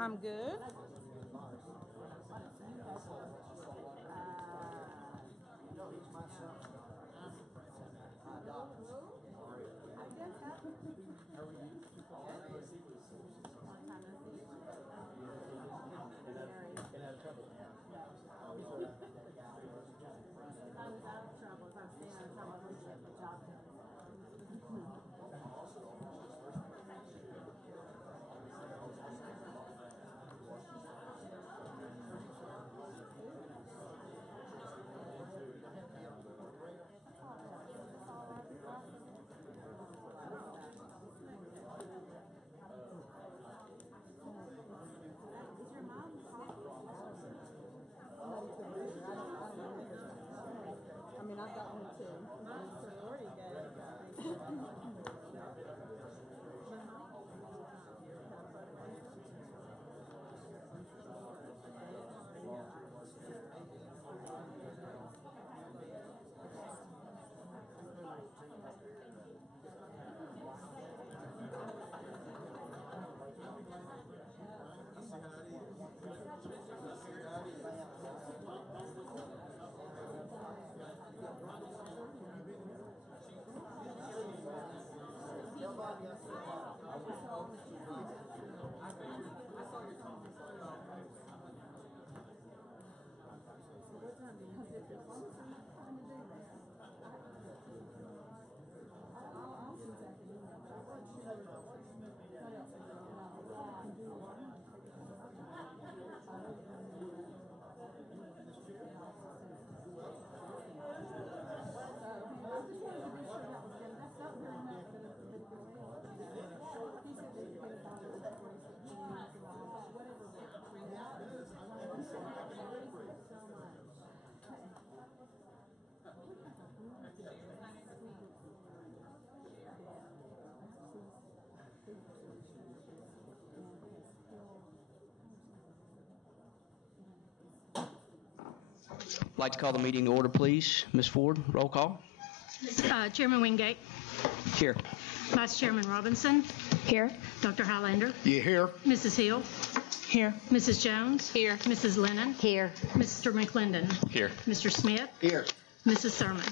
I'm good. I mean, I've got one too. Sorority I'd like to call the meeting to order, please. Ms. Ford, roll call. Chairman Wingate. Here. Vice Chairman Robinson. Here. Dr. Highlander. You here? Mrs. Hill. Here. Mrs. Jones. Here. Mrs. Lennon. Here. Mr. McClendon. Here. Mr. Smith. Here. Mrs. Thurman.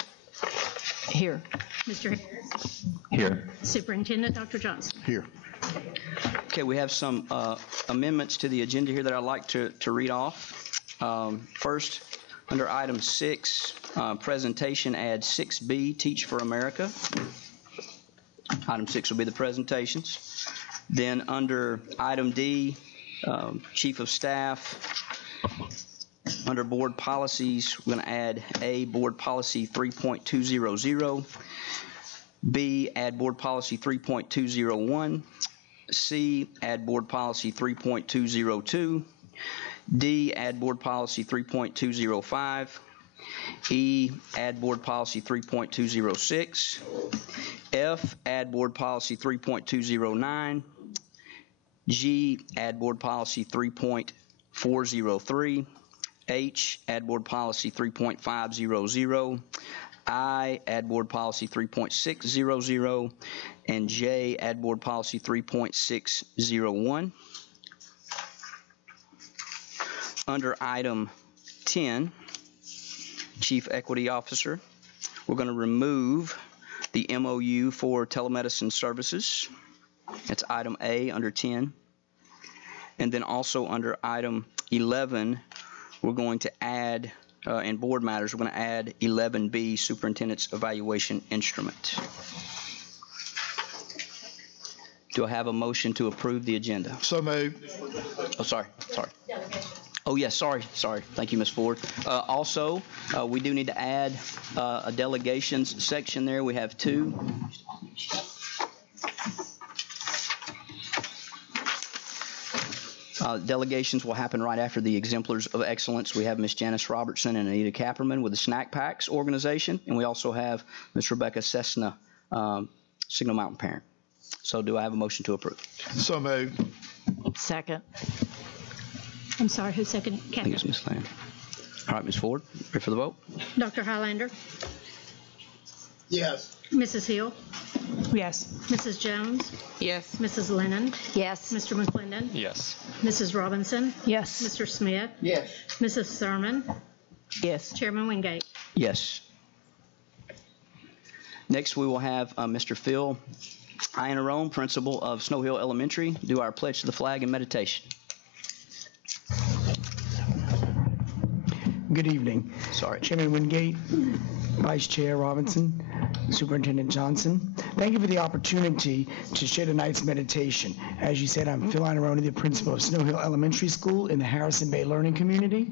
Here. Mr. Harris. Here. Superintendent Dr. Johnson. Here. Okay, we have some amendments to the agenda here that I'd like to read off. First, under item 6, presentation, add 6B, Teach for America. Item 6 will be the presentations. Then under item D, Chief of Staff, under board policies, we're going to add A, board policy 3.200, B, add board policy 3.201, C, add board policy 3.202, D, add board policy 3.205, E, add board policy 3.206, F, add board policy 3.209, G, add board policy 3.403, H, add board policy 3.500, I, add board policy 3.600, and J, add board policy 3.601. Under item 10, Chief Equity Officer, we're going to remove the MOU for telemedicine services. That's item A under 10. And then also under item 11, we're going to add, in board matters, we're going to add 11B, Superintendent's Evaluation Instrument. Do I have a motion to approve the agenda? So moved. Oh, sorry. Oh, yes, sorry. Thank you, Ms. Ford. Also, we do need to add a delegations section there. We have 2. Delegations will happen right after the Exemplars of Excellence. We have Ms. Janice Robertson and Anita Kapperman with the Snack Packs organization, and we also have Ms. Rebecca Cessna, Signal Mountain parent. So do I have a motion to approve? So moved. Second. I'm sorry, who seconded? I think it's Ms. Land. All right, Ms. Ford, ready for the vote? Dr. Highlander. Yes. Mrs. Hill. Yes. Mrs. Jones, Yes. Mrs. Lennon, Yes. Mr. McClendon, Yes. Mrs. Robinson, Yes. Mr. Smith, Yes. Mrs. Thurman, Yes. Chairman Wingate. Yes. Next, we will have Mr. Phil Iannarone, principal of Snow Hill Elementary, do our pledge to the flag and meditation. Good evening. Sorry. Chairman Wingate, Vice Chair Robinson, Superintendent Johnson. Thank you for the opportunity to share tonight's meditation. As you said, I'm Phil Iannarone, the principal of Snow Hill Elementary School in the Harrison Bay Learning Community.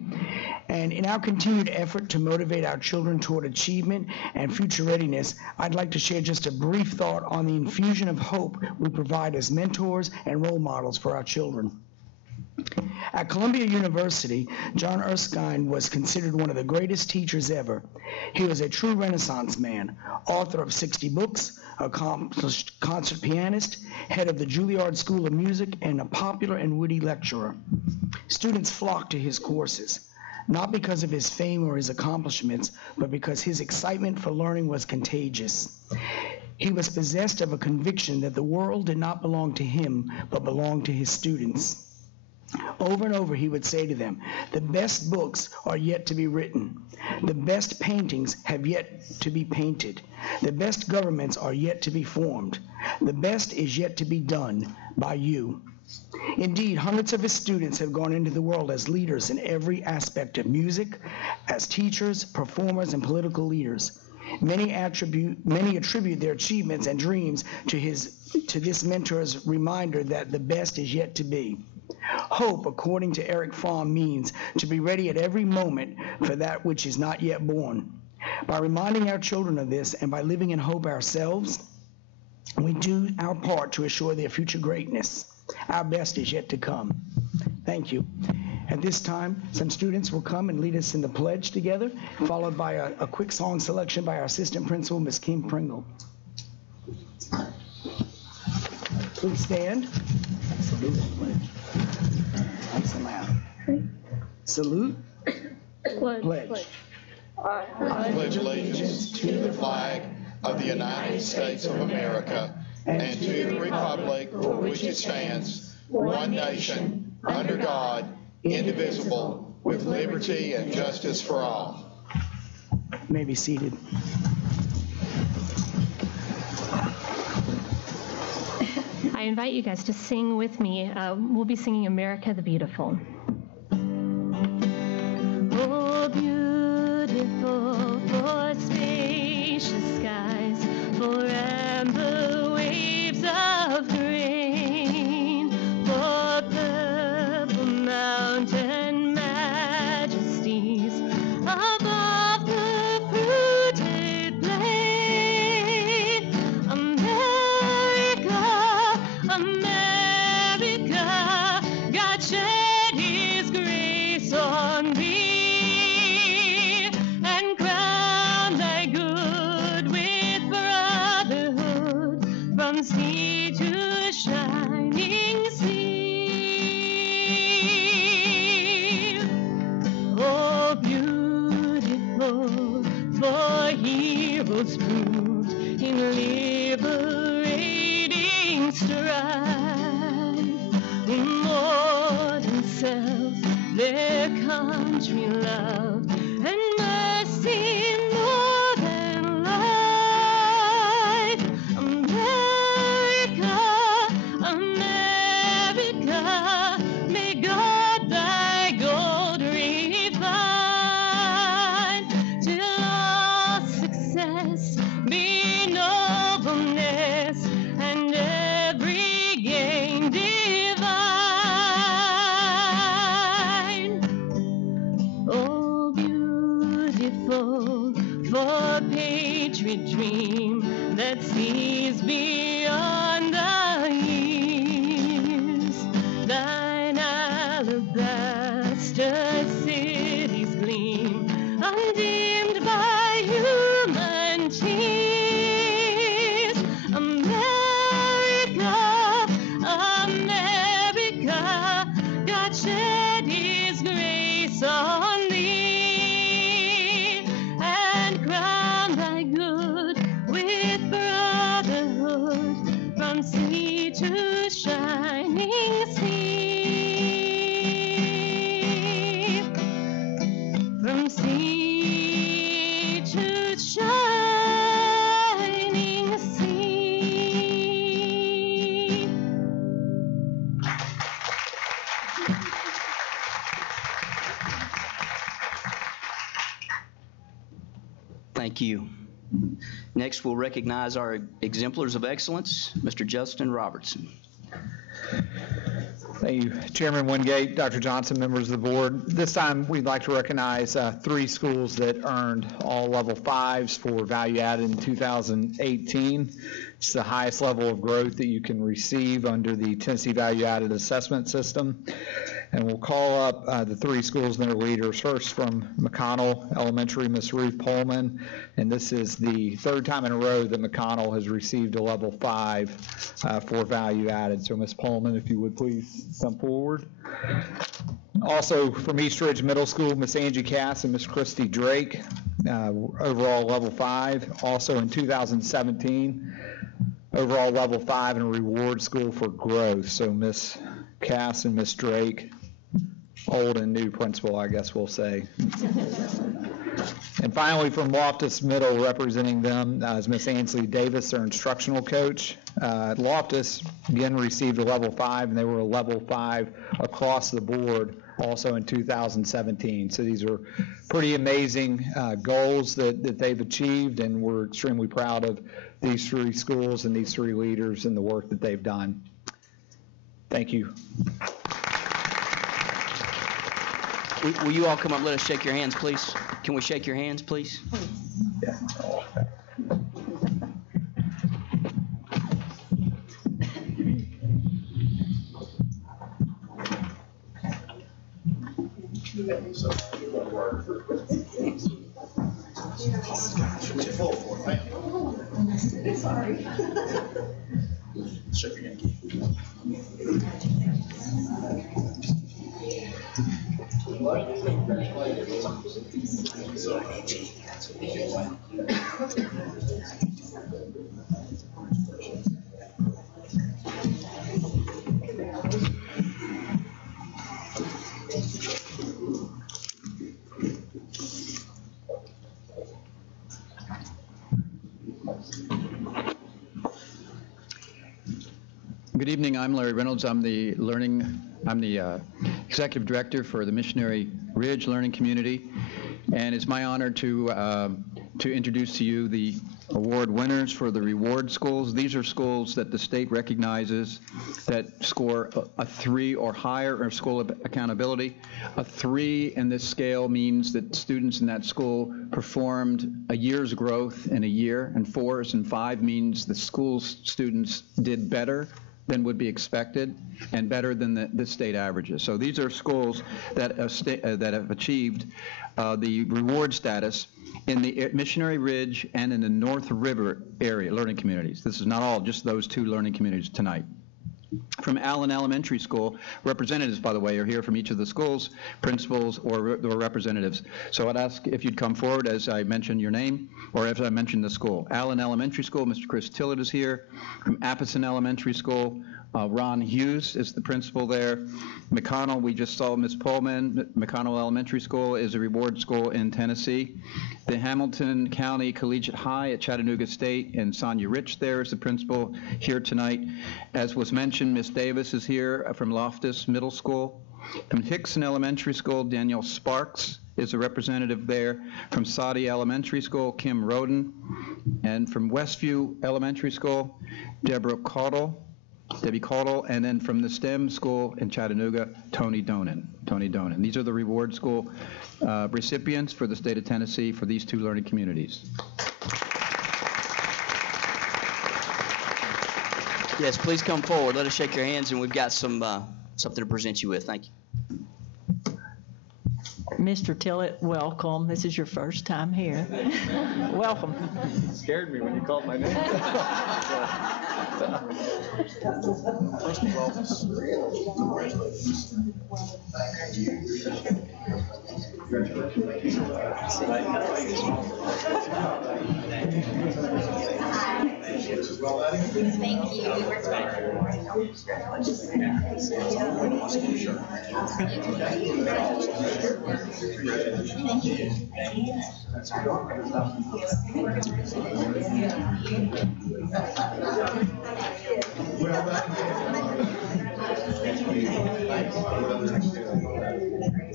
And in our continued effort to motivate our children toward achievement and future readiness, I'd like to share just a brief thought on the infusion of hope we provide as mentors and role models for our children. At Columbia University, John Erskine was considered one of the greatest teachers ever. He was a true Renaissance man, author of 60 books, accomplished concert pianist, head of the Juilliard School of Music, and a popular and witty lecturer. Students flocked to his courses, not because of his fame or his accomplishments, but because his excitement for learning was contagious. He was possessed of a conviction that the world did not belong to him, but belonged to his students. Over and over he would say to them, the best books are yet to be written. The best paintings have yet to be painted. The best governments are yet to be formed. The best is yet to be done by you. Indeed, hundreds of his students have gone into the world as leaders in every aspect of music, as teachers, performers, and political leaders. Many attribute their achievements and dreams to this mentor's reminder that the best is yet to be. Hope, according to Eric Fromm, means to be ready at every moment for that which is not yet born. By reminding our children of this and by living in hope ourselves, we do our part to assure their future greatness. Our best is yet to come. Thank you. At this time, some students will come and lead us in the pledge together, followed by a quick song selection by our assistant principal, Ms. Kim Pringle. Please stand. Salute the pledge. Nice and loud. Salute. Pledge. I pledge allegiance to the flag of the United States of America and to the republic for which it stands, one nation, under God, indivisible, with liberty and justice for all. You may be seated. I invite you guys to sing with me. We'll be singing America the Beautiful. Oh, beautiful for spacious skies, for amber waves of grain, for purple mountain majesties above the fruited plain. America, God shed His grace on thee, and crown thy good with brotherhood, from sea to shining sea. Oh, beautiful for heroes proved in liberating strife, more than self their country loved, and mercy more than life. America, America, may God thy gold refine, till all success be nobleness, and every gain divine. Oh, beautiful for patriot dream that sees beyond the years, thine alabaster cities gleam, undimmed by human tears. America, America, God shed His grace on thee, and crown thy good with brotherhood, Thank you. Next, we'll recognize our Exemplars of Excellence, Mr. Justin Robertson. Thank you, Chairman Wingate, Dr. Johnson, members of the board. This time, we'd like to recognize 3 schools that earned all level 5s for value added in 2018. It's the highest level of growth that you can receive under the Tennessee Value Added Assessment System. And we'll call up the 3 schools and their leaders. First, from McConnell Elementary, Miss Ruth Pullman. And this is the 3rd time in a row that McConnell has received a level 5 for value added. So Miss Pullman, if you would please come forward. Also from East Ridge Middle School, Miss Angie Cass and Miss Christy Drake, overall level 5. Also in 2017, overall level 5 in a reward school for growth. So Miss Cass and Miss Drake, old and new principal, I guess we'll say. And finally, from Loftus Middle, representing them is Miss Ansley Davis, their instructional coach. Loftus, again, received a level 5, and they were a level 5 across the board also in 2017. So these are pretty amazing goals that they've achieved, and we're extremely proud of these 3 schools and these 3 leaders and the work that they've done. Thank you. Will you all come up and let us shake your hands, please? Can we shake your hands, please? Yeah. Good evening. I'm Larry Reynolds. I'm the executive director for the Missionary Ridge Learning Community, and it's my honor to introduce to you the award winners for the reward schools. These are schools that the state recognizes that score a 3 or higher in school accountability. A 3 in this scale means that students in that school performed a year's growth in a year, and 4s and 5 means the school's students did better than would be expected and better than the state averages. So these are schools that have achieved the reward status in the Missionary Ridge and in the North River area learning communities. This is not all, just those 2 learning communities tonight. From Allen Elementary School, representatives, by the way, are here from each of the schools, principals or representatives. So I'd ask if you'd come forward as I mention your name or as I mention the school. Allen Elementary School, Mr. Chris Tillett is here. From Appleton Elementary School, Ron Hughes is the principal there. McConnell, we just saw Ms. Pullman. McConnell Elementary School is a reward school in Tennessee. The Hamilton County Collegiate High at Chattanooga State, and Sonia Rich there is the principal here tonight. As was mentioned, Ms. Davis is here from Loftus Middle School. From Hickson Elementary School, Danielle Sparks is a representative there. From Soddy Elementary School, Kim Roden. And from Westview Elementary School, Debbie Caudle, and then from the STEM school in Chattanooga, Tony Donan. These are the reward school recipients for the state of Tennessee for these 2 learning communities. Yes, please come forward. Let us shake your hands, and we've got some something to present you with. Thank you. Mr. Tillett, welcome. This is your first time here. Welcome. It scared me when you called my name. First of all, congratulations. Thank you. We worked Thank you.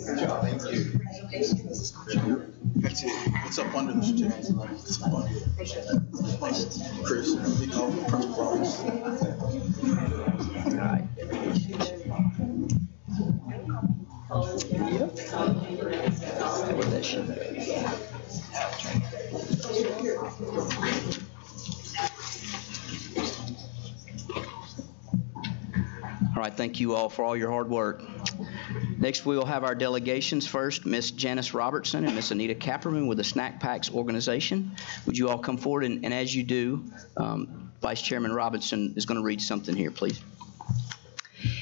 Good job. Thank you. That's it. What's up? under the certificates. Chris, the principal's office. All right. Where that should go. All right, thank you all for all your hard work. Next, we will have our delegations. First, Miss Janice Robertson and Miss Anita Kapperman with the Snack Packs organization. Would you all come forward? And as you do, Vice Chairman Robinson is going to read something here, please.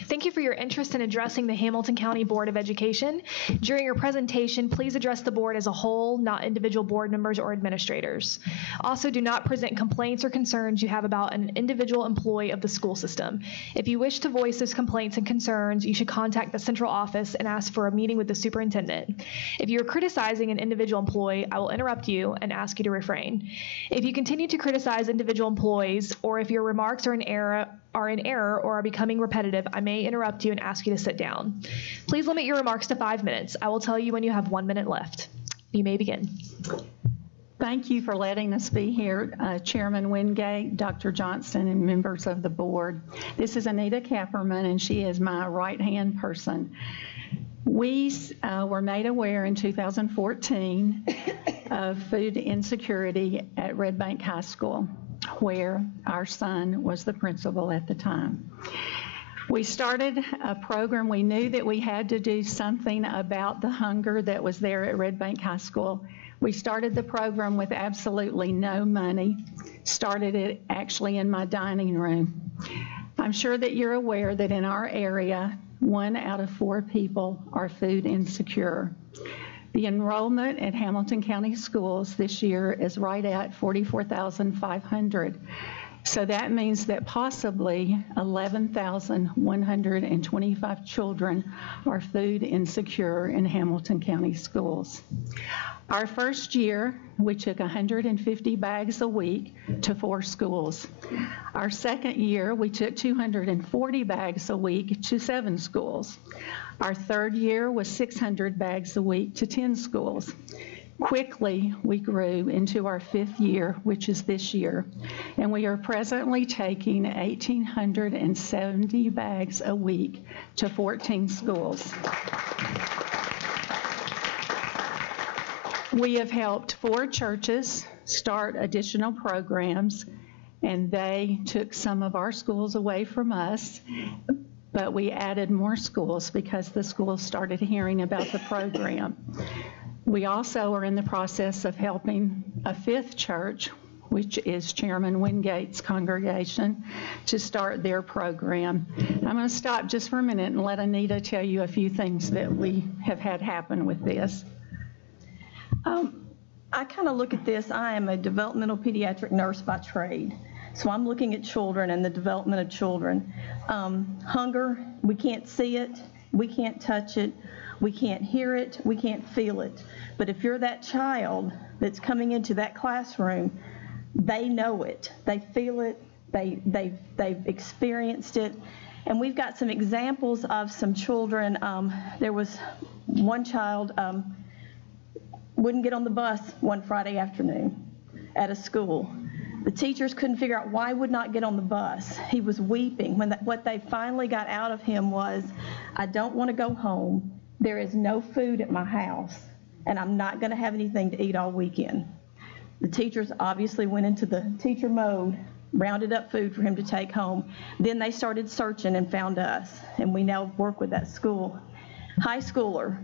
Thank you for your interest in addressing the Hamilton County Board of Education. During your presentation, please address the board as a whole, not individual board members or administrators. Also, do not present complaints or concerns you have about an individual employee of the school system. If you wish to voice those complaints and concerns, you should contact the central office and ask for a meeting with the superintendent. If you are criticizing an individual employee, I will interrupt you and ask you to refrain. If you continue to criticize individual employees, or if your remarks are in error or are becoming repetitive, I may interrupt you and ask you to sit down. Please limit your remarks to 5 minutes. I will tell you when you have 1 minute left. You may begin. Thank you for letting us be here, Chairman Wingate, Dr. Johnston, and members of the board. This is Anita Kapperman, and she is my right-hand person. We were made aware in 2014 of food insecurity at Red Bank High School, where our son was the principal at the time. We started a program. We knew that we had to do something about the hunger that was there at Red Bank High School. We started the program with absolutely no money, started it actually in my dining room. I'm sure that you're aware that in our area, 1 out of 4 people are food insecure. The enrollment at Hamilton County Schools this year is right at 44,500. So that means that possibly 11,125 children are food insecure in Hamilton County Schools. Our first year, we took 150 bags a week to 4 schools. Our second year, we took 240 bags a week to 7 schools. Our third year was 600 bags a week to 10 schools. Quickly, we grew into our 5th year, which is this year, and we are presently taking 1,870 bags a week to 14 schools. We have helped 4 churches start additional programs, and they took some of our schools away from us, but we added more schools because the schools started hearing about the program. We also are in the process of helping a 5th church, which is Chairman Wingate's congregation, to start their program. I'm going to stop just for a minute and let Anita tell you a few things that we have had happen with this. I kind of look at this. I am a developmental pediatric nurse by trade. So I'm looking at children and the development of children. Hunger, we can't see it, we can't touch it, we can't hear it, we can't feel it. But if you're that child that's coming into that classroom, they know it, they feel it, they've experienced it. And we've got some examples of some children. There was one child wouldn't get on the bus one Friday afternoon at a school. The teachers couldn't figure out why would not get on the bus. He was weeping. What they finally got out of him was, I don't want to go home. There is no food at my house, and I'm not going to have anything to eat all weekend. The teachers obviously went into the teacher mode, rounded up food for him to take home. Then they started searching and found us, and we now work with that school. High schooler,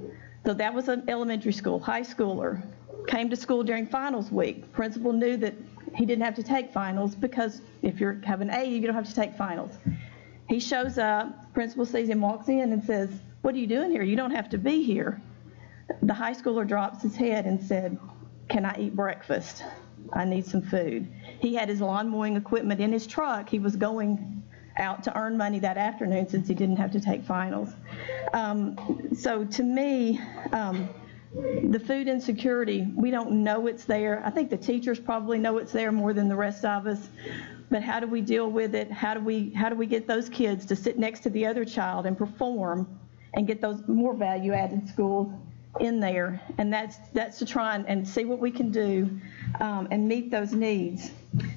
so that was an elementary school. High schooler came to school during finals week. Principal knew that he didn't have to take finals because if you have an A, you don't have to take finals. He shows up, principal sees him, walks in and says, what are you doing here? You don't have to be here. The high schooler drops his head and said, can I eat breakfast? I need some food. He had his lawn mowing equipment in his truck. He was going out to earn money that afternoon since he didn't have to take finals. So to me, the food insecurity, we don't know it's there. I think the teachers probably know it's there more than the rest of us. But how do we deal with it? How do we get those kids to sit next to the other child and perform and get those more value-added schools in there, and that's to try and see what we can do and meet those needs.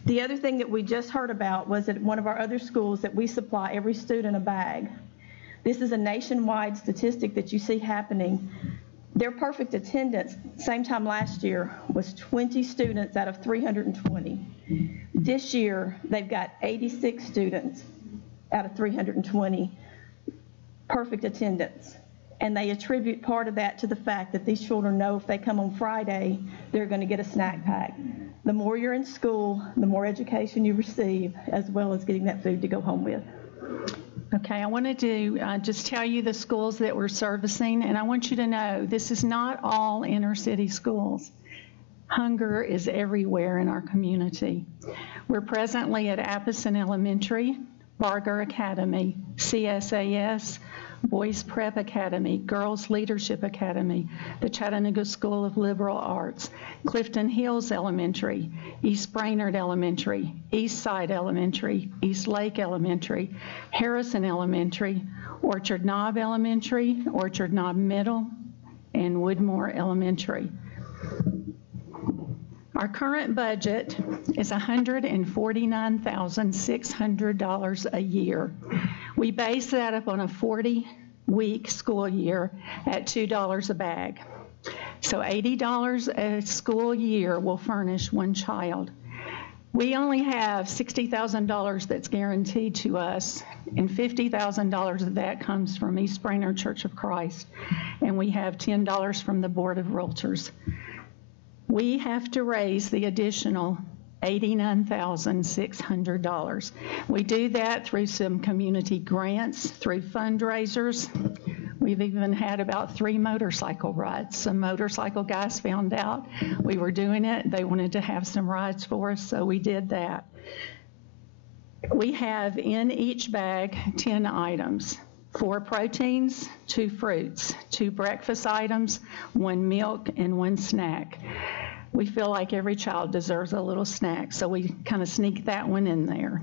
The other thing that we just heard about was at one of our other schools that we supply every student a bag. This is a nationwide statistic that you see happening. Their perfect attendance, same time last year, was 20 students out of 320. This year, they've got 86 students out of 320 perfect attendance. And they attribute part of that to the fact that these children know if they come on Friday, they're going to get a snack pack. The more you're in school, the more education you receive, as well as getting that food to go home with. Okay, I wanted to just tell you the schools that we're servicing, and I want you to know this is not all inner city schools. Hunger is everywhere in our community. We're presently at Appison Elementary, Barger Academy, CSAS, Boys Prep Academy, Girls Leadership Academy, the Chattanooga School of Liberal Arts, Clifton Hills Elementary, East Brainerd Elementary, East Side Elementary, East Lake Elementary, Harrison Elementary, Orchard Knob Elementary, Orchard Knob Middle, and Woodmore Elementary. Our current budget is $149,600 a year. We base that up on a 40-week school year at $2 a bag. So $80 a school year will furnish one child. We only have $60,000 that's guaranteed to us, and $50,000 of that comes from East Brainerd Church of Christ, and we have $10 from the Board of Realtors. We have to raise the additional $89,600. We do that through some community grants, through fundraisers. We've even had about 3 motorcycle rides. Some motorcycle guys found out we were doing it. They wanted to have some rides for us, so we did that. We have in each bag 10 items. 4 proteins, 2 fruits, 2 breakfast items, 1 milk, and 1 snack. We feel like every child deserves a little snack, so we kind of sneak that one in there.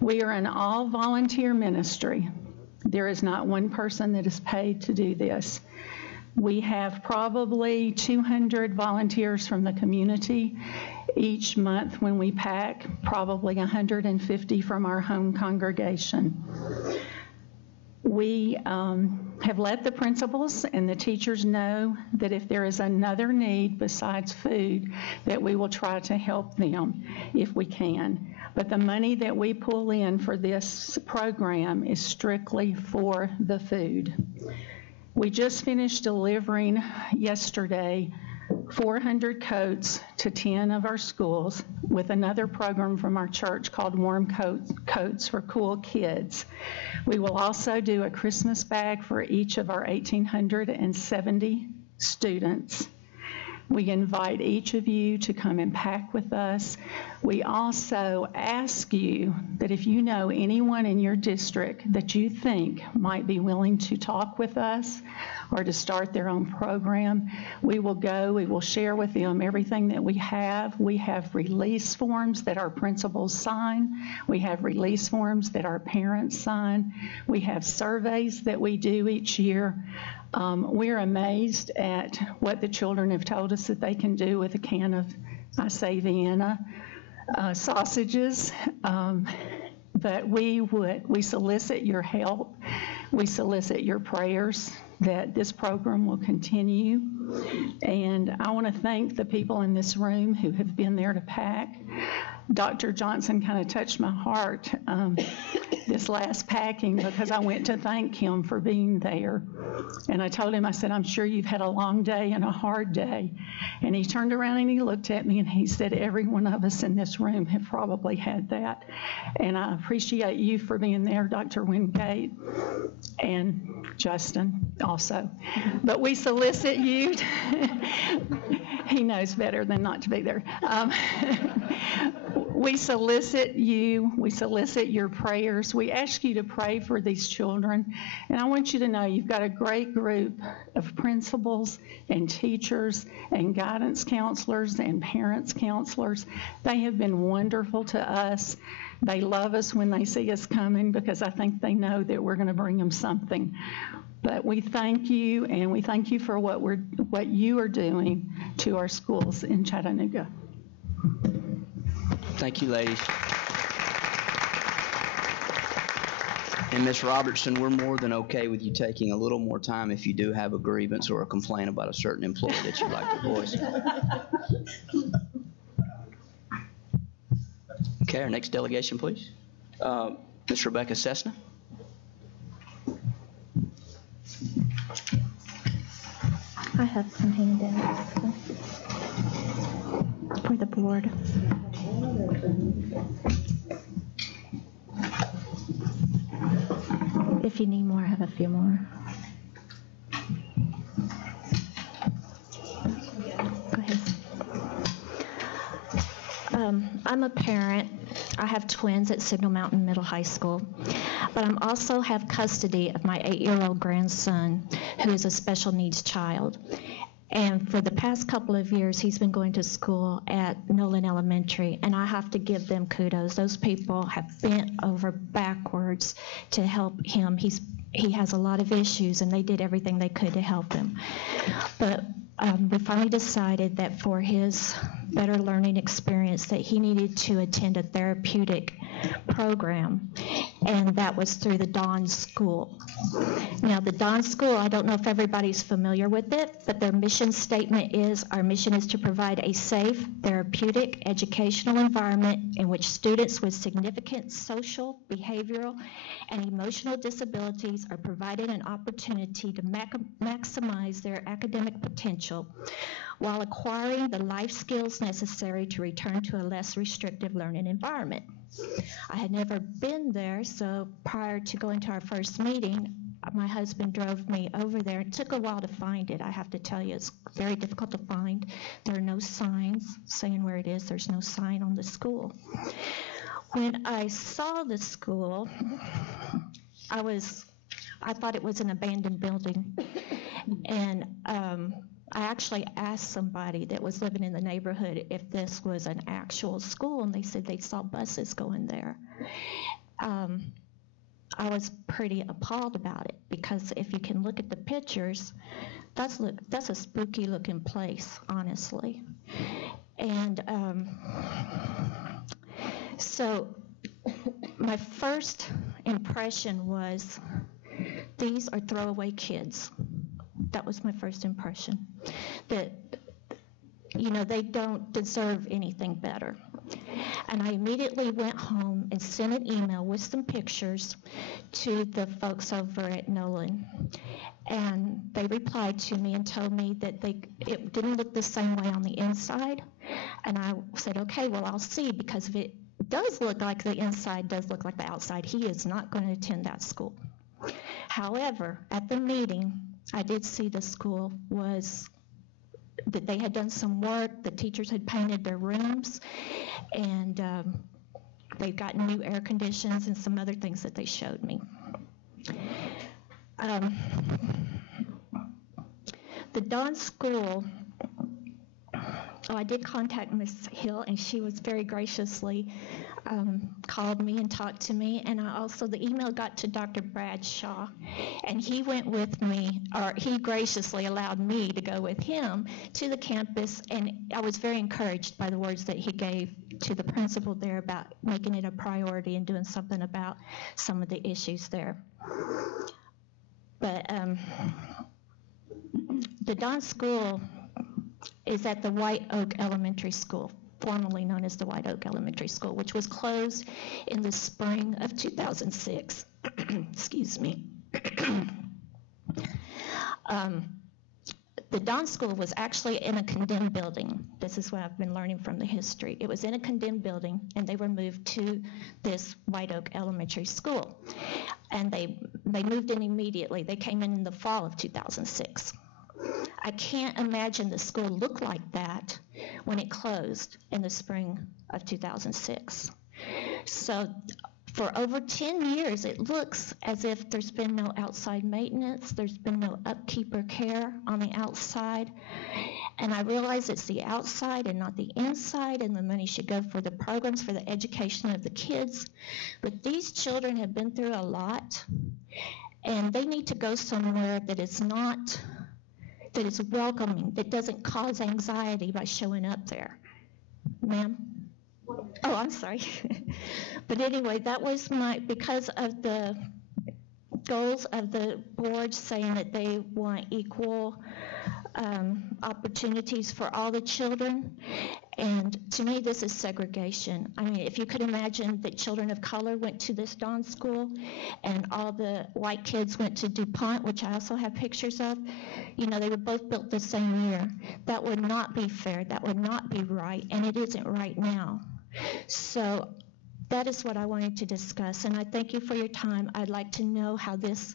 We are an all-volunteer ministry. There is not one person that is paid to do this. We have probably 200 volunteers from the community each month when we pack, probably 150 from our home congregation. We have let the principals and the teachers know that if there is another need besides food, that we will try to help them if we can. But the money that we pull in for this program is strictly for the food. We just finished delivering yesterday 400 coats to 10 of our schools with another program from our church called Warm Coats for Cool Kids. We will also do a Christmas bag for each of our 1,870 students. We invite each of you to come and pack with us. We also ask you that if you know anyone in your district that you think might be willing to talk with us or to start their own program, we will go, we will share with them everything that we have. We have release forms that our principals sign. We have release forms that our parents sign. We have surveys that we do each year. We're amazed at what the children have told us that they can do with a can of, I say, Vienna sausages. But we solicit your help. We solicit your prayers that this program will continue. And I want to thank the people in this room who have been there to pack. Dr. Johnson kind of touched my heart this last packing because I went to thank him for being there. And I told him, I said, I'm sure you've had a long day and a hard day. And he turned around and he looked at me and he said, every one of us in this room have probably had that. And I appreciate you for being there, Dr. Wingate, and Justin also. But we solicit you. He knows better than not to be there. We solicit your prayers. We ask you to pray for these children. And I want you to know you've got a great group of principals and teachers and guidance counselors and parents counselors. They have been wonderful to us. They love us when they see us coming because I think they know that we're going to bring them something. But we thank you, and we thank you for what you are doing to our schools in Chattanooga. Thank you, ladies. And Ms. Robertson, we're more than okay with you taking a little more time if you do have a grievance or a complaint about a certain employee that you'd like to voice. Okay, our next delegation, please. Ms. Rebecca Cessna. I have some handouts for the board. If you need more, I have a few more. Go ahead. I'm a parent. I have twins at Signal Mountain Middle High School, but I also have custody of my 8-year-old grandson, who is a special needs child. And for the past couple of years, he's been going to school at Nolan Elementary, and I have to give them kudos. Those people have bent over backwards to help him. He has a lot of issues, and they did everything they could to help him. But we finally decided that for his better learning experience that he needed to attend a therapeutic program, and that was through the Dawn School. Now, the Dawn School, I don't know if everybody's familiar with it, but their mission statement is, our mission is to provide a safe, therapeutic, educational environment in which students with significant social, behavioral, and emotional disabilities are provided an opportunity to maximize their academic potential while acquiring the life skills necessary to return to a less restrictive learning environment. I had never been there, so prior to going to our first meeting, my husband drove me over there. It took a while to find it. I have to tell you, it's very difficult to find. There are no signs saying where it is. There's no sign on the school. When I saw the school, I thought it was an abandoned building. And I actually asked somebody that was living in the neighborhood if this was an actual school, and they said they saw buses going there. I was pretty appalled about it, because if you can look at the pictures, that's a spooky looking place, honestly. And so my first impression was, these are throwaway kids. That was my first impression, that, they don't deserve anything better. And I immediately went home and sent an email with some pictures to the folks over at Nolan. And they replied to me and told me that it didn't look the same way on the inside. And I said, okay, well, I'll see, because if it does look like the inside does look like the outside, he is not going to attend that school. However, at the meeting, I did see the school that they had done some work. The teachers had painted their rooms, and they've gotten new air conditions and some other things that they showed me. The Dawn School, I did contact Ms. Hill, and she was very graciously called me and talked to me. And the email got to Dr. Bradshaw, and he went with me, or he graciously allowed me to go with him to the campus. And I was very encouraged by the words that he gave to the principal there about making it a priority and doing something about some of the issues there. But the Dawn School is at the White Oak Elementary School, formerly known as the White Oak Elementary School, which was closed in the spring of 2006. Excuse me. The Dawn School was actually in a condemned building. This is what I've been learning from the history. It was in a condemned building, and they were moved to this White Oak Elementary School. And they moved in immediately. They came in the fall of 2006. I can't imagine the school looked like that when it closed in the spring of 2006. So for over 10 years, it looks as if there's been no outside maintenance, there's been no upkeep or care on the outside. And I realize it's the outside and not the inside, and the money should go for the programs, for the education of the kids. But these children have been through a lot, and they need to go somewhere that is not, that is welcoming, that doesn't cause anxiety by showing up there. Ma'am? Oh, I'm sorry. But anyway, that was because of the goals of the board saying that they want equal opportunities for all the children. And to me, this is segregation. I mean, if you could imagine that children of color went to this Dawn school and all the white kids went to DuPont, which I also have pictures of, you know, they were both built the same year. That would not be fair. That would not be right. And it isn't right now. So that is what I wanted to discuss. And I thank you for your time. I'd like to know how this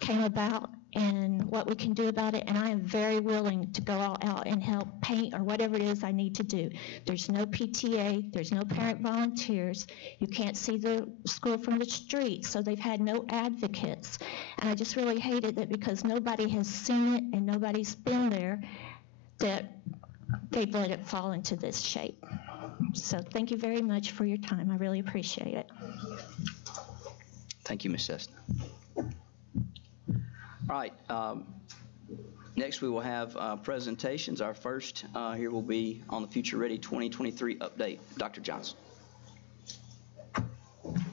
came about and what we can do about it. And I am very willing to go all out and help paint or whatever it is I need to do. There's no PTA. There's no parent volunteers. You can't see the school from the street. So they've had no advocates. And I just really hated that because nobody has seen it and nobody's been there, that they've let it fall into this shape. So thank you very much for your time. I really appreciate it. Thank you, Ms. Cessna. All right. Next, we will have presentations. Our first here will be on the Future Ready 2023 update. Dr. Johnson.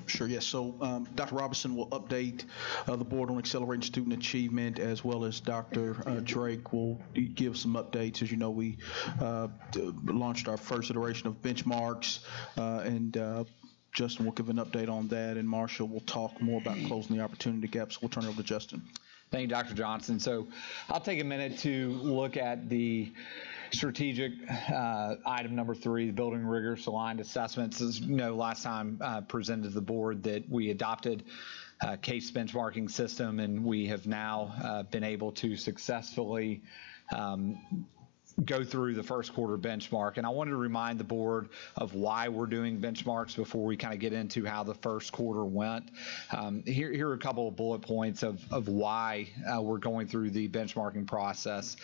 Sure, yes. So Dr. Robinson will update the board on accelerating student achievement, as well as Dr. Drake will give some updates. As you know, we launched our first iteration of benchmarks, and Justin will give an update on that, and Marshall will talk more about closing the opportunity gaps. So we'll turn it over to Justin. Thank you, Dr. Johnson. So I'll take a minute to look at the strategic item number 3, the building rigorous aligned assessments. As you know, last time presented to the board that we adopted a case benchmarking system, and we have now been able to successfully go through the first quarter benchmark. And I wanted to remind the board of why we're doing benchmarks before we kind of get into how the first quarter went. Here are a couple of bullet points of why we're going through the benchmarking process.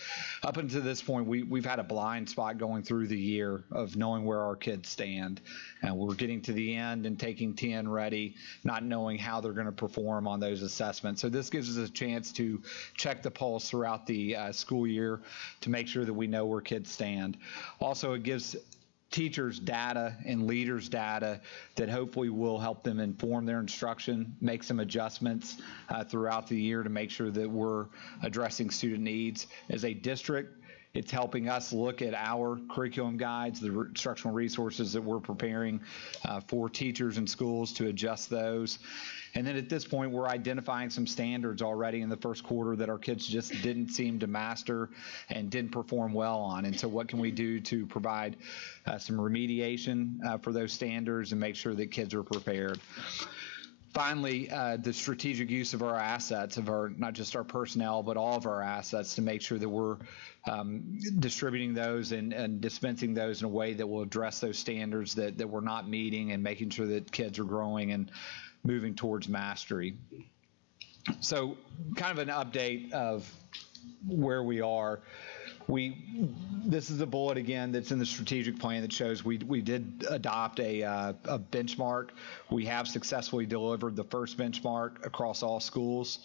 Up until this point, we've had a blind spot going through the year of knowing where our kids stand. And we're getting to the end and taking 10 ready, not knowing how they're going to perform on those assessments. So this gives us a chance to check the pulse throughout the school year to make sure that we know where kids stand. Also, it gives teachers data and leaders data that hopefully will help them inform their instruction, make some adjustments throughout the year to make sure that we're addressing student needs. As a district, it's helping us look at our curriculum guides, the instructional resources that we're preparing for teachers and schools to adjust those. And then at this point, we're identifying some standards already in the first quarter that our kids just didn't seem to master and didn't perform well on. And so what can we do to provide some remediation for those standards and make sure that kids are prepared? Finally, the strategic use of our assets, of our not just our personnel, but all of our assets to make sure that we're distributing those and dispensing those in a way that will address those standards that we're not meeting and making sure that kids are growing and moving towards mastery. So kind of an update of where we are. This is a bullet again that's in the strategic plan that shows we did adopt a benchmark. We have successfully delivered the first benchmark across all schools.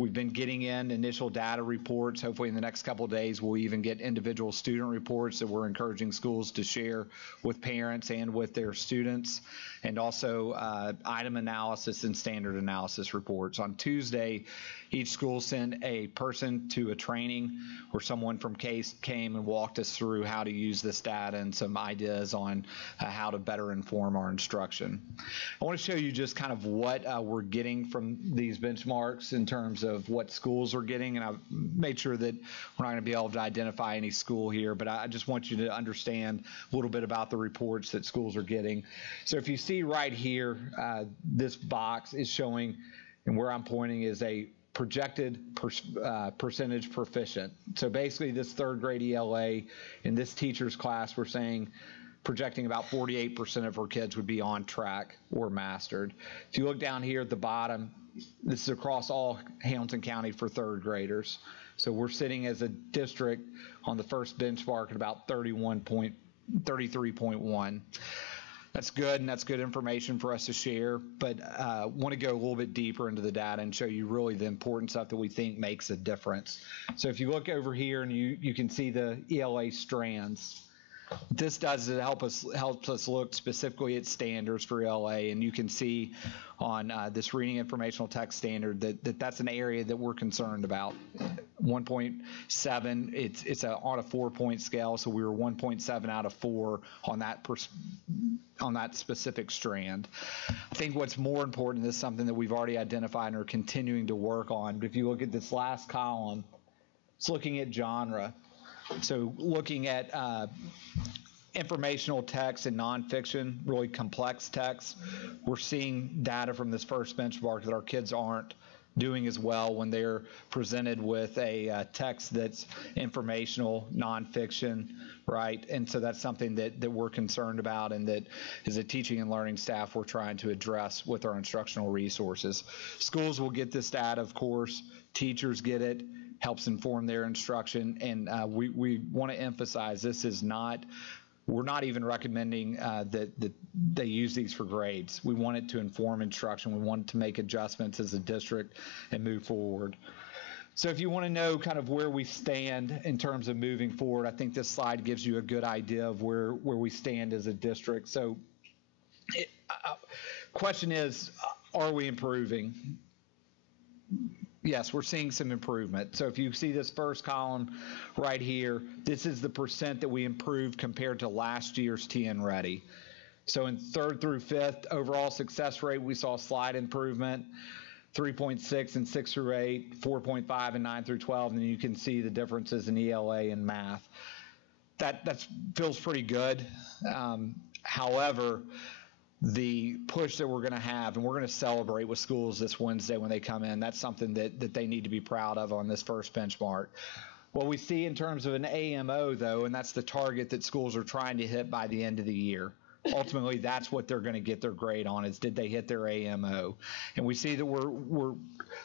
We've been getting in initial data reports. Hopefully in the next couple of days we'll even get individual student reports that we're encouraging schools to share with parents and with their students, and also item analysis and standard analysis reports. On Tuesday, each school sent a person to a training where someone from CASE came and walked us through how to use this data and some ideas on how to better inform our instruction. I want to show you just kind of what we're getting from these benchmarks in terms of what schools are getting, and I've made sure that we're not going to be able to identify any school here, but I just want you to understand a little bit about the reports that schools are getting. So if you see right here, this box is showing, and where I'm pointing is a projected percentage proficient. So basically this third grade ELA in this teacher's class, we're saying projecting about 48% of her kids would be on track or mastered. If you look down here at the bottom, this is across all Hamilton County for third graders. So we're sitting as a district on the first benchmark at about 33.1. That's good, and that's good information for us to share, but want to go a little bit deeper into the data and show you really the important stuff that we think makes a difference. So if you look over here and you can see the ELA strands, what this does is it helps us look specifically at standards for ELA, and you can see on this reading informational text standard that's an area that we're concerned about. 1.7, it's on a 4-point scale, so we were 1.7 out of 4 on that specific strand. I think what's more important is something that we've already identified and are continuing to work on. But if you look at this last column, it's looking at genre. So looking at informational text and nonfiction, really complex text, we're seeing data from this first benchmark that our kids aren't doing as well when they're presented with a text that's informational, nonfiction, right? And so that's something that we're concerned about, and that as a teaching and learning staff we're trying to address with our instructional resources. Schools will get this data, of course. Teachers get it. Helps inform their instruction, and we want to emphasize this is not, we're not even recommending that they use these for grades. We want it to inform instruction. We want to make adjustments as a district and move forward. So if you want to know kind of where we stand in terms of moving forward, I think this slide gives you a good idea of where we stand as a district. So question is, are we improving? Yes, we're seeing some improvement. So if you see this first column right here, this is the percent that we improved compared to last year's TN Ready. So in 3rd through 5th, overall success rate, we saw a slight improvement, 3.6 in 6 through 8, 4.5 in 9 through 12, and then you can see the differences in ELA and math. That feels pretty good. However, the push that we're going to have, and we're going to celebrate with schools this Wednesday when they come in, that's something that they need to be proud of on this first benchmark. What we see in terms of an AMO, though, and that's the target that schools are trying to hit by the end of the year. Ultimately, that's what they're going to get their grade on, is did they hit their AMO? And we see that we're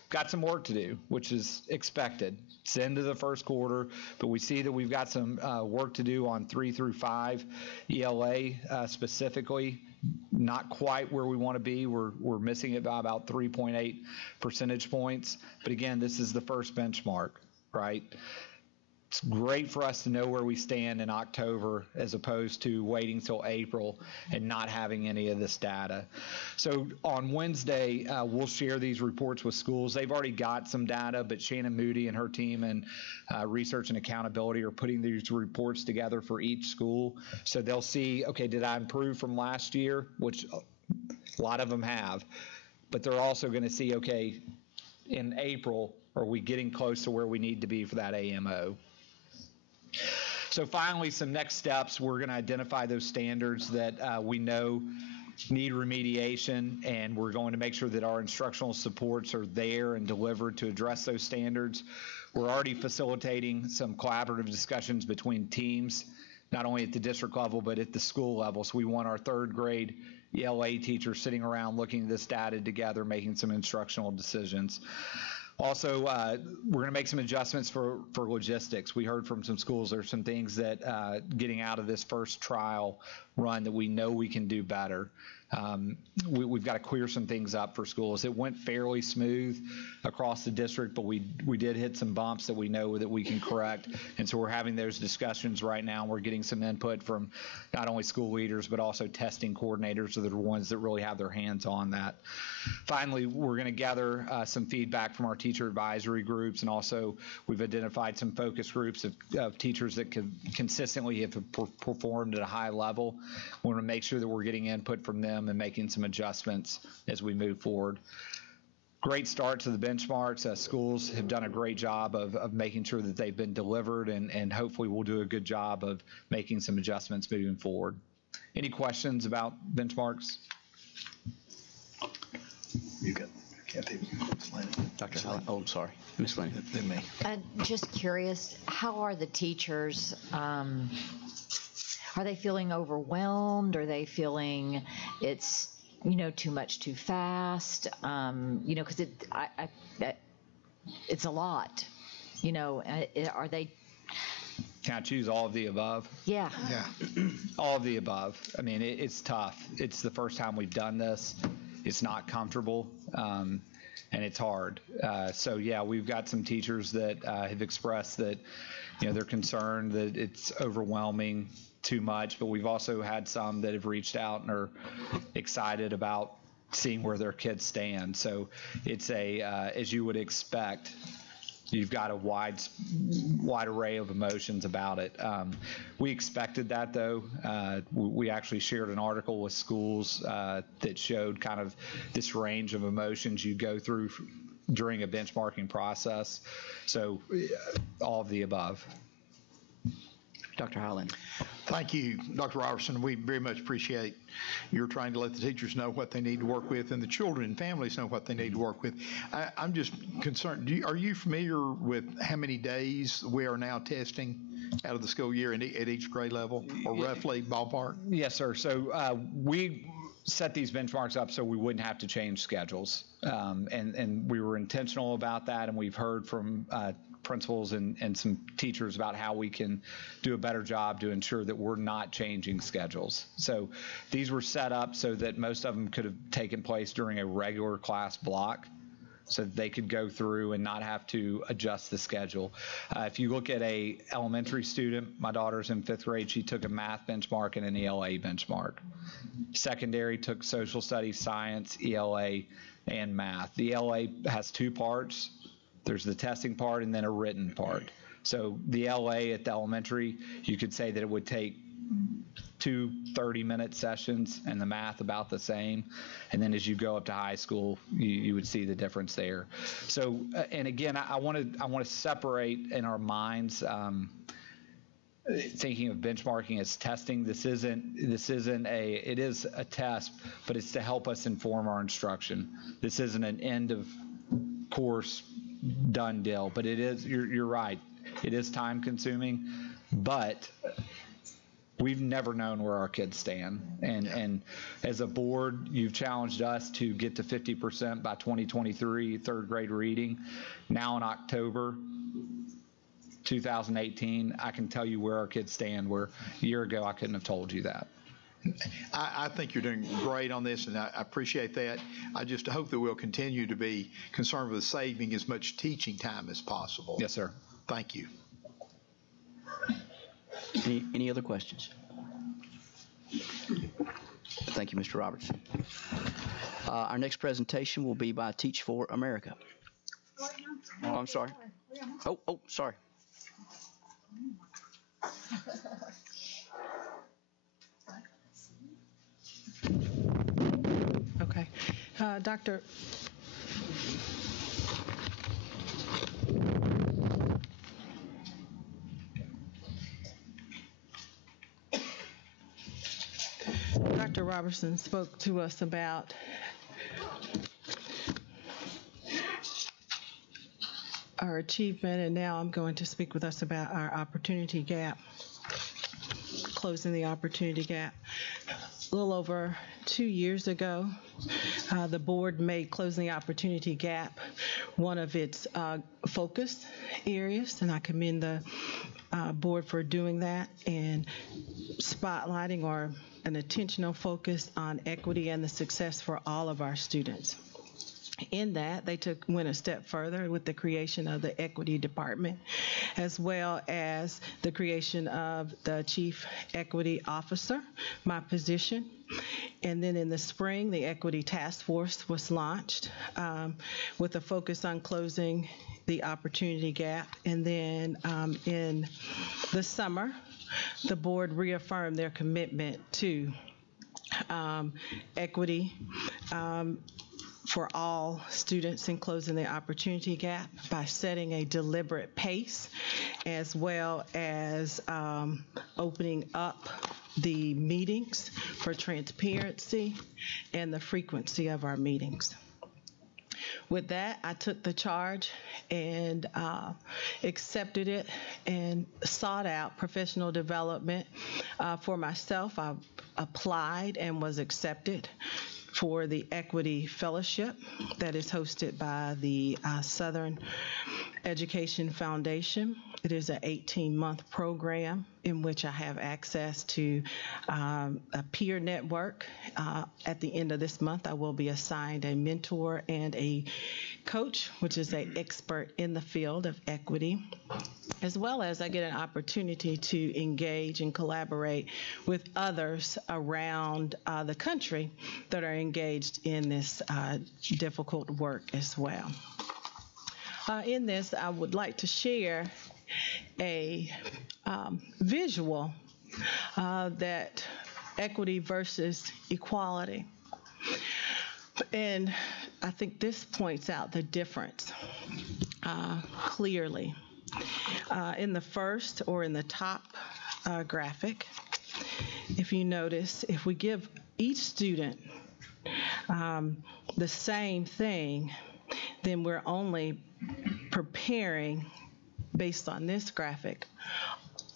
got some work to do, which is expected. It's into the first quarter, but we see that we've got some work to do on 3 through 5 ELA specifically. Not quite where we want to be. We're missing it by about 3.8 percentage points. But again, this is the first benchmark, right? It's great for us to know where we stand in October as opposed to waiting till April and not having any of this data. So on Wednesday, we'll share these reports with schools. They've already got some data, but Shannon Moody and her team and Research and Accountability are putting these reports together for each school. So they'll see, okay, did I improve from last year, which a lot of them have, but they're also going to see, okay, in April, are we getting close to where we need to be for that AMO? So finally, some next steps. We're going to identify those standards that we know need remediation, and we're going to make sure that our instructional supports are there and delivered to address those standards. We're already facilitating some collaborative discussions between teams, not only at the district level, but at the school level. So we want our 3rd grade ELA teachers sitting around looking at this data together, making some instructional decisions. Also, we're going to make some adjustments for logistics. We heard from some schools there's some things that getting out of this first trial run that we know we can do better. We've got to clear some things up for schools. It went fairly smooth across the district, but we did hit some bumps that we know that we can correct. And so we're having those discussions right now. We're getting some input from not only school leaders, but also testing coordinators that are the ones that really have their hands on that. Finally, we're going to gather some feedback from our teacher advisory groups, and also we've identified some focus groups of teachers that consistently have performed at a high level. We want to make sure that we're getting input from them and making some adjustments as we move forward. Great start to the benchmarks. Schools have done a great job of making sure that they've been delivered, and hopefully we'll do a good job of making some adjustments moving forward. Any questions about benchmarks? You got Kathy. Dr. Holland. Oh, I'm sorry. Ms. Lenny. Then me. Just curious, how are the teachers? Are they feeling overwhelmed? Are they feeling it's too much too fast? Because it's a lot. Are they? Can I choose all of the above? Yeah. All of the above. I mean, it's tough. It's the first time we've done this. It's not comfortable, and it's hard. So yeah, we've got some teachers that have expressed that, they're concerned that it's overwhelming too much, but we've also had some that have reached out and are excited about seeing where their kids stand. So it's as you would expect, you've got a wide array of emotions about it. We expected that, though. We actually shared an article with schools that showed kind of this range of emotions you go through during a benchmarking process. So all of the above. Dr. Holland. Thank you, Dr. Robertson. We very much appreciate your trying to let the teachers know what they need to work with and the children and families know what they need to work with. I'm just concerned, are you familiar with how many days we are now testing out of the school year at each grade level, or roughly ballpark? Yes, sir. So we set these benchmarks up so we wouldn't have to change schedules. And we were intentional about that, and we've heard from principals and some teachers about how we can do a better job to ensure that we're not changing schedules. So these were set up so that most of them could have taken place during a regular class block, so that they could go through and not have to adjust the schedule. If you look at a elementary student, my daughter's in 5th grade, she took a math benchmark and an ELA benchmark. Secondary took social studies, science, ELA, and math. The ELA has 2 parts. There's the testing part and then a written part. So the LA at the elementary, you could say that it would take 2 30-minute sessions, and the math about the same. And then as you go up to high school, you would see the difference there. So, and again, I want to separate in our minds, thinking of benchmarking as testing. It is a test, but it's to help us inform our instruction. This isn't an end of course done deal, but it is, you're right, it is time consuming, but we've never known where our kids stand. And as a board, you've challenged us to get to 50% by 2023, 3rd grade reading. Now in October 2018, I can tell you where our kids stand, where a year ago I couldn't have told you that. I think you're doing great on this, and I appreciate that. I just hope that we'll continue to be concerned with saving as much teaching time as possible. Yes, sir. Thank you. Any other questions? Thank you, Mr. Robertson. Our next presentation will be by Teach for America. Oh, I'm sorry. Oh, sorry. Okay. Dr. Robertson spoke to us about our achievement, and now I'm going to speak with us about our opportunity gap, closing the opportunity gap. A little over 2 years ago, the board made closing the opportunity gap one of its focus areas, and I commend the board for doing that and spotlighting or an intentional focus on equity and the success for all of our students. In that, they went a step further with the creation of the equity department, as well as the creation of the chief equity officer, my position. And then in the spring, the equity task force was launched with a focus on closing the opportunity gap. And then in the summer, the board reaffirmed their commitment to equity for all students in closing the opportunity gap by setting a deliberate pace, as well as opening up the meetings for transparency and the frequency of our meetings. With that, I took the charge and accepted it and sought out professional development for myself. I applied and was accepted for the Equity Fellowship that is hosted by the Southern Education Foundation. It is an 18-month program in which I have access to a peer network. At the end of this month, I will be assigned a mentor and a coach, which is an expert in the field of equity, as well as I get an opportunity to engage and collaborate with others around the country that are engaged in this difficult work as well. In this, I would like to share a visual that equity versus equality. And I think this points out the difference clearly. In the first or in the top graphic, if you notice, if we give each student the same thing, then we're only preparing, based on this graphic,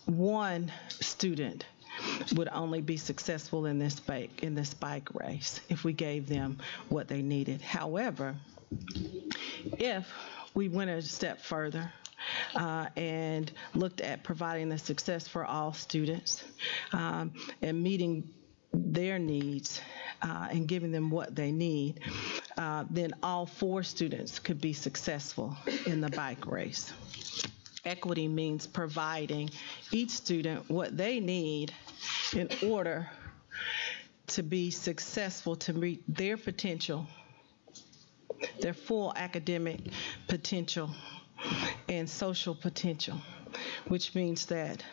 one student would only be successful in this bike race if we gave them what they needed. However, if we went a step further and looked at providing the success for all students and meeting their needs and giving them what they need, then all 4 students could be successful in the bike race. Equity means providing each student what they need in order to be successful, to meet their potential, their full academic potential and social potential, which means that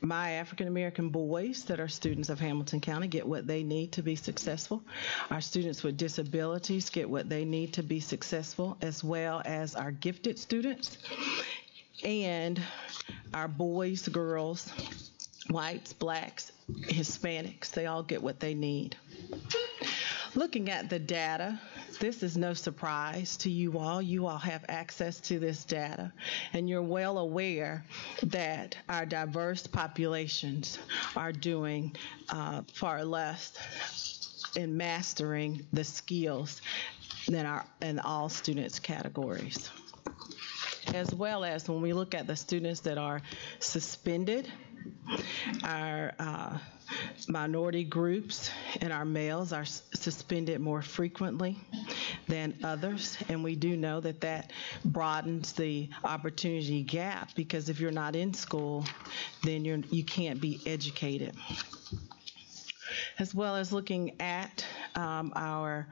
my African American boys that are students of Hamilton County get what they need to be successful. Our students with disabilities get what they need to be successful, as well as our gifted students. And our boys, girls, whites, blacks, Hispanics, they all get what they need. Looking at the data, this is no surprise to you all. You all have access to this data, and you're well aware that our diverse populations are doing far less in mastering the skills than in all students categories. As well as when we look at the students that are suspended, our minority groups and our males are suspended more frequently than others, and we do know that that broadens the opportunity gap, because if you're not in school, then you can't be educated. As well as looking at our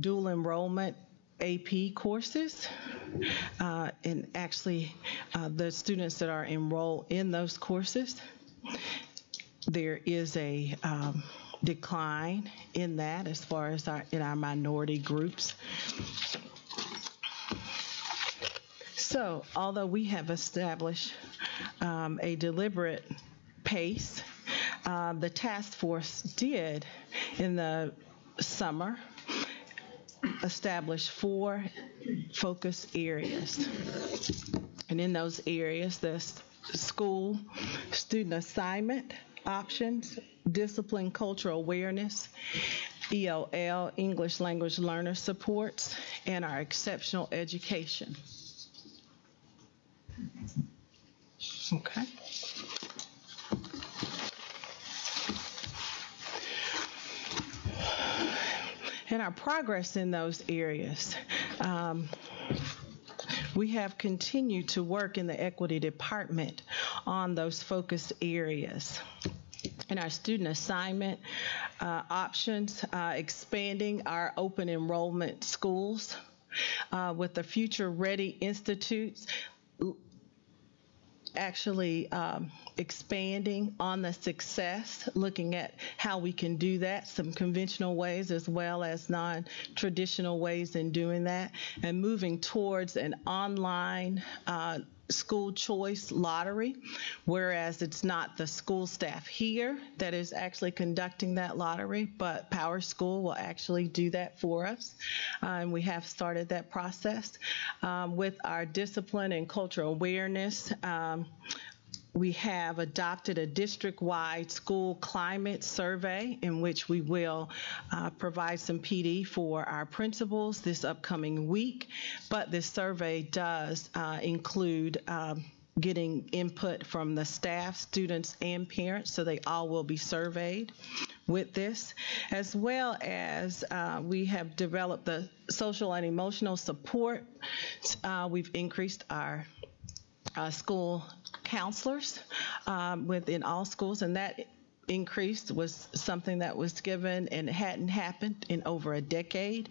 dual enrollment AP courses, and actually the students that are enrolled in those courses, there is a decline in that as far as in our minority groups. So although we have established a deliberate pace, the task force did in the summer establish 4 focus areas. And in those areas, the school student assignment options, discipline cultural awareness, ELL, English language learner supports, and our exceptional education. Okay. And our progress in those areas, we have continued to work in the equity department on those focused areas. In our student assignment options, expanding our open enrollment schools with the Future Ready Institutes, actually expanding on the success, looking at how we can do that, some conventional ways as well as non-traditional ways in doing that, and moving towards an online school choice lottery, whereas it's not the school staff here that is actually conducting that lottery, but Power School will actually do that for us. And we have started that process. With our discipline and cultural awareness, we have adopted a district-wide school climate survey in which we will provide some PD for our principals this upcoming week. But this survey does include getting input from the staff, students, and parents, so they all will be surveyed with this, as well as we have developed the social and emotional support. We've increased our school counselors within all schools, and that increase was something that was given and hadn't happened in over a decade.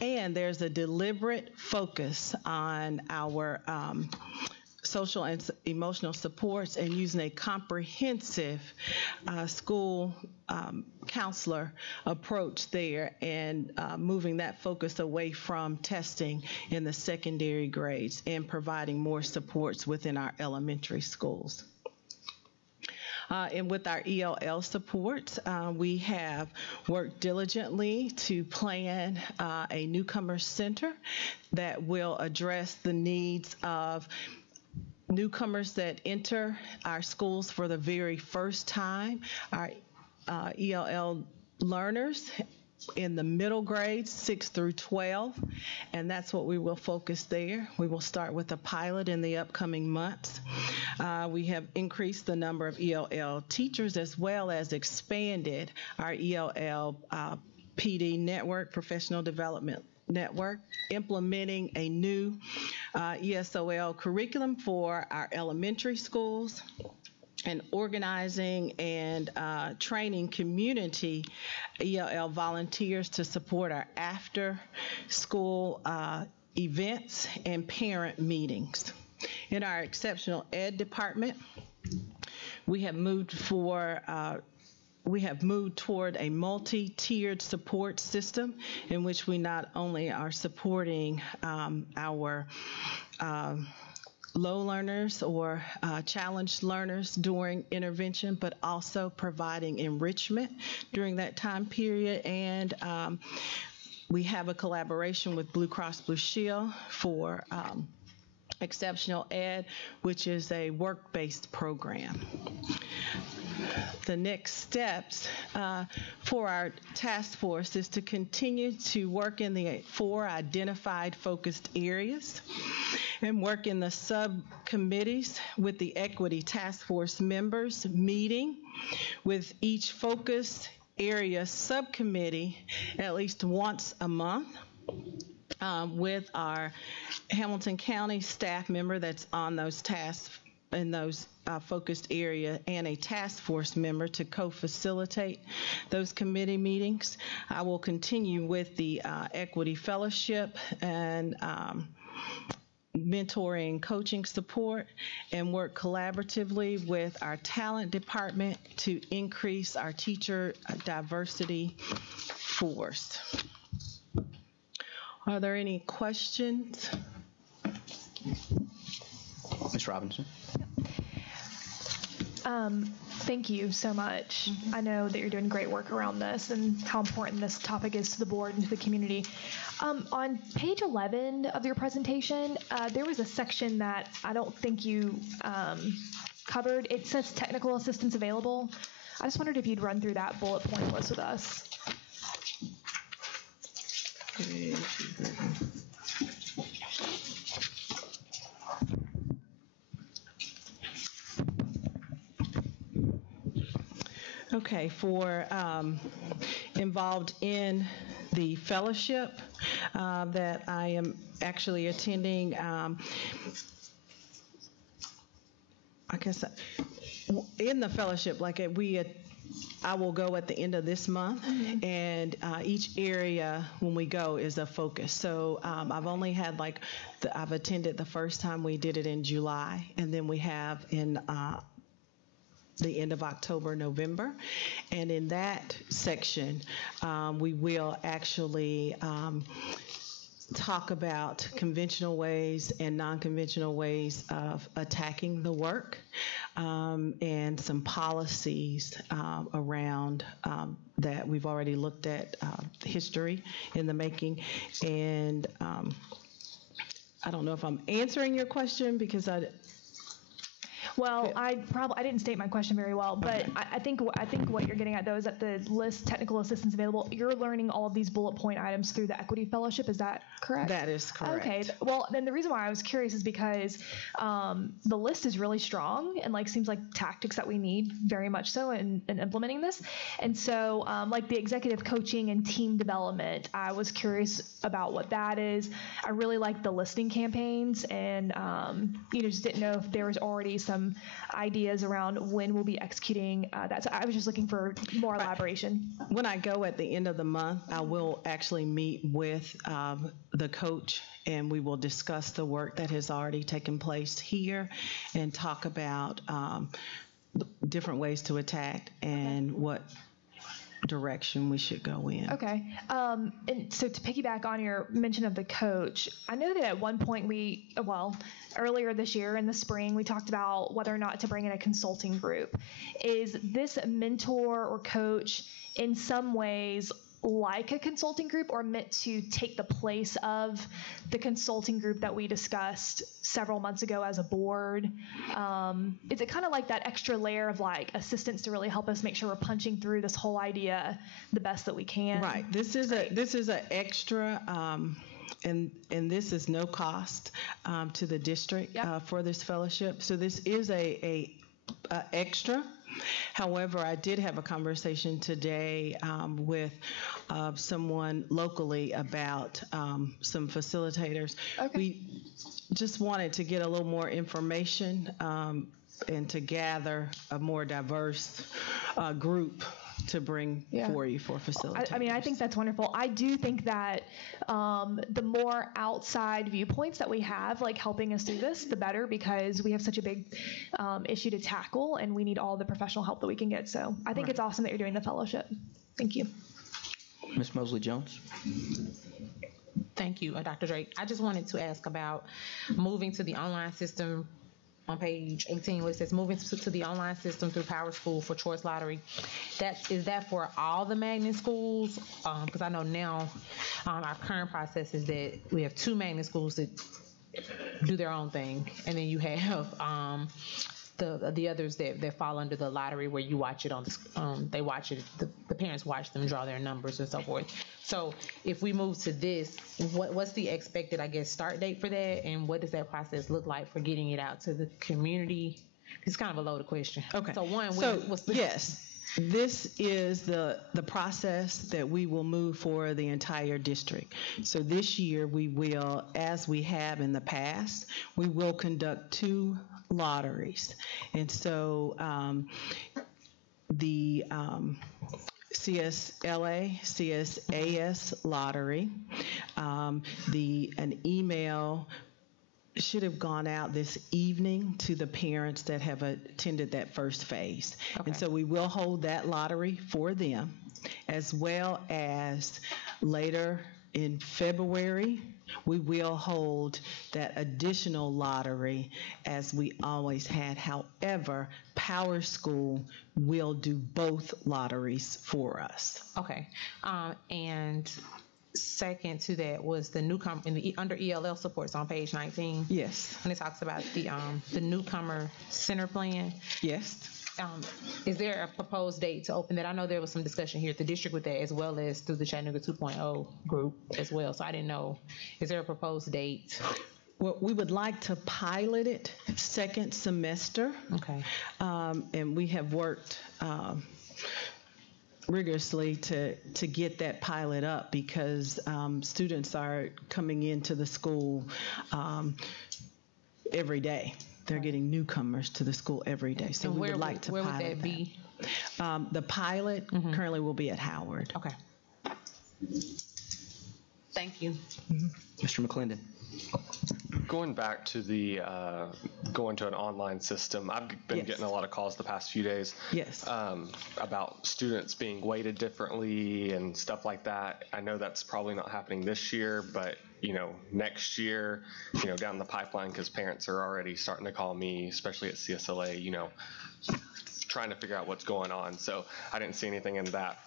And there's a deliberate focus on our social and emotional supports and using a comprehensive school counselor approach there, and moving that focus away from testing in the secondary grades and providing more supports within our elementary schools. And with our ELL supports, we have worked diligently to plan a newcomer center that will address the needs of newcomers that enter our schools for the very first time, our ELL learners in the middle grades, 6 through 12, and that's what we will focus there. We will start with a pilot in the upcoming months. We have increased the number of ELL teachers, as well as expanded our ELL PD network, professional development network, implementing a new ESOL curriculum for our elementary schools, and organizing and training community ELL volunteers to support our after-school events and parent meetings. In our exceptional ed department, we have moved toward a multi-tiered support system in which we not only are supporting our low learners or challenged learners during intervention, but also providing enrichment during that time period. And we have a collaboration with Blue Cross Blue Shield for exceptional ed, which is a work-based program. The next steps for our task force is to continue to work in the 4 identified focused areas and work in the subcommittees with the equity task force members, meeting with each focus area subcommittee at least once a month, with our Hamilton County staff member that's on those tasks in those focused area, and a task force member to co-facilitate those committee meetings. I will continue with the equity fellowship and mentoring coaching support, and work collaboratively with our talent department to increase our teacher diversity force. Are there any questions? Ms. Robinson. Thank you so much. I know that you're doing great work around this and how important this topic is to the board and to the community. On page 11 of your presentation, there was a section that I don't think you covered. It says technical assistance available. I just wondered if you'd run through that bullet point list with us. Okay, for involved in the fellowship that I am actually attending, I guess in the fellowship, like I will go at the end of this month, and each area when we go is a focus. So I've only had I've attended the first time we did it in July, and then we have in the end of October, November. And in that section, we will actually talk about conventional ways and non-conventional ways of attacking the work, and some policies around that we've already looked at, history in the making. And I don't know if I'm answering your question because Well, I didn't state my question very well, but okay. I think what you're getting at though is that the list technical assistance available. You're learning all of these bullet point items through the equity fellowship. Is that correct? That is correct. Okay. Well, then the reason why I was curious is because the list is really strong and seems like tactics that we need very much so in implementing this. And so like the executive coaching and team development, I was curious about what that is. I really like the listening campaigns, and just didn't know if there was already some ideas around when we'll be executing that. So I was just looking for more elaboration. When I go at the end of the month, I will actually meet with the coach, and we will discuss the work that has already taken place here and talk about different ways to attack and what direction we should go in. Okay. And so to piggyback on your mention of the coach, I know that at one point earlier this year in the spring, we talked about whether or not to bring in a consulting group. Is this mentor or coach in some ways like a consulting group, or meant to take the place of the consulting group that we discussed several months ago as a board? Is it kind of like that extra layer of assistance to really help us make sure we're punching through this whole idea the best that we can? Right. This is an extra, and this is no cost to the district for this fellowship. So this is a extra. However, I did have a conversation today with someone locally about some facilitators. Okay. We just wanted to get a little more information and to gather a more diverse group to bring for you for facilitators. I think that's wonderful. I do think that the more outside viewpoints that we have, helping us do this, the better, because we have such a big issue to tackle, and we need all the professional help that we can get. So I think it's awesome that you're doing the fellowship. Thank you. Ms. Mosley-Jones. Thank you, Dr. Drake. I just wanted to ask about moving to the online system. On page 18, where it says moving to the online system through Power School for Choice Lottery. Is that for all the magnet schools? Because I know now our current process is that we have 2 magnet schools that do their own thing, and then you have the others that fall under the lottery, where you watch it on they watch it, the parents watch them draw their numbers and so forth. So if we move to this, what's the expected, start date for that, and what does that process look like for getting it out to the community? It's kind of a loaded question. Okay. So yes, this is the process that we will move for the entire district. So this year we will, as we have in the past, we will conduct 2 lotteries. And so the CSLA, CSAS lottery, an email should have gone out this evening to the parents that have attended that first phase. Okay. And so we will hold that lottery for them, as well as later in February, we will hold that additional lottery as we always had. However, Power School will do both lotteries for us. Okay. And second to that was the newcomer under ELL supports on page 19. Yes. When it talks about the newcomer center plan. Yes. Is there a proposed date to open that? I know there was some discussion here at the district with that, as well as through the Chattanooga 2.0 group as well. So I didn't know, is there a proposed date? Well, we would like to pilot it second semester. Okay. And we have worked rigorously to get that pilot up, because students are coming into the school every day. They're getting newcomers to the school every day. So we would like to pilot that. Where would that be? The pilot currently will be at Howard. Okay. Thank you. Mr. McClendon. Going back to the going to an online system, I've been getting a lot of calls the past few days. Yes. About students being weighted differently and stuff like that. I know that's probably not happening this year, but next year, down the pipeline, because parents are already starting to call me, especially at CSLA, trying to figure out what's going on. So I didn't see anything in that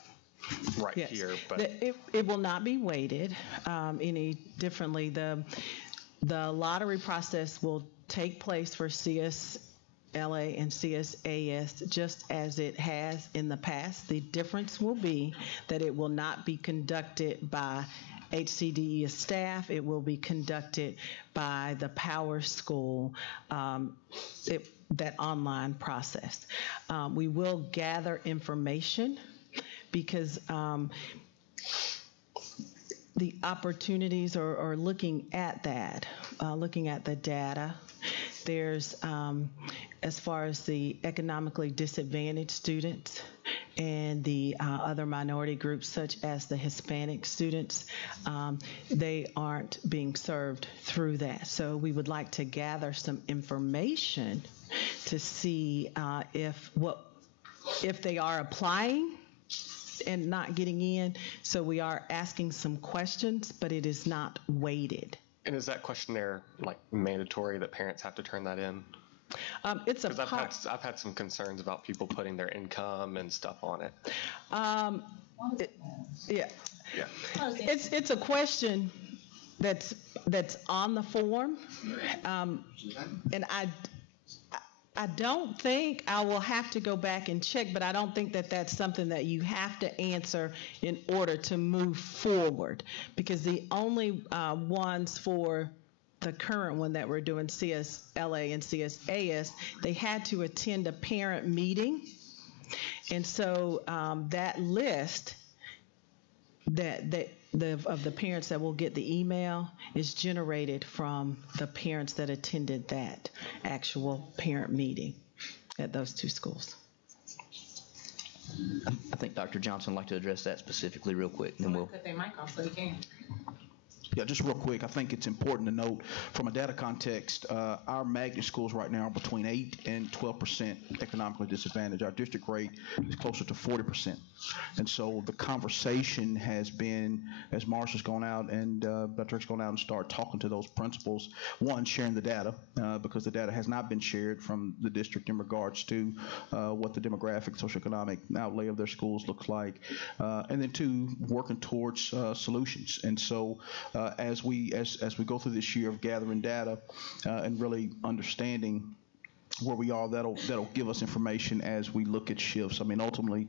here, but it will not be weighted any differently. The lottery process will take place for CSLA and CSAS just as it has in the past. The difference will be that it will not be conducted by HCDE staff. It will be conducted by the Power School, that online process. We will gather information because the opportunities are looking at that, looking at the data. There's, as far as the economically disadvantaged students and the other minority groups, such as the Hispanic students, they aren't being served through that. So we would like to gather some information to see if they are applying and not getting in. So we are asking some questions, but it is not weighted. And is that questionnaire mandatory that parents have to turn that in? It's I've had some concerns about people putting their income and stuff on it. It's a question that's on the form, and I don't think, I will have to go back and check, but I don't think that that's something that you have to answer in order to move forward, because the only ones for the current one that we're doing, CSLA and CSAS, they had to attend a parent meeting. And so that list of the parents that will get the email is generated from the parents that attended that actual parent meeting at those two schools. I think Dr. Johnson would like to address that specifically real quick, and then we'll cut their mic off so he can. Yeah, just real quick, I think it's important to note from a data context, our magnet schools right now are between 8 and 12% economically disadvantaged. Our district rate is closer to 40%. And so the conversation has been, as Marcia's gone out and Patrick's gone out and started talking to those principals, one, sharing the data, because the data has not been shared from the district in regards to what the demographic, socioeconomic outlay of their schools looks like, and then two, working towards solutions. And so as we go through this year of gathering data and really understanding where we are, that'll give us information as we look at shifts. I mean, ultimately,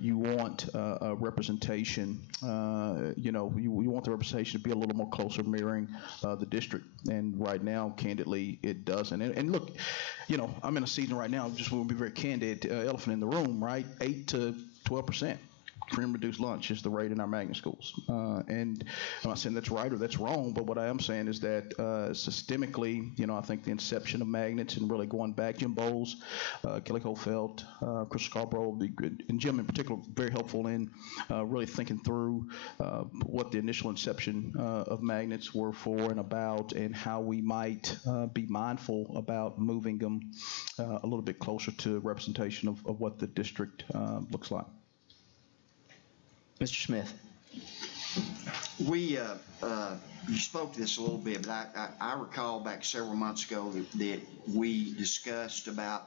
you want a representation. You want the representation to be a little more closer mirroring the district. And right now, candidly, it doesn't. And look, I'm in a season right now. Just want to be very candid. Elephant in the room, right? 8 to 12%. Free and reduced lunch is the rate in our magnet schools. And I'm not saying that's right or that's wrong, but what I am saying is that systemically, I think the inception of magnets and really going back, Jim Bowles, Kelly Colfelt, Chris Scarborough, and Jim in particular, very helpful in really thinking through what the initial inception of magnets were for and about, and how we might be mindful about moving them a little bit closer to representation of what the district looks like. Mr. Smith. You spoke to this a little bit, but I recall back several months ago that we discussed about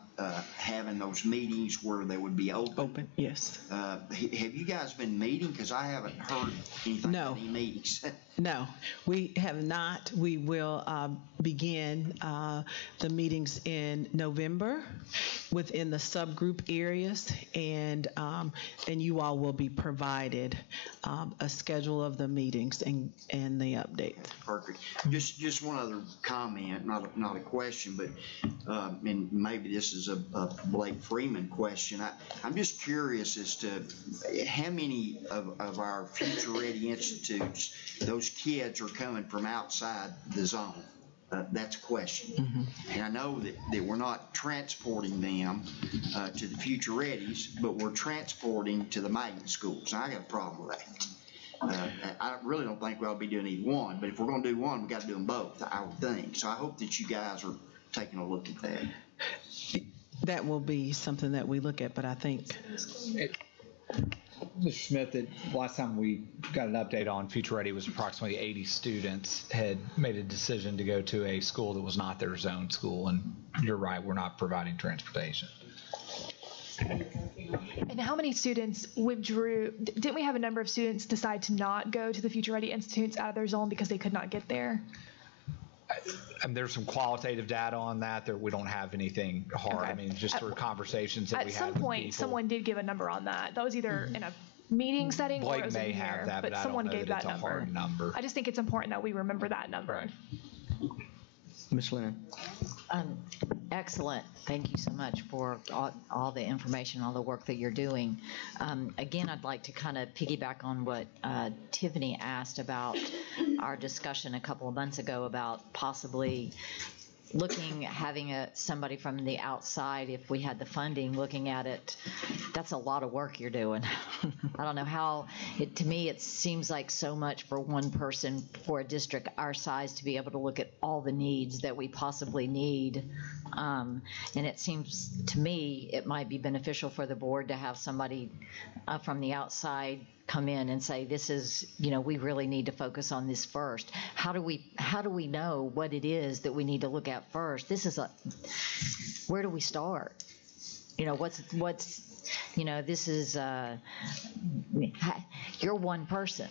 having those meetings where they would be open. Yes. Have you guys been meeting? Because I haven't heard anything about any meetings. No, we have not. We will begin the meetings in November within the subgroup areas, and you all will be provided a schedule of the meetings and the updates. Perfect. Just one other comment, not a question, but and maybe this is a Blake Freeman question. I'm just curious as to how many of our future ready institutes, those kids are coming from outside the zone. That's a question. Mm-hmm. And I know that we're not transporting them to the future readies, but we're transporting to the magnet schools. I got a problem with that. I really don't think we ought to be doing either one, but if we're going to do one, we got to do them both, I would think. So I hope that you guys are taking a look at that. That will be something that we look at, but I think Mr. Smith, that last time we got an update on Future Ready was approximately 80 students had made a decision to go to a school that was not their zone school, and you're right, we're not providing transportation. And how many students withdrew? Didn't we have a number of students decide to not go to the Future Ready Institutes out of their zone because they could not get there? And there's some qualitative data on that we don't have anything hard. Okay. I mean, just through conversations that we had with At some point, people. someone did give a number on that. That was either in a meeting setting or Blake it was may in here, have that, but I don't someone know gave that it's that a hard number. I just think it's important that we remember that number. Right. Ms. Lennon. Excellent. Thank you so much for all the information, all the work that you're doing. Again, I'd like to kind of piggyback on what Tiffany asked about our discussion a couple of months ago about possibly having somebody from the outside, if we had the funding, looking at it. That's a lot of work you're doing. I don't know how, to me, it seems like so much for one person for a district our size to be able to look at all the needs that we possibly need. And it seems to me it might be beneficial for the board to have somebody from the outside come in and say, this is, we really need to focus on this first. How do we know what it is that we need to look at first? Where do we start? This is, you're one person.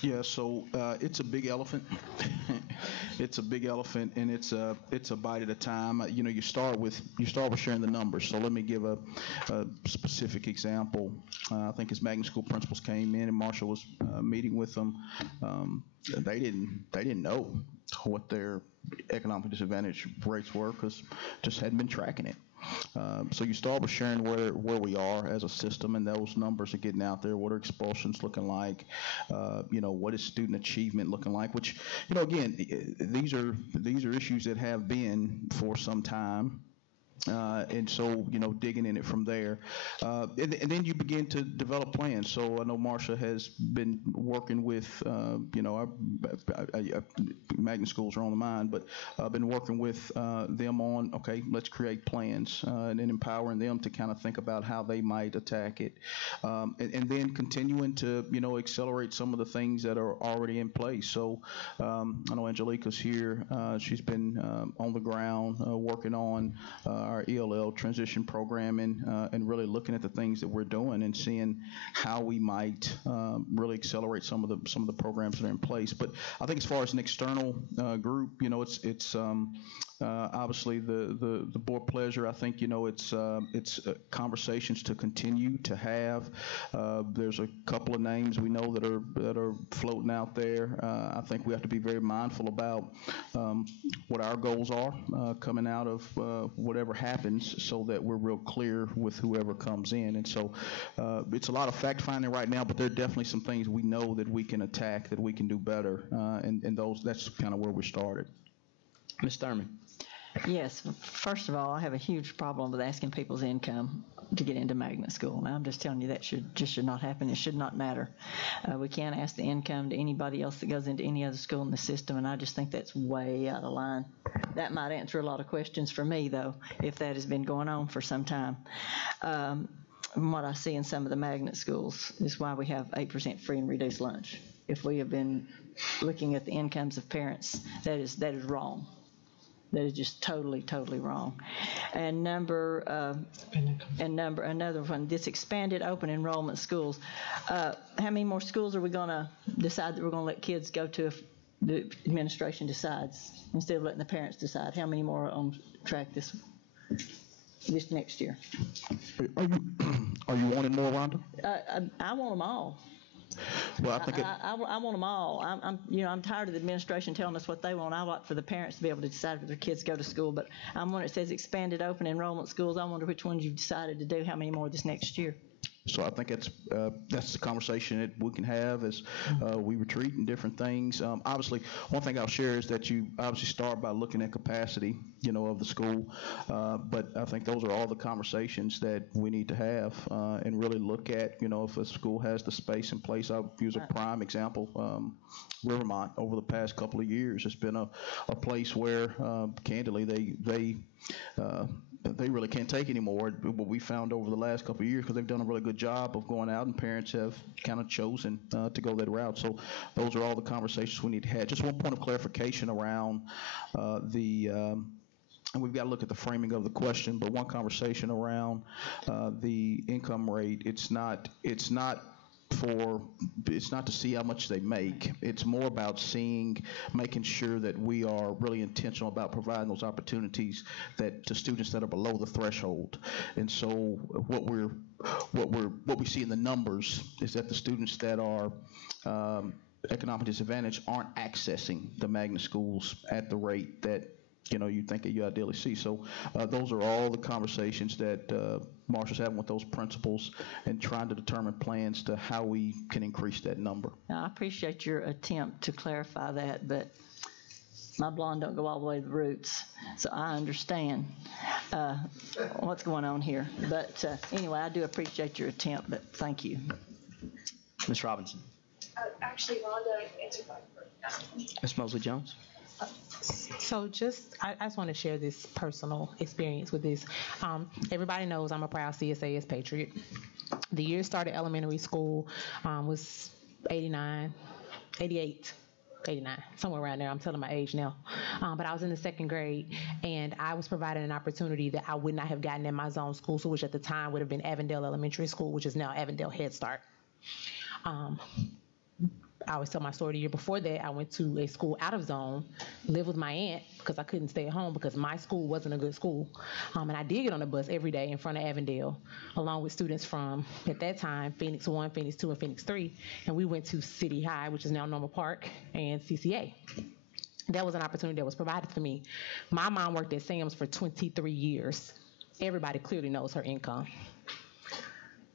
Yeah, so it's a big elephant. It's a big elephant, and it's a bite at a time. You start with sharing the numbers. So let me give a specific example. I think as magnet school principals came in and Marshall was meeting with them, they didn't know what their economic disadvantage rates were because just hadn't been tracking it. So you start with sharing where we are as a system, and those numbers are getting out there. What are expulsions looking like? What is student achievement looking like? Which, again, these are issues that have been for some time. And so, digging in it from there. And then you begin to develop plans. So I know Marcia has been working with, our magnet schools are on the mind, but I've been working with them on, okay, let's create plans and then empowering them to kind of think about how they might attack it. And then continuing to, accelerate some of the things that are already in place. So I know Angelica's here. She's been on the ground working on our ELL transition programming and really looking at the things that we're doing and seeing how we might really accelerate some of the programs that are in place. But I think as far as an external group, it's obviously the board pleasure. I think it's conversations to continue to have. There's a couple of names we know that are floating out there. I think we have to be very mindful about what our goals are coming out of whatever happens, so that we're real clear with whoever comes in. And so it's a lot of fact finding right now, but there are definitely some things we know that we can attack, that we can do better, and that's kind of where we started. Ms. Thurman. Yes. First of all, I have a huge problem with asking people's income to get into magnet school. Now, I'm just telling you that should not happen. It should not matter. We can't ask the income to anybody else that goes into any other school in the system, and I just think that's way out of line. That might answer a lot of questions for me, though, if that has been going on for some time. From what I see in some of the magnet schools is why we have 8% free and reduced lunch. If we have been looking at the incomes of parents, that is wrong. That is just totally wrong. And another one, this expanded open enrollment schools. How many more schools are we going to decide that we're going to let kids go to if the administration decides, instead of letting the parents decide? How many more are on track this next year? Are you wanting more, Rhonda? I want them all. Well, I think I want them all. I'm tired of the administration telling us what they want. I like for the parents to be able to decide if their kids go to school. But when it says expanded open enrollment schools, I wonder which ones you've decided to do. How many more this next year? So I think that's the conversation that we can have as we retreat and different things. Obviously, one thing I'll share is that you obviously start by looking at capacity, of the school. But I think those are all the conversations that we need to have and really look at, if a school has the space in place. I'll use a prime example. Rivermont, over the past couple of years, has been a place where, candidly, they really can't take anymore. What we found over the last couple of years, because they've done a really good job of going out, and parents have kind of chosen to go that route. So those are all the conversations we need to have. Just one point of clarification around and we've got to look at the framing of the question, but one conversation around the income rate. It's not to see how much they make. It's more about making sure that we are really intentional about providing those opportunities to students that are below the threshold. And so what we see in the numbers is that the students that are economic disadvantaged aren't accessing the magnet schools at the rate that you think that you ideally see. So those are all the conversations that Marcia's having with those principals and trying to determine plans to how we can increase that number. Now, I appreciate your attempt to clarify that, but my blonde don't go all the way to the roots, so I understand what's going on here. But anyway, I do appreciate your attempt, but thank you. Ms. Robinson. Actually, Rhonda answered my question. Ms. Mosley-Jones. So I just want to share this personal experience with this. Everybody knows I'm a proud CSAS patriot. The year started elementary school was 89, somewhere around there. I'm telling my age now. But I was in the second grade, and I was provided an opportunity that I would not have gotten in my zone school, so which at the time would have been Avondale Elementary School, which is now Avondale Head Start. I always tell my story. The year before that, I went to a school out of zone, lived with my aunt because I couldn't stay at home because my school wasn't a good school. And I did get on the bus every day in front of Avondale, along with students from, at that time, Phoenix 1, Phoenix 2, and Phoenix 3. And we went to City High, which is now Normal Park, and CCA. That was an opportunity that was provided for me. My mom worked at Sam's for 23 years. Everybody clearly knows her income.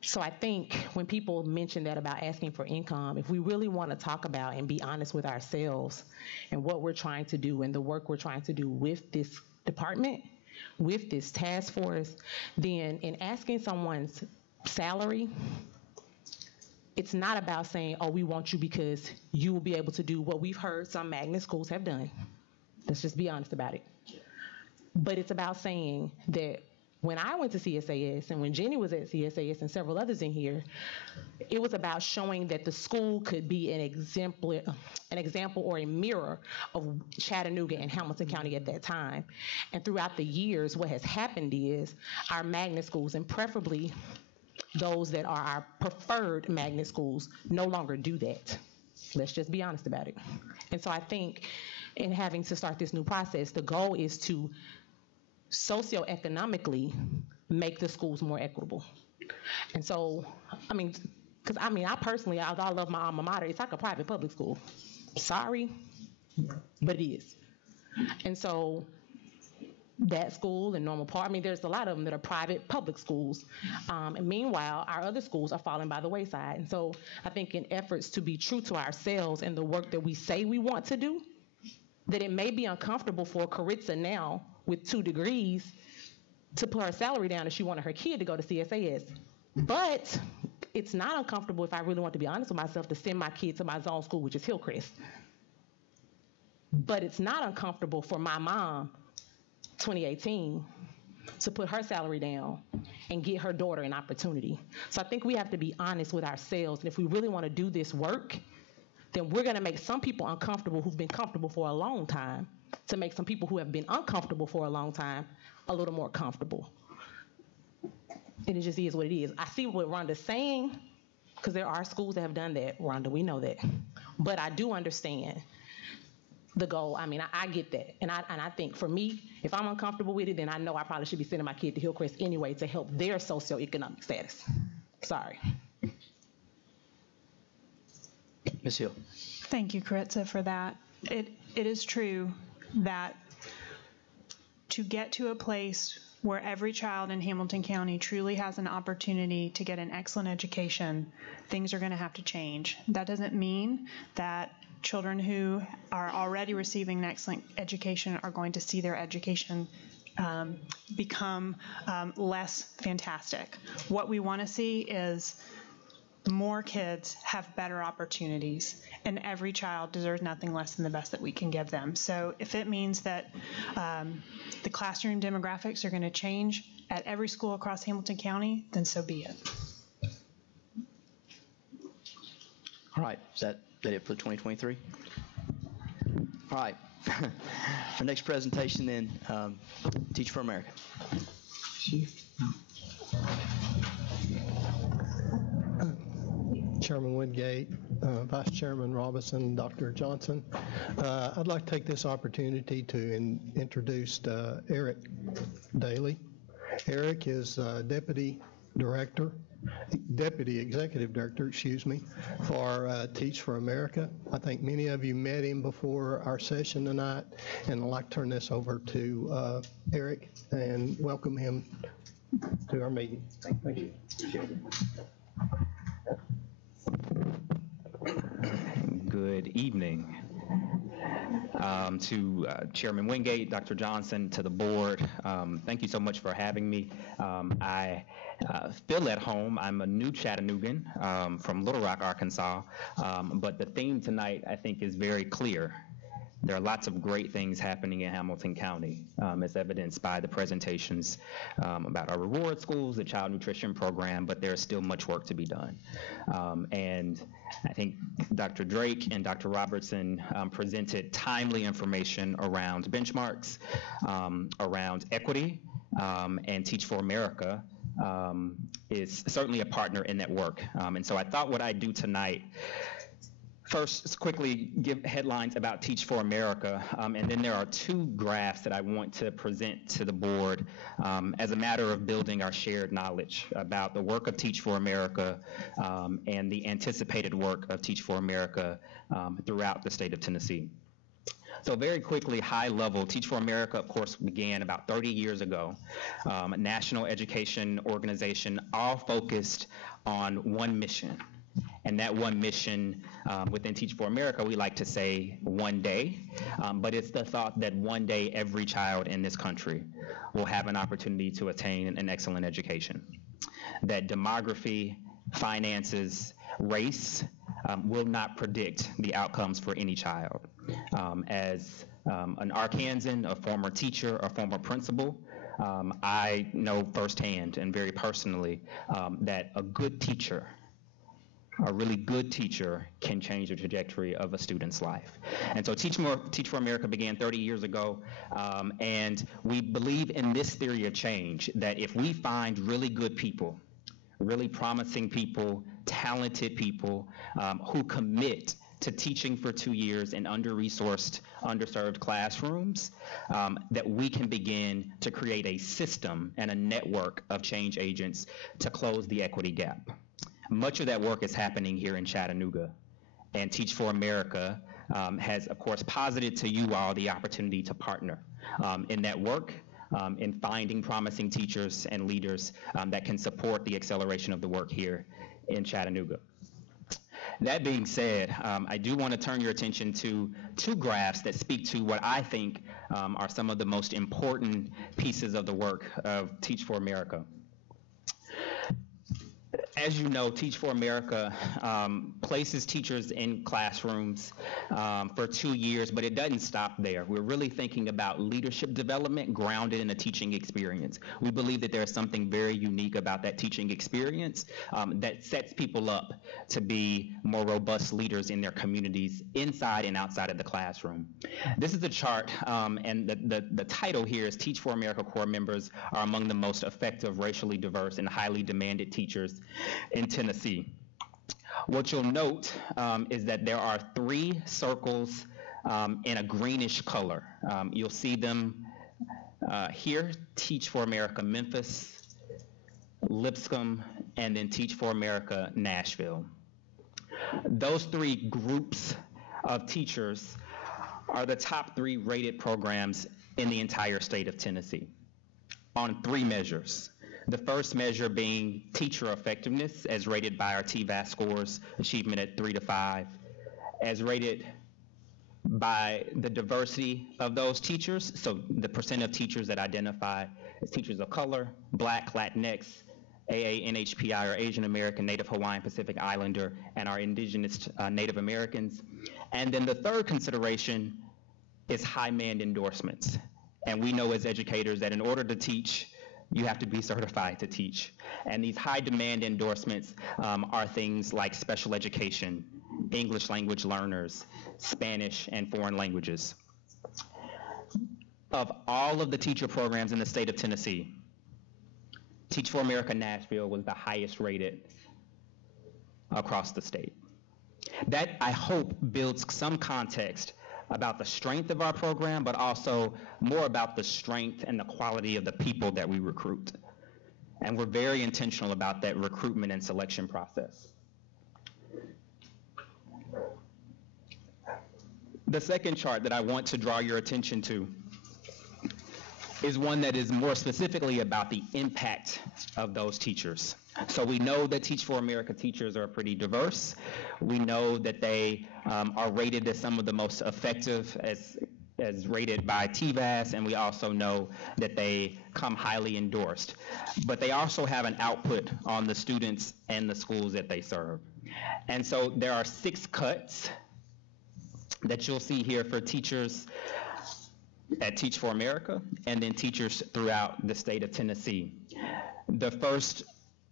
So I think when people mention that about asking for income, if we really want to talk about and be honest with ourselves and what we're trying to do and the work we're trying to do with this department, with this task force, then in asking someone's salary, it's not about saying, oh, we want you because you will be able to do what we've heard some magnet schools have done. Let's just be honest about it. But it's about saying that when I went to CSAS and when Jenny was at CSAS and several others in here, it was about showing that the school could be an example or a mirror of Chattanooga and Hamilton County at that time. And throughout the years, what has happened is our magnet schools, and preferably those that are our preferred magnet schools, no longer do that. Let's just be honest about it. And so I think in having to start this new process, the goal is to socioeconomically make the schools more equitable. And so, I personally, although I love my alma mater, it's like a private public school. Sorry, but it is. And so that school and Normal Park, there's a lot of them that are private public schools. And meanwhile, our other schools are falling by the wayside. And so I think in efforts to be true to ourselves and the work that we say we want to do, that it may be uncomfortable for Caritza now with 2 degrees to put her salary down if she wanted her kid to go to CSAS. But it's not uncomfortable, if I really want to be honest with myself, to send my kid to my zone school, which is Hillcrest. But it's not uncomfortable for my mom, 2018, to put her salary down and get her daughter an opportunity. So I think we have to be honest with ourselves. And if we really want to do this work, then we're going to make some people uncomfortable who've been comfortable for a long time to make some people who have been uncomfortable for a long time a little more comfortable. And it just is what it is. I see what Rhonda's saying, because there are schools that have done that, Rhonda, we know that. But I do understand the goal. I get that. And I think for me, if I'm uncomfortable with it, then I know I probably should be sending my kid to Hillcrest anyway to help their socioeconomic status. Sorry. Ms. Hill. Thank you, Caritza, for that. It is true that to get to a place where every child in Hamilton County truly has an opportunity to get an excellent education, things are going to have to change. That doesn't mean that children who are already receiving an excellent education are going to see their education become less fantastic. What we want to see is more kids have better opportunities, and every child deserves nothing less than the best that we can give them. So if it means that the classroom demographics are going to change at every school across Hamilton County, then so be it. All right, is that it for 2023? All right. Our next presentation then, Teach for America. Chairman Wingate, Vice Chairman Robinson, Dr. Johnson. I'd like to take this opportunity to introduce Eric Daly. Eric is Deputy Executive Director, for Teach for America. I think many of you met him before our session tonight, and I'd like to turn this over to Eric and welcome him to our meeting. Thank you. Good evening to Chairman Wingate, Dr. Johnson, to the board. Thank you so much for having me. I feel at home. I'm a new Chattanoogan from Little Rock, Arkansas, but the theme tonight I think is very clear. There are lots of great things happening in Hamilton County, as evidenced by the presentations about our reward schools, the child nutrition program, but there's still much work to be done. And I think Dr. Drake and Dr. Robertson presented timely information around benchmarks, around equity, and Teach for America is certainly a partner in that work. And so I thought what I'd do tonight, first, quickly give headlines about Teach for America, and then there are two graphs that I want to present to the board as a matter of building our shared knowledge about the work of Teach for America and the anticipated work of Teach for America throughout the state of Tennessee. So very quickly, high level, Teach for America, of course, began about 30 years ago, a national education organization, all focused on one mission. And that one mission within Teach for America, we like to say one day, but it's the thought that one day every child in this country will have an opportunity to attain an excellent education. That demography, finances, race will not predict the outcomes for any child. As an Arkansan, a former teacher, a former principal, I know firsthand and very personally that a good teacher, a really good teacher, can change the trajectory of a student's life. And so Teach for America began 30 years ago, and we believe in this theory of change, that if we find really good people, really promising people, talented people who commit to teaching for 2 years in under-resourced, underserved classrooms, that we can begin to create a system and a network of change agents to close the equity gap. Much of that work is happening here in Chattanooga, and Teach for America has, of course, posited to you all the opportunity to partner in that work, in finding promising teachers and leaders that can support the acceleration of the work here in Chattanooga. That being said, I do want to turn your attention to two graphs that speak to what I think are some of the most important pieces of the work of Teach for America. As you know, Teach for America places teachers in classrooms for 2 years, but it doesn't stop there. We're really thinking about leadership development grounded in a teaching experience. We believe that there's something very unique about that teaching experience that sets people up to be more robust leaders in their communities inside and outside of the classroom. This is a chart, and the title here is Teach for America core members are among the most effective, racially diverse, and highly demanded teachers in Tennessee. What you'll note is that there are 3 circles in a greenish color. You'll see them here: Teach for America Memphis, Lipscomb, and then Teach for America Nashville. Those 3 groups of teachers are the top 3 rated programs in the entire state of Tennessee. on 3 measures. The first measure being teacher effectiveness, as rated by our TVAS scores, achievement at 3 to 5, as rated by the diversity of those teachers, so the percent of teachers that identify as teachers of color, Black, Latinx, AA, NHPI, or Asian American, Native Hawaiian, Pacific Islander, and our indigenous Native Americans. And then the third consideration is high demand endorsements. And we know as educators that in order to teach, you have to be certified to teach. And these high demand endorsements are things like special education, English language learners, Spanish, and foreign languages. Of all of the teacher programs in the state of Tennessee, Teach for America Nashville was the highest rated across the state. That, I hope, builds some context about the strength of our program, but also more about the strength and the quality of the people that we recruit. And we're very intentional about that recruitment and selection process. The second chart that I want to draw your attention to is one that is more specifically about the impact of those teachers. So we know that Teach for America teachers are pretty diverse. We know that they are rated as some of the most effective as rated by TVAS, and we also know that they come highly endorsed. But they also have an output on the students and the schools that they serve. And so there are 6 cuts that you'll see here for teachers at Teach for America, and then teachers throughout the state of Tennessee. The first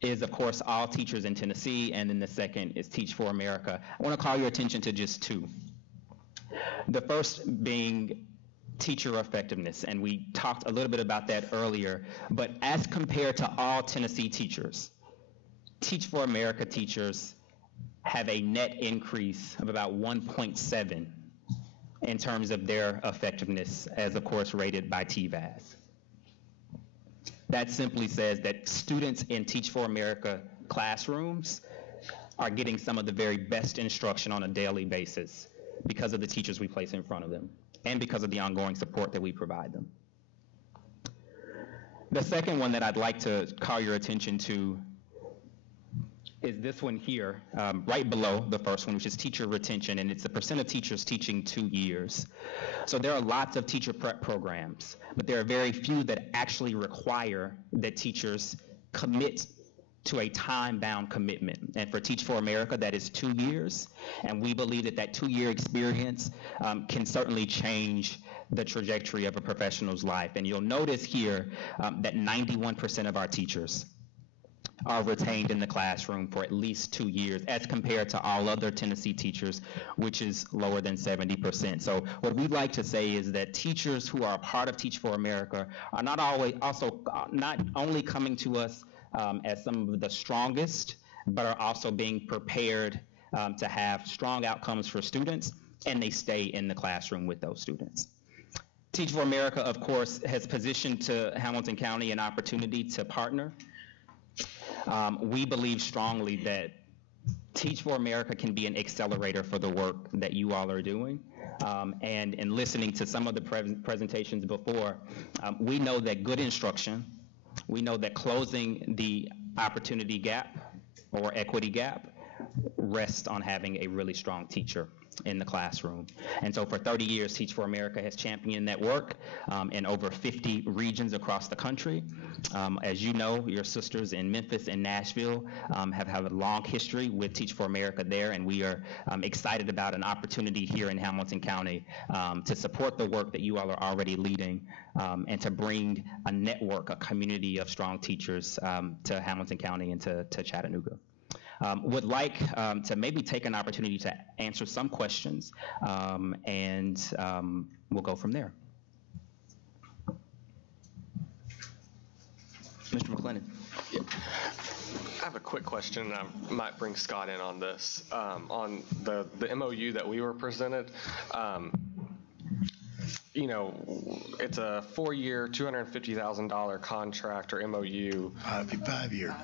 is, of course, all teachers in Tennessee, and then the second is Teach for America. I want to call your attention to just 2. The first being teacher effectiveness, and we talked a little bit about that earlier, but as compared to all Tennessee teachers, Teach for America teachers have a net increase of about 1.7 in terms of their effectiveness, as of course rated by TVAS. That simply says that students in Teach for America classrooms are getting some of the very best instruction on a daily basis because of the teachers we place in front of them and because of the ongoing support that we provide them. The second one that I'd like to call your attention to is this one here, right below the first one, which is teacher retention, and it's the percent of teachers teaching 2 years. So there are lots of teacher prep programs, but there are very few that actually require that teachers commit to a time-bound commitment. And for Teach for America, that is 2 years, and we believe that that 2-year experience can certainly change the trajectory of a professional's life. And you'll notice here that 91% of our teachers are retained in the classroom for at least 2 years, as compared to all other Tennessee teachers, which is lower than 70%. So what we'd like to say is that teachers who are a part of Teach for America are not only coming to us as some of the strongest, but are also being prepared to have strong outcomes for students, and they stay in the classroom with those students. Teach for America, of course, has positioned to Hamilton County an opportunity to partner. We believe strongly that Teach for America can be an accelerator for the work that you all are doing. And in listening to some of the presentations before, we know that good instruction, we know that closing the opportunity gap or equity gap rests on having a really strong teacher in the classroom. And so for 30 years, Teach for America has championed that work in over 50 regions across the country. As you know, your sisters in Memphis and Nashville have a long history with Teach for America there, and we are excited about an opportunity here in Hamilton County to support the work that you all are already leading and to bring a network, a community of strong teachers to Hamilton County and to Chattanooga. Would like to maybe take an opportunity to answer some questions, and we'll go from there. Mr. McLennan. Yeah. I have a quick question, and I might bring Scott in on this. On the MOU that we were presented, you know, it's a 4-year, $250,000 contract or MOU. 5-year.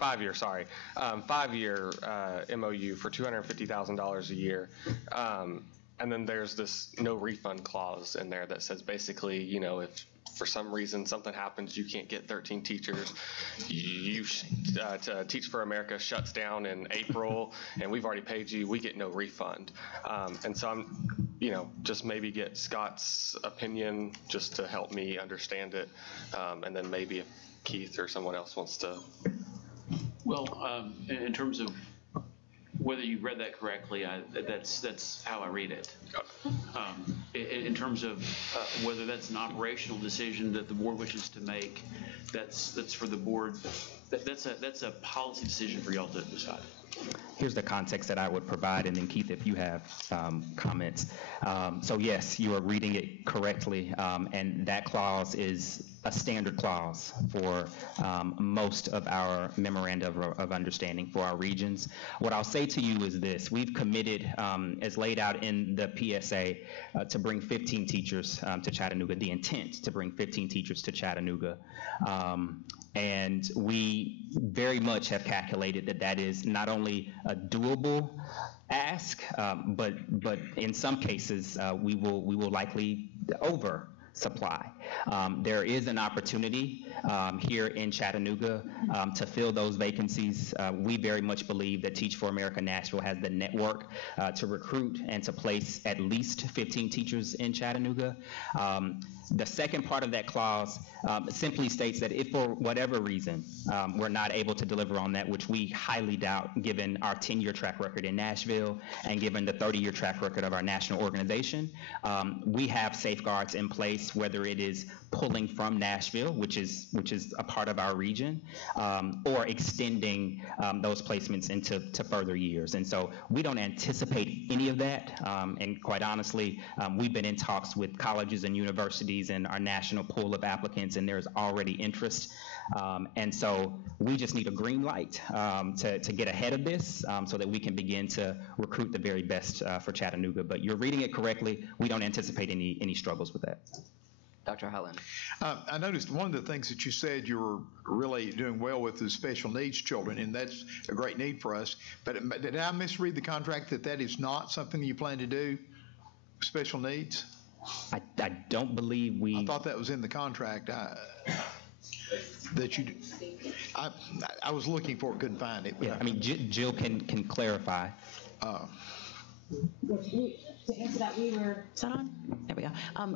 5-year, sorry. 5-year MOU for $250,000 a year. And then there's this no refund clause in there that says basically, if for some reason something happens, you can't get 13 teachers, Teach for America shuts down in April, and we've already paid you, we get no refund. And so I'm, just maybe get Scott's opinion just to help me understand it, and then maybe if Keith or someone else wants to. Well, in terms of whether you read that correctly, that's how I read it. In terms of whether that's an operational decision that the board wishes to make, that's for the board. That's a policy decision for y'all to decide. Here's the context that I would provide, and then Keith, if you have comments. So yes, you are reading it correctly, and that clause is a standard clause for most of our memoranda of understanding for our regions. What I'll say to you is this: we've committed, as laid out in the PSA, to bring 15 teachers to Chattanooga, the intent to bring 15 teachers to Chattanooga. And we very much have calculated that that is not only a doable ask, but in some cases we will likely oversupply. There is an opportunity here in Chattanooga to fill those vacancies. We very much believe that Teach for America Nashville has the network to recruit and to place at least 15 teachers in Chattanooga. The second part of that clause simply states that if for whatever reason we're not able to deliver on that, which we highly doubt given our 10-year track record in Nashville and given the 30-year track record of our national organization, we have safeguards in place, whether it is pulling from Nashville, which is a part of our region, or extending those placements into further years. And so we don't anticipate any of that. And quite honestly, we've been in talks with colleges and universities and our national pool of applicants, and there's already interest. And so we just need a green light to get ahead of this so that we can begin to recruit the very best for Chattanooga. But you're reading it correctly. We don't anticipate any struggles with that. Dr. Holland. I noticed one of the things that you said you were really doing well with is special needs children, and that's a great need for us. But did I misread the contract that is not something you plan to do, special needs? I don't believe we... I thought that was in the contract that you... I was looking for it, couldn't find it. Yeah, I mean, Jill can clarify. To answer that, is that on? There we go.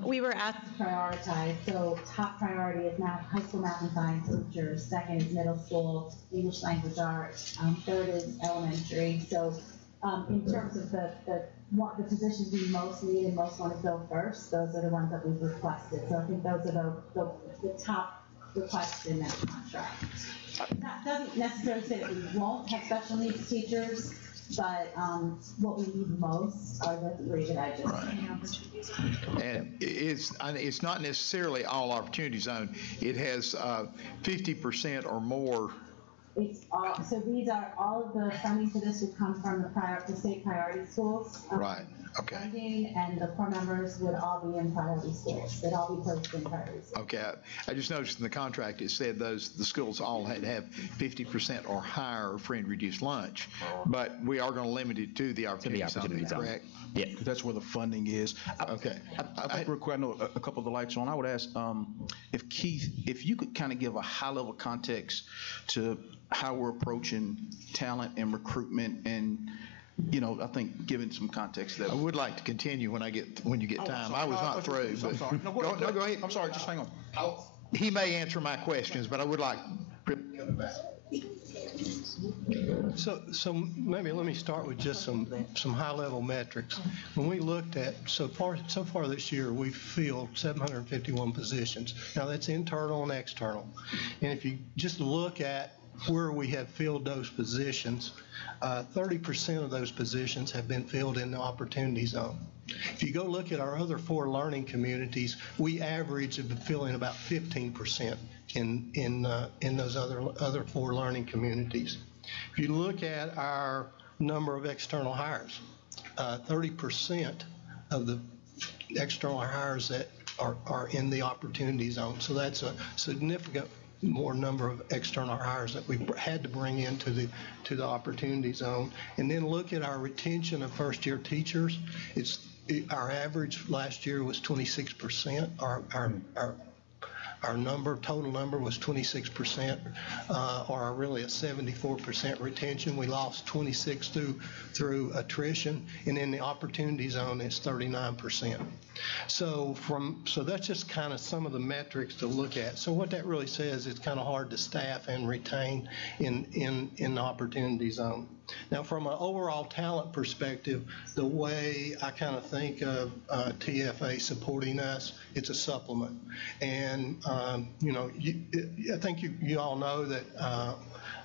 We were asked to prioritize. So top priority is high school math and science teachers. Second is middle school English language arts. Third is elementary. So in terms of the positions we most need and most want to fill first, those are the ones that we've requested. So I think those are the top requests in that contract. That doesn't necessarily say that we won't have special needs teachers, but what we need most are the three that I just named. And it's not necessarily all opportunity zone. It has 50% or more. It's all, so these are all of the funding for this would come from the state priority schools. Right. Okay. Funding, and the core members would all be in priority schools. They'd all be posted in priority schools. Okay. I just noticed in the contract it said the schools all had to have 50% or higher free and reduced lunch, but we are going to limit it to the opportunity zone, correct? Yeah, that's where the funding is. Okay. I think real quick, I know a couple of the lights on. I would ask if Keith, if you could kind of give a high-level context to how we're approaching talent and recruitment, and I think giving some context that I would like to continue when you get time. I was not through. I'm sorry. No, go ahead. I'm sorry. Just hang on. He may answer my questions, but I would like. So maybe let me start with just some high-level metrics. When we looked at so far this year, we've filled 751 positions. Now that's internal and external, and if you just look at where we have filled those positions, 30% of those positions have been filled in the opportunity zone. If you go look at our other 4 learning communities, we average of filling about 15% in those other 4 learning communities. If you look at our number of external hires, 30% of the external hires that are in the opportunity zone. So that's a significant more number of external hires that we had to bring into the opportunity zone. And then look at our retention of first-year teachers. It's our average last year was 26%. Our total number was 26%, or really a 74% retention. We lost 26 through attrition, and in the opportunity zone, it's 39%. So that's just kind of some of the metrics to look at. So what that really says, it's kind of hard to staff and retain in the opportunity zone. Now, from an overall talent perspective, the way I kind of think of TFA supporting us, it's a supplement. And, I think you all know that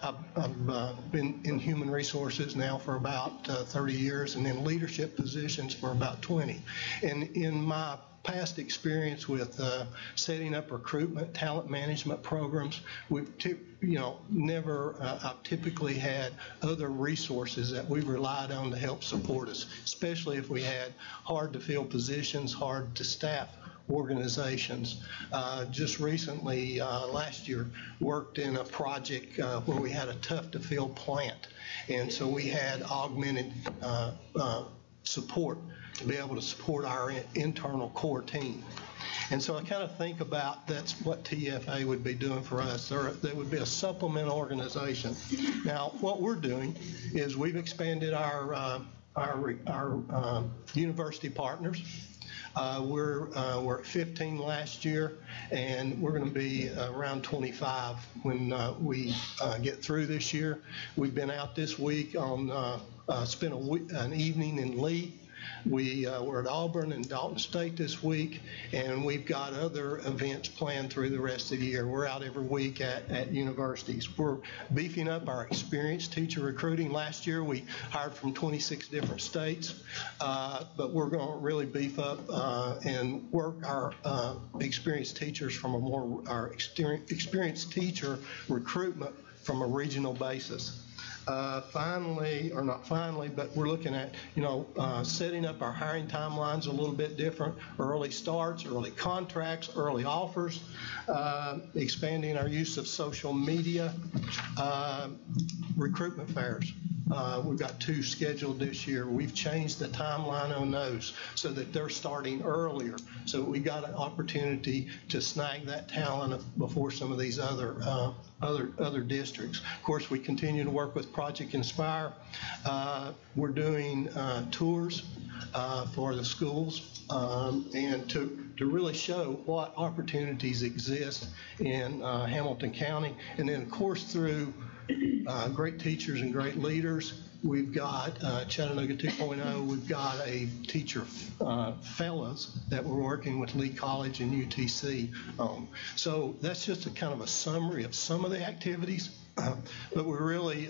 I've been in human resources now for about 30 years and in leadership positions for about 20. And in my past experience with setting up recruitment, talent management programs, we've never typically had other resources that we relied on to help support us, especially if we had hard to fill positions, hard to staff organizations. Just recently, last year, worked in a project where we had a tough to fill plant. And so we had augmented support to be able to support our internal core team. And so I kind of think about that's what TFA would be doing for us. There would be a supplement organization. Now, what we're doing is we've expanded our university partners. We're at 15 last year, and we're going to be around 25 when we get through this year. We've been out this week spent an evening in Lee. We're at Auburn and Dalton State this week, and we've got other events planned through the rest of the year. We're out every week at universities. We're beefing up our experienced teacher recruiting. Last year, we hired from 26 different states, but we're going to really beef up and work our experienced teachers from our experienced teacher recruitment from a regional basis. Finally, or not finally, but we're looking at, setting up our hiring timelines a little bit different, early starts, early contracts, early offers, expanding our use of social media, recruitment fairs. We've got 2 scheduled this year. We've changed the timeline on those so that they're starting earlier. So we got an opportunity to snag that talent before some of these other districts. Of course, we continue to work with Project Inspire. We're doing tours for the schools and to really show what opportunities exist in Hamilton County. And then, of course, through great teachers and great leaders, we've got Chattanooga 2.0. We've got a teacher fellows that we're working with Lee College and UTC on. So that's just a kind of a summary of some of the activities. But we're really,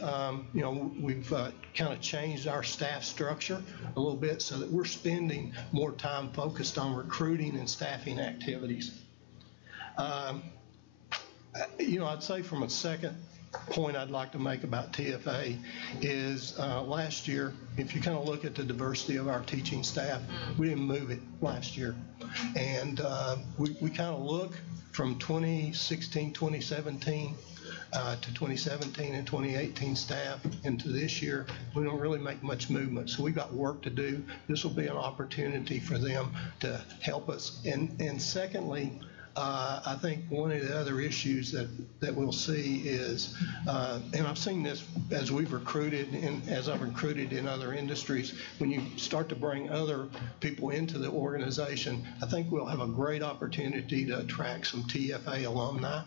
we've kind of changed our staff structure a little bit so that we're spending more time focused on recruiting and staffing activities. I'd say from a second point I'd like to make about TFA is last year, if you kind of look at the diversity of our teaching staff, we didn't move it last year. And we kind of look from 2016, 2017 to 2017 and 2018 staff into this year, we don't really make much movement. So we've got work to do. This will be an opportunity for them to help us. And secondly, I think one of the other issues that we'll see is, and I've seen this as we've recruited and as I've recruited in other industries, when you start to bring other people into the organization, I think we'll have a great opportunity to attract some TFA alumni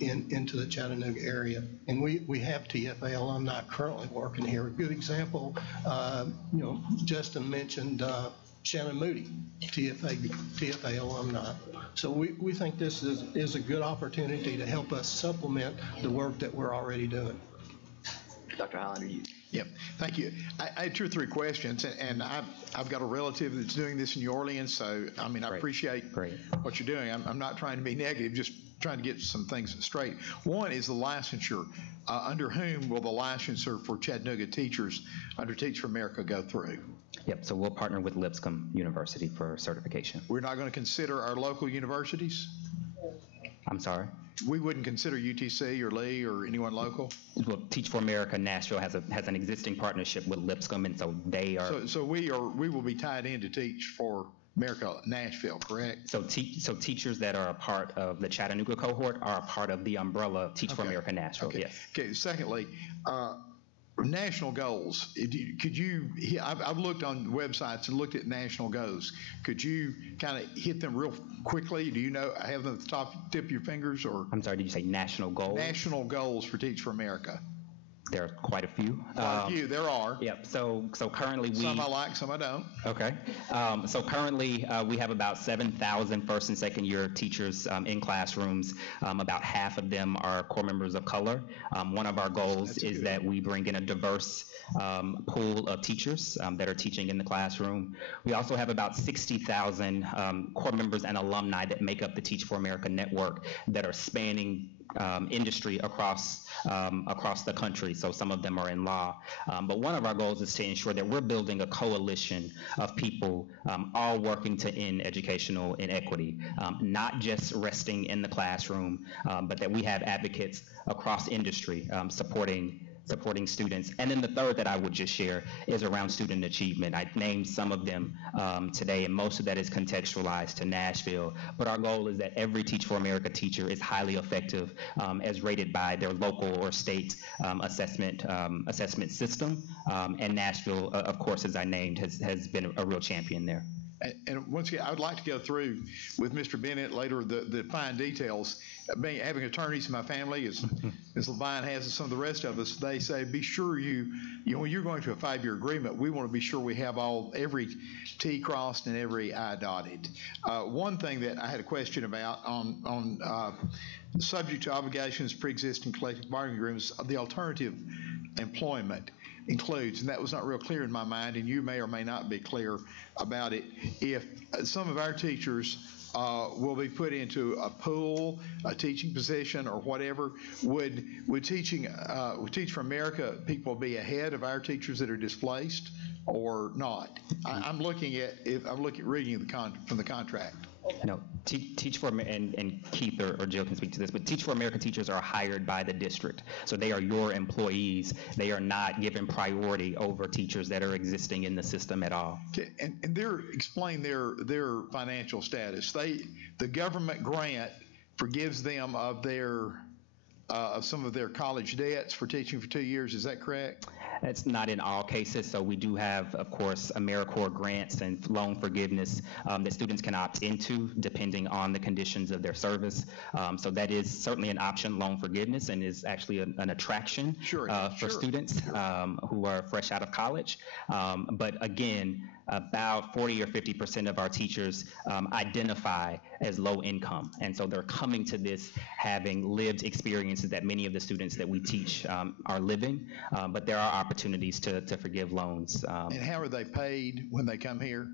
into the Chattanooga area. And we have TFA alumni currently working here. A good example, Justin mentioned Shannon Moody, TFA alumni. So we think this is a good opportunity to help us supplement the work that we're already doing. Dr. Highlander, you. Yep, thank you. I had 2 or 3 questions, and I've got a relative that's doing this in New Orleans, so I appreciate what you're doing. I'm not trying to be negative, just trying to get some things straight. One is the licensure. Under whom will the licensure for Chattanooga teachers under Teach for America go through? Yep, so we'll partner with Lipscomb University for certification. We're not going to consider our local universities? I'm sorry? we wouldn't consider UTC or Lee or anyone local? Well, Teach for America Nashville has an existing partnership with Lipscomb, and so they are. So we will be tied in to Teach for America Nashville, correct? So teachers that are a part of the Chattanooga cohort are a part of the umbrella of Teach for America Nashville. Okay. Yes. Okay. Secondly, national goals. Could you? I've looked on websites and looked at national goals. Could you kind of hit them real quickly? Do you know? Have them at the tip of your fingers, or? I'm sorry. Did you say national goals? National goals for Teach for America. There are quite a few. Quite a few. There are. Yep. So currently some I like, some I don't. Okay. So currently we have about 7,000 first and second year teachers in classrooms. About half of them are core members of color. One of our goals is that we bring in a diverse pool of teachers that are teaching in the classroom. We also have about 60,000 core members and alumni that make up the Teach for America network that are spanning industry across the country. So some of them are in law. But one of our goals is to ensure that we're building a coalition of people all working to end educational inequity, not just resting in the classroom, but that we have advocates across industry supporting students. And then the third that I would just share is around student achievement. I named some of them today, and most of that is contextualized to Nashville. But our goal is that every Teach for America teacher is highly effective as rated by their local or state assessment system. And Nashville, of course, as I named, has been a real champion there. And once again, I would like to go through with Mr. Bennett later the fine details. Having attorneys in my family, as Levine has, and some of the rest of us, they say be sure you when you're going to a 5-year agreement, we want to be sure we have every T crossed and every I dotted. One thing that I had a question about on subject to obligations, pre-existing collective bargaining agreements, the alternative employment includes, and that was not real clear in my mind, and you may or may not be clear about it, if some of our teachers will be put into a pool, a teaching position, or whatever, would Teach for America people be ahead of our teachers that are displaced or not? I'm looking at reading from the contract. No, Teach for and Keith or Jill can speak to this, but Teach for America teachers are hired by the district, so they are your employees. They are not given priority over teachers that are existing in the system at all. Okay, and explain their financial status. The government grant forgives them of some of their college debts for teaching for 2 years. Is that correct? That's not in all cases. So we do have, of course, AmeriCorps grants and loan forgiveness that students can opt into depending on the conditions of their service. So that is certainly an option, loan forgiveness, and is actually an attraction for students who are fresh out of college. But again, about 40 or 50% of our teachers identify as low income. And so they're coming to this having lived experiences that many of the students that we teach are living. But there are opportunities to forgive loans. And how are they paid when they come here?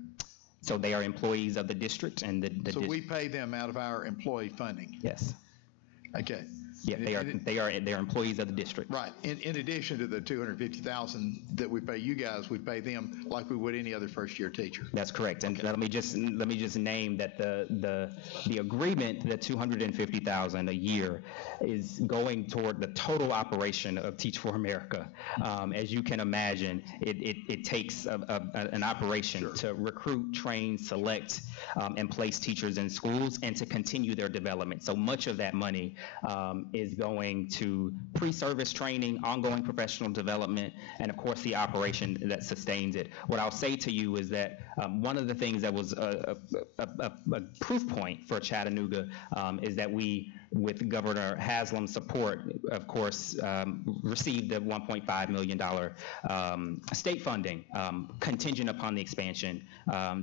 So they are employees of the district. So we pay them out of our employee funding? Yes. Okay. Yeah, they are employees of the district. Right. In addition to the $250,000 that we pay you guys, we pay them like we would any other first-year teacher. That's correct. And let me just name that the agreement, that $250,000 a year, is going toward the total operation of Teach for America. As you can imagine, it takes an operation to recruit, train, select, and place teachers in schools, and to continue their development. So much of that money is going to pre-service training, ongoing professional development, and of course the operation that sustains it. What I'll say to you is that one of the things that was a proof point for Chattanooga is that we, with Governor Haslam's support, of course, received the $1.5 million state funding contingent upon the expansion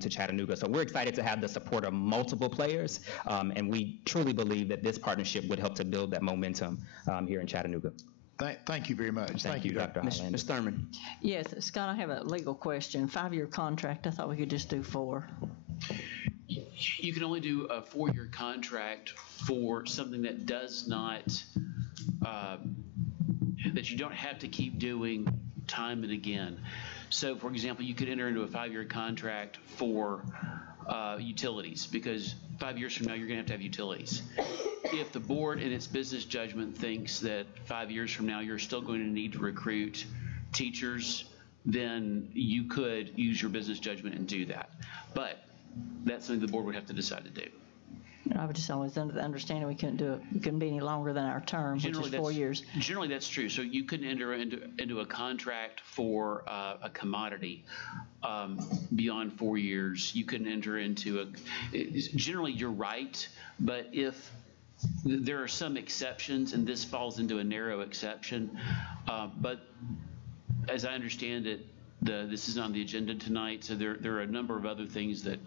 to Chattanooga. So we're excited to have the support of multiple players, and we truly believe that this partnership would help to build that momentum here in Chattanooga. Thank you very much. Thank you, Dr. Highlander. Ms. Thurman. Yes, Scott, I have a legal question. 5-year contract, I thought we could just do 4. You can only do a 4-year contract for something that does not, that you don't have to keep doing time and again. So, for example, you could enter into a 5-year contract for utilities, because 5 years from now you're going to have utilities. if the board in its business judgment thinks that 5 years from now you're still going to need to recruit teachers, then you could use your business judgment and do that. But that's something the board would have to decide to do. I was just always under the understanding we couldn't do it. We couldn't be any longer than our term, which is 4 years. Generally, that's true. So you couldn't enter into a contract for a commodity beyond 4 years. You couldn't enter into generally, you're right, but if there are some exceptions, and this falls into a narrow exception, but as I understand it, this is on the agenda tonight, so there are a number of other things that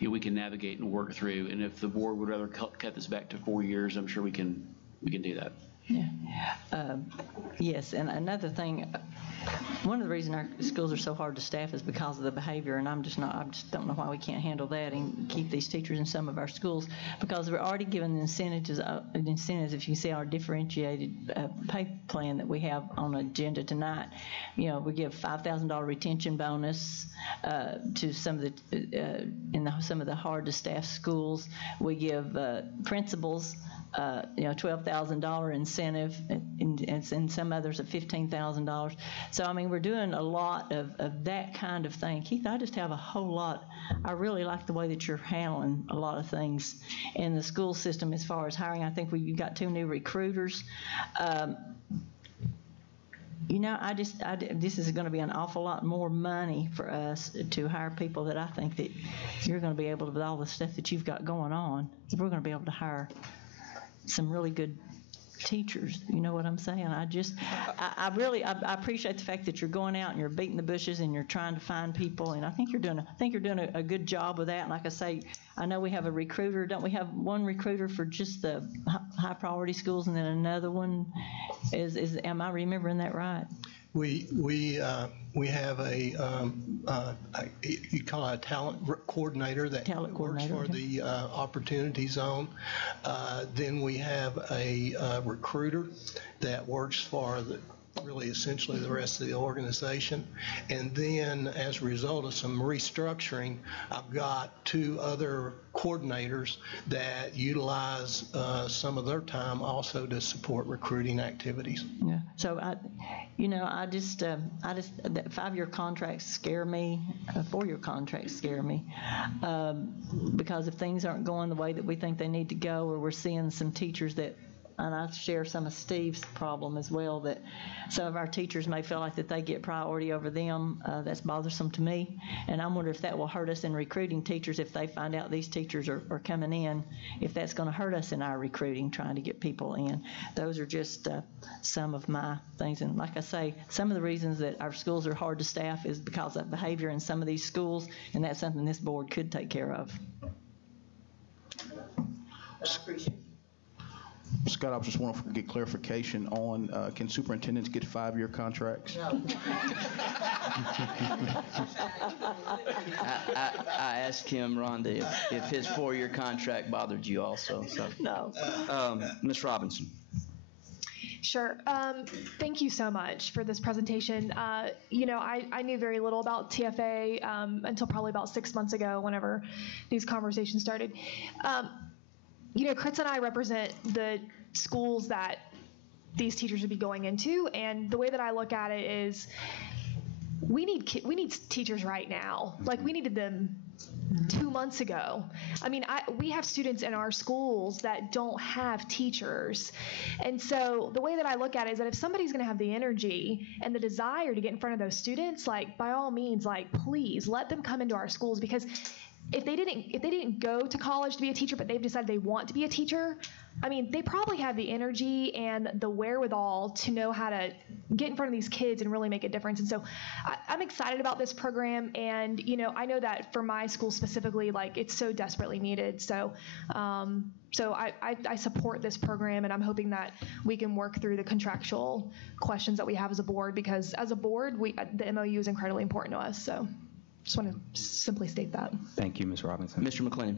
we can navigate and work through. And if the board would rather cut this back to 4 years, I'm sure we can do that. Yeah. Yes, and another thing, one of the reasons our schools are so hard to staff is because of the behavior, and I just don't know why we can't handle that and keep these teachers in some of our schools, because we're already given the incentives. If you see our differentiated pay plan that we have on the agenda tonight, we give $5,000 retention bonus to some of some of the hard to staff schools. We give principals $12,000 incentive, and some others at $15,000. So, I mean, we're doing a lot of that kind of thing. Keith, I just have a whole lot. I really like the way that you're handling a lot of things in the school system as far as hiring. I think we've got 2 new recruiters. This is going to be an awful lot more money for us to hire people that I think that you're going to be able to, with all the stuff that you've got going on, we're going to be able to hire some really good teachers. You know what I'm saying? I really appreciate the fact that you're going out and you're beating the bushes and you're trying to find people, and I think you're doing a good job with that. And like I say, I know we have a recruiter. Don't we have one recruiter for just the high priority schools, and then another one is am I remembering that right? We have you call it a talent coordinator that works for the Opportunity Zone. Then we have a recruiter that works for really essentially the rest of the organization. And then as a result of some restructuring, I've got 2 other coordinators that utilize some of their time also to support recruiting activities. Yeah. So I just that 5-year contracts scare me. 4-year contracts scare me because if things aren't going the way that we think they need to go, or we're seeing some teachers that. And I share some of Steve's problem as well, that some of our teachers may feel like that they get priority over them. That's bothersome to me. And I wonder if that will hurt us in recruiting teachers if they find out these teachers are coming in, if that's going to hurt us in our recruiting, trying to get people in. Those are just some of my things. And like I say, some of the reasons that our schools are hard to staff is because of behavior in some of these schools, and that's something this board could take care of. I appreciate it. Scott, I just want to get clarification on, can superintendents get 5-year contracts? No. I asked him, Rhonda, if his 4-year contract bothered you also. So. No. Ms. Robinson. Sure. Thank you so much for this presentation. I knew very little about TFA until probably about 6 months ago, whenever these conversations started. Chris and I represent the schools that these teachers would be going into, and the way that I look at it is we need teachers right now. Like, we needed them 2 months ago. I mean, we have students in our schools that don't have teachers. And so the way that I look at it is that if somebody's going to have the energy and the desire to get in front of those students, like, by all means, like, please let them come into our schools, because if they didn't go to college to be a teacher, but they've decided they want to be a teacher, I mean, they probably have the energy and the wherewithal to know how to get in front of these kids and really make a difference. And so I'm excited about this program. And, I know that for my school specifically, like, it's so desperately needed. So I support this program, and I'm hoping that we can work through the contractual questions that we have as a board, because as a board, the MOU is incredibly important to us. So just want to simply state that. Thank you, Ms. Robinson. Mr. McLennan.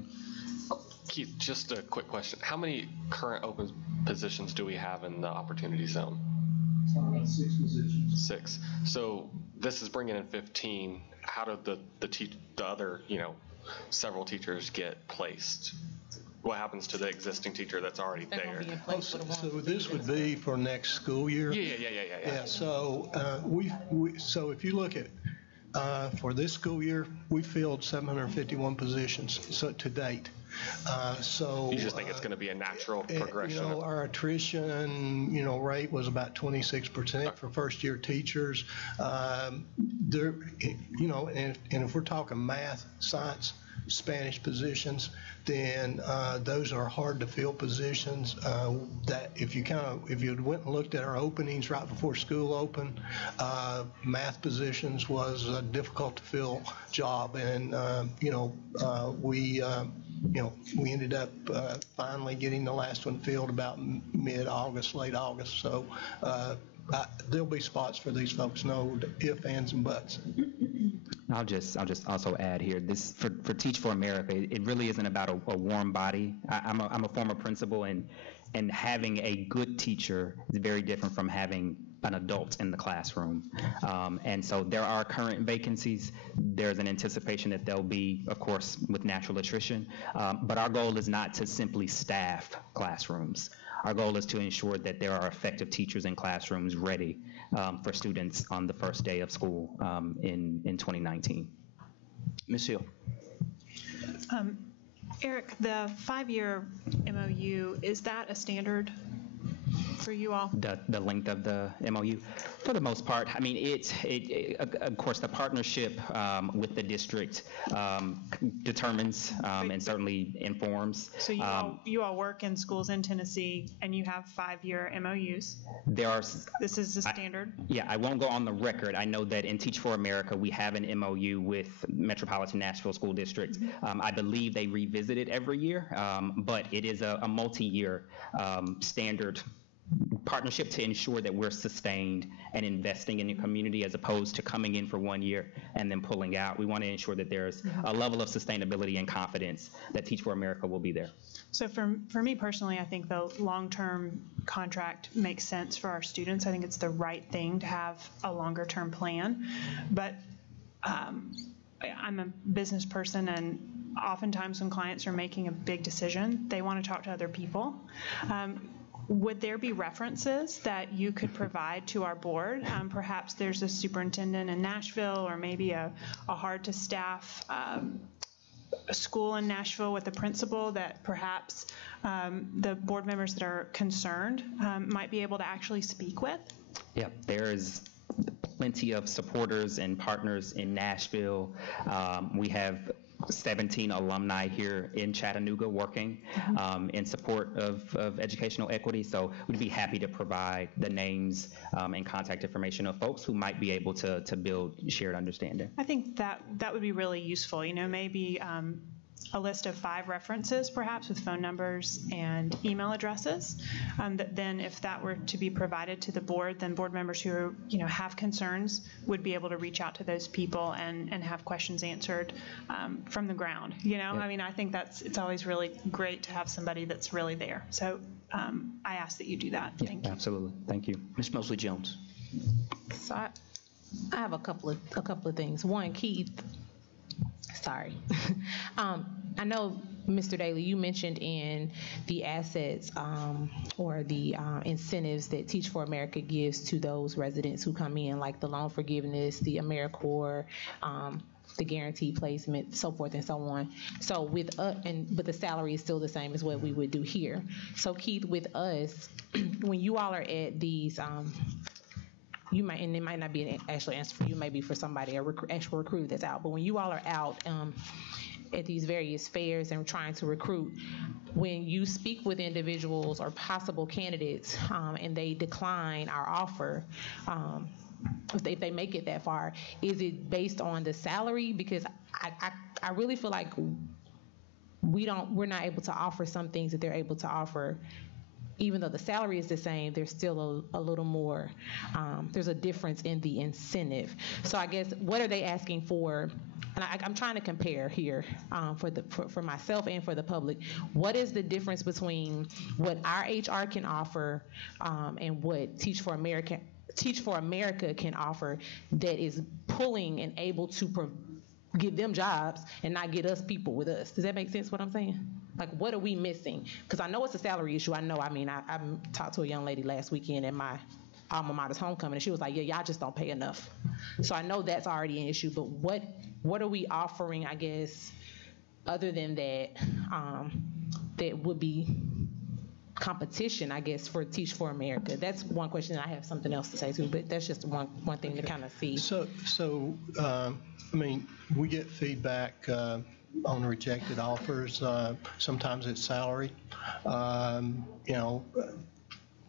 Keith, just a quick question. How many current open positions do we have in the Opportunity Zone? 6 positions. 6. So this is bringing in 15. How did the other, several teachers get placed? what happens to the existing teacher that's already there? So this would be for next school year? Yeah. So so if you look at, for this school year, we filled 751 positions to date. So you just think it's going to be a natural progression? Our attrition, rate was about 26% for first-year teachers. And if we're talking math, science, Spanish positions, then those are hard to fill positions. That if you went and looked at our openings right before school opened, math positions was a difficult to fill job, and we ended up finally getting the last one filled about mid-August, late August. So there'll be spots for these folks, no ifs, ands, and buts. I'll just also add here, this for Teach for America, it really isn't about a warm body. I'm a former principal, and having a good teacher is very different from having an adult in the classroom. And so there are current vacancies. There's an anticipation that there'll be, of course, with natural attrition. But our goal is not to simply staff classrooms. Our goal is to ensure that there are effective teachers in classrooms ready for students on the first day of school in 2019. Ms. Hill. Eric, the 5-year MOU, is that a standard for you all? The length of the MOU, for the most part. I mean, of course, the partnership with the district determines and certainly informs. So you all work in schools in Tennessee, and you have 5-year MOUs. This is the standard? I won't go on the record. I know that in Teach for America, we have an MOU with Metropolitan Nashville School District. I believe they revisit it every year, but it is a multi-year standard partnership to ensure that we're sustained and investing in the community as opposed to coming in for 1 year and then pulling out. We want to ensure that there's a level of sustainability and confidence that Teach for America will be there. So for me personally, I think the long-term contract makes sense for our students. I think it's the right thing to have a longer-term plan. But I'm a business person, and oftentimes when clients are making a big decision, they want to talk to other people. Would there be references that you could provide to our board? Perhaps there's a superintendent in Nashville, or maybe a hard-to-staff a school in Nashville with a principal that perhaps the board members that are concerned might be able to actually speak with? Yeah, there's plenty of supporters and partners in Nashville. We have 17 alumni here in Chattanooga working in support of educational equity. So we'd be happy to provide the names and contact information of folks who might be able to build shared understanding. I think that would be really useful. Maybe a list of 5 references, perhaps with phone numbers and email addresses. That then, if that were to be provided to the board, then board members who have concerns would be able to reach out to those people and have questions answered from the ground. I mean, I think it's always really great to have somebody that's really there. So I ask that you do that. Thank you. Absolutely. Thank you. Ms. Mosley Jones. So I have a couple of things. One, Keith. Sorry. I know, Mr. Daly, you mentioned in the assets or the incentives that Teach for America gives to those residents who come in, like the loan forgiveness, the AmeriCorps, the guaranteed placement, so forth and so on. So but the salary is still the same as what we would do here. So Keith, with us, when you all are at these you might, and it might not be an actual answer for you, maybe for somebody, actual recruit that's out, but when you all are out at these various fairs and trying to recruit, when you speak with individuals or possible candidates and they decline our offer, if they make it that far, is it based on the salary? Because I really feel like we're not able to offer some things that they're able to offer. Even though the salary is the same, there's still a little more, there's a difference in the incentive. So I guess, what are they asking for? And I'm trying to compare here for myself and for the public. What is the difference between what our HR can offer and what Teach for America can offer that is pulling and able to give them jobs and not get us people with us? Does that make sense what I'm saying? Like, what are we missing? Because I know it's a salary issue. I know. I mean, I talked to a young lady last weekend at my alma mater's homecoming, and she was like, yeah, y'all just don't pay enough. So I know that's already an issue, but what are we offering, I guess, other than that, that would be competition, I guess, for Teach for America? That's one question. I have something else to say too, but that's just one thing to kind of see. So I mean, we get feedback on rejected offers. Sometimes it's salary. You know,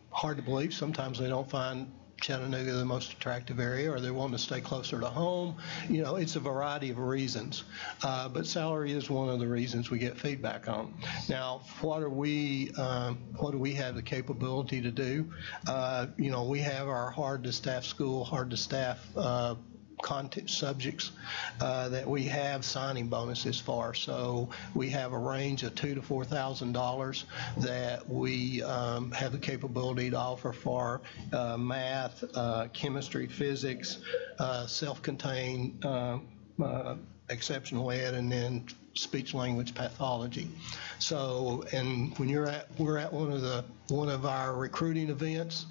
hard to believe. Sometimes they don't find Chattanooga the most attractive area, or they want to stay closer to home. You know, it's a variety of reasons. But salary is one of the reasons we get feedback on. Now, what do we have the capability to do? You know, we have our hard to staff school, hard to staff content subjects that we have signing bonuses for. So we have a range of $2,000 to $4,000 that we have the capability to offer for math, chemistry, physics, self-contained, exceptional ed, and then speech language pathology. So, and when we're at one of our recruiting events,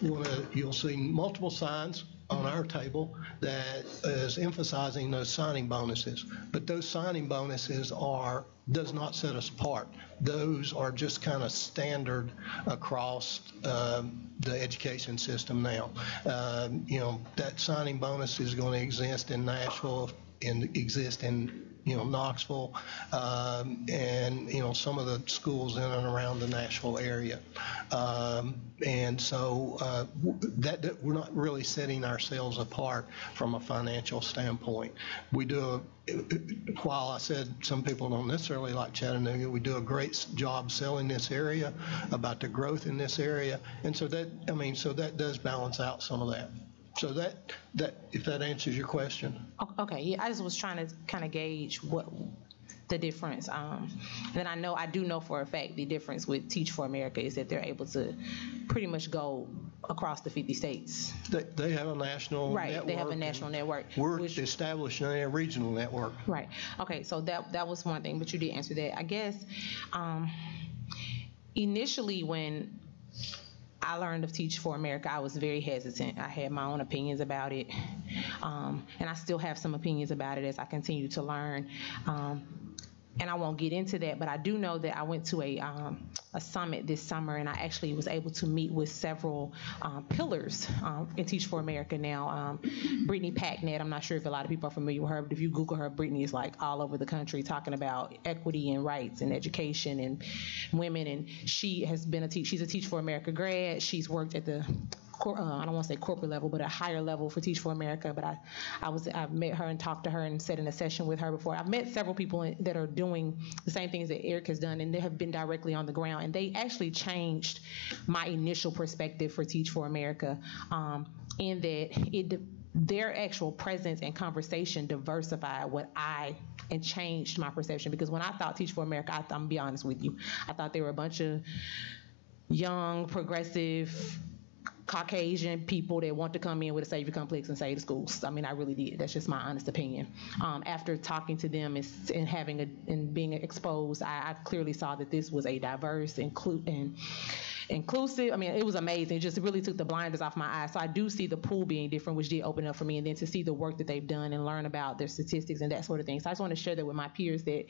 you'll see multiple signs on our table that is emphasizing those signing bonuses. But those signing bonuses does not set us apart. Those are just kind of standard across the education system now. You know, that signing bonus is going to exist in Nashville and exist in Knoxville, and some of the schools in and around the Nashville area. And so that we're not really setting ourselves apart from a financial standpoint. We do while I said some people don't necessarily like Chattanooga, we do a great job selling this area, about the growth in this area, and so that does balance out some of that. So that if that answers your question. Okay, yeah, I just was trying to kind of gauge what the difference. Then I do know for a fact the difference with Teach for America is that they're able to pretty much go across the 50 states. They have a national network. They have a national network. We're establishing a regional network. Right. Okay, so that was one thing, but you did answer that. I guess initially when I learned of Teach for America, I was very hesitant. I had my own opinions about it, and I still have some opinions about it as I continue to learn. And I won't get into that, but I do know that I went to a summit this summer, and I actually was able to meet with several pillars in Teach for America now. Brittany Packnett, I'm not sure if a lot of people are familiar with her, but if you Google her, Brittany is like all over the country talking about equity and rights and education and women, and she has been she's a Teach for America grad. She's worked at the I don't want to say corporate level, but a higher level for Teach for America. But I've met her and talked to her and sat in a session with her before. I've met several people that are doing the same things that Eric has done, and they have been directly on the ground. And they actually changed my initial perspective for Teach for America, in that their actual presence and conversation diversified and changed my perception. Because when I thought Teach for America, I'm gonna be honest with you, I thought they were a bunch of young, progressive, Caucasian people that want to come in with a savior complex and save the schools. I mean, I really did. That's just my honest opinion. After talking to them and being exposed, I clearly saw that this was a diverse, inclusive. I mean, it was amazing. It just really took the blinders off my eyes. So I do see the pool being different, which did open up for me, and then to see the work that they've done and learn about their statistics and that sort of thing. So I just want to share that with my peers, that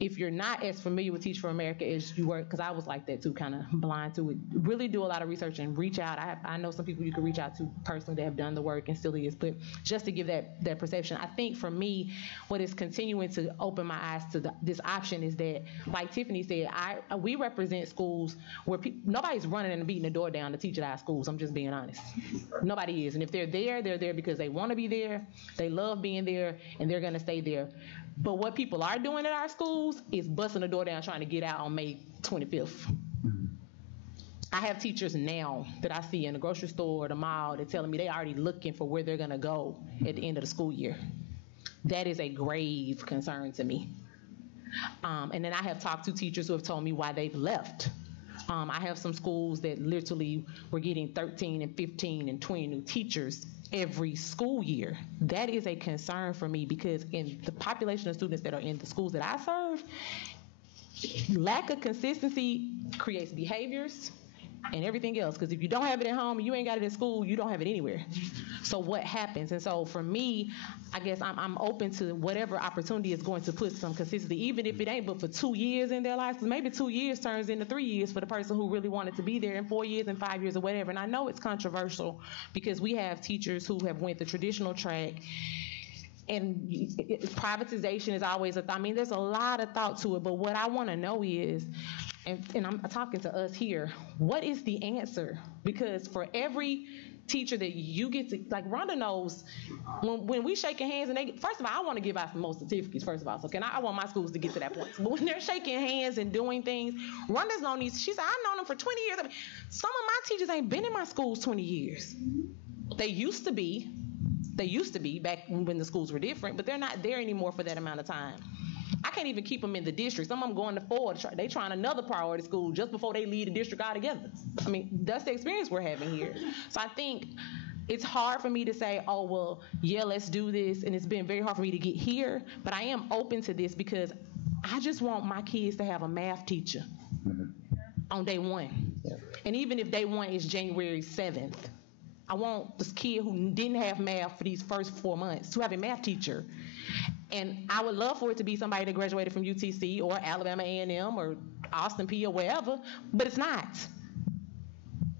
if you're not as familiar with Teach for America as you were, because I was like that too, kind of blind to it, really do a lot of research and reach out. I know some people you can reach out to personally that have done the work and still is, but just to give that perception. I think for me, what is continuing to open my eyes to this option is that, like Tiffany said, we represent schools where nobody's running and beating the door down to teach at our schools. I'm just being honest. Nobody is. And if they're there because they want to be there, they love being there, and they're going to stay there. But what people are doing at our schools is busting the door down trying to get out on May 25th. I have teachers now that I see in the grocery store or the mall that telling me they're already looking for where they're going to go at the end of the school year. That is a grave concern to me. And then I have talked to teachers who have told me why they've left. I have some schools that literally were getting 13 and 15 and 20 new teachers every school year. That is a concern for me, because in the population of students that are in the schools that I serve, lack of consistency creates behaviors and everything else. Because if you don't have it at home and you ain't got it at school, you don't have it anywhere. So what happens? And so for me, I guess I'm open to whatever opportunity is going to put some consistency, even if it ain't but for 2 years in their lives. Because maybe 2 years turns into 3 years for the person who really wanted to be there, and 4 years and 5 years or whatever. And I know it's controversial because we have teachers who have went the traditional track, and privatization is always I mean, there's a lot of thought to it. But what I want to know is, and I'm talking to us here, what is the answer? Because for every teacher that you get to, like Rhonda knows, when we shaking hands and first of all, I want to give out some more certificates, first of all. So I want my schools to get to that point. But when they're shaking hands and doing things, Rhonda's known these, she said, I've known them for 20 years. I mean, some of my teachers ain't been in my schools 20 years. They used to be back when the schools were different, but they're not there anymore for that amount of time. I can't even keep them in the district. Some of them going to Ford. They trying another priority school just before they leave the district altogether. I mean, that's the experience we're having here. So I think it's hard for me to say, oh, well, yeah, let's do this. And it's been very hard for me to get here. But I am open to this because I just want my kids to have a math teacher on day one. Yeah. And even if day one is January 7th, I want this kid who didn't have math for these first 4 months to have a math teacher. And I would love for it to be somebody that graduated from UTC or Alabama A&M or Austin P or wherever, but it's not.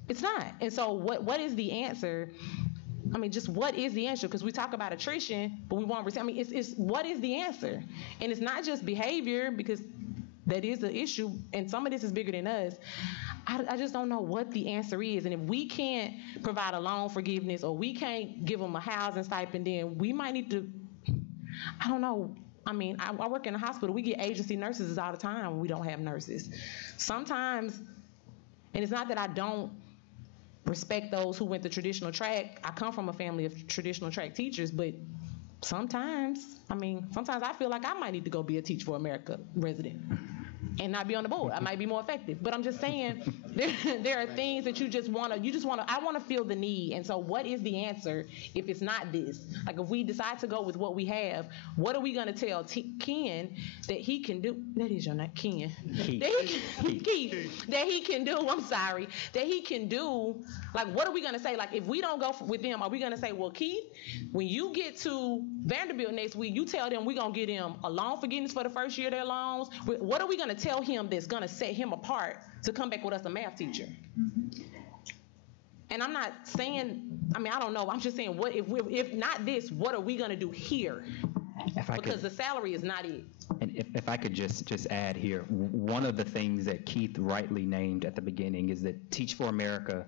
It's not. And so what is the answer? I mean, just what is the answer? Because we talk about attrition, but we want, I mean, it's what is the answer? And it's not just behavior, because that is the issue, and some of this is bigger than us. I just don't know what the answer is. And if we can't provide a loan forgiveness or we can't give them a housing stipend, then we might need to, I don't know. I mean, I work in a hospital. We get agency nurses all the time when we don't have nurses. Sometimes, and it's not that I don't respect those who went the traditional track. I come from a family of traditional track teachers, but sometimes I feel like I might need to go be a Teach for America resident and not be on the board. I might be more effective. But I'm just saying, there are things that I want to feel the need. And so what is the answer if it's not this? Like, if we decide to go with what we have, what are we going to tell Ken that he can do? That is your name, Ken. Keith. That he can do, I'm sorry, that he can do. Like, what are we going to say? Like, if we don't go with them, are we going to say, well, Keith, when you get to Vanderbilt next week, you tell them we're going to get them a loan forgiveness for the first year of their loans. What are we going to tell him that's going to set him apart to come back with us a math teacher? And I'm not saying, I don't know. I'm just saying, what if not this, what are we going to do here? Because the salary is not it. And if I could just add here, one of the things that Keith rightly named at the beginning is that Teach for America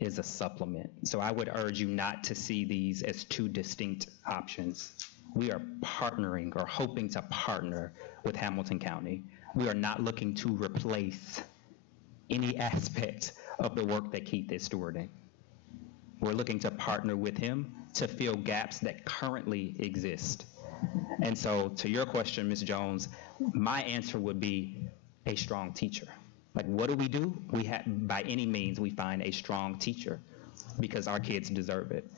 is a supplement. So I would urge you not to see these as two distinct options. We are partnering or hoping to partner with Hamilton County. We are not looking to replace any aspect of the work that Keith is stewarding. We're looking to partner with him to fill gaps that currently exist. And so to your question, Ms. Jones, my answer would be a strong teacher. Like, what do? By any means, we find a strong teacher because our kids deserve it.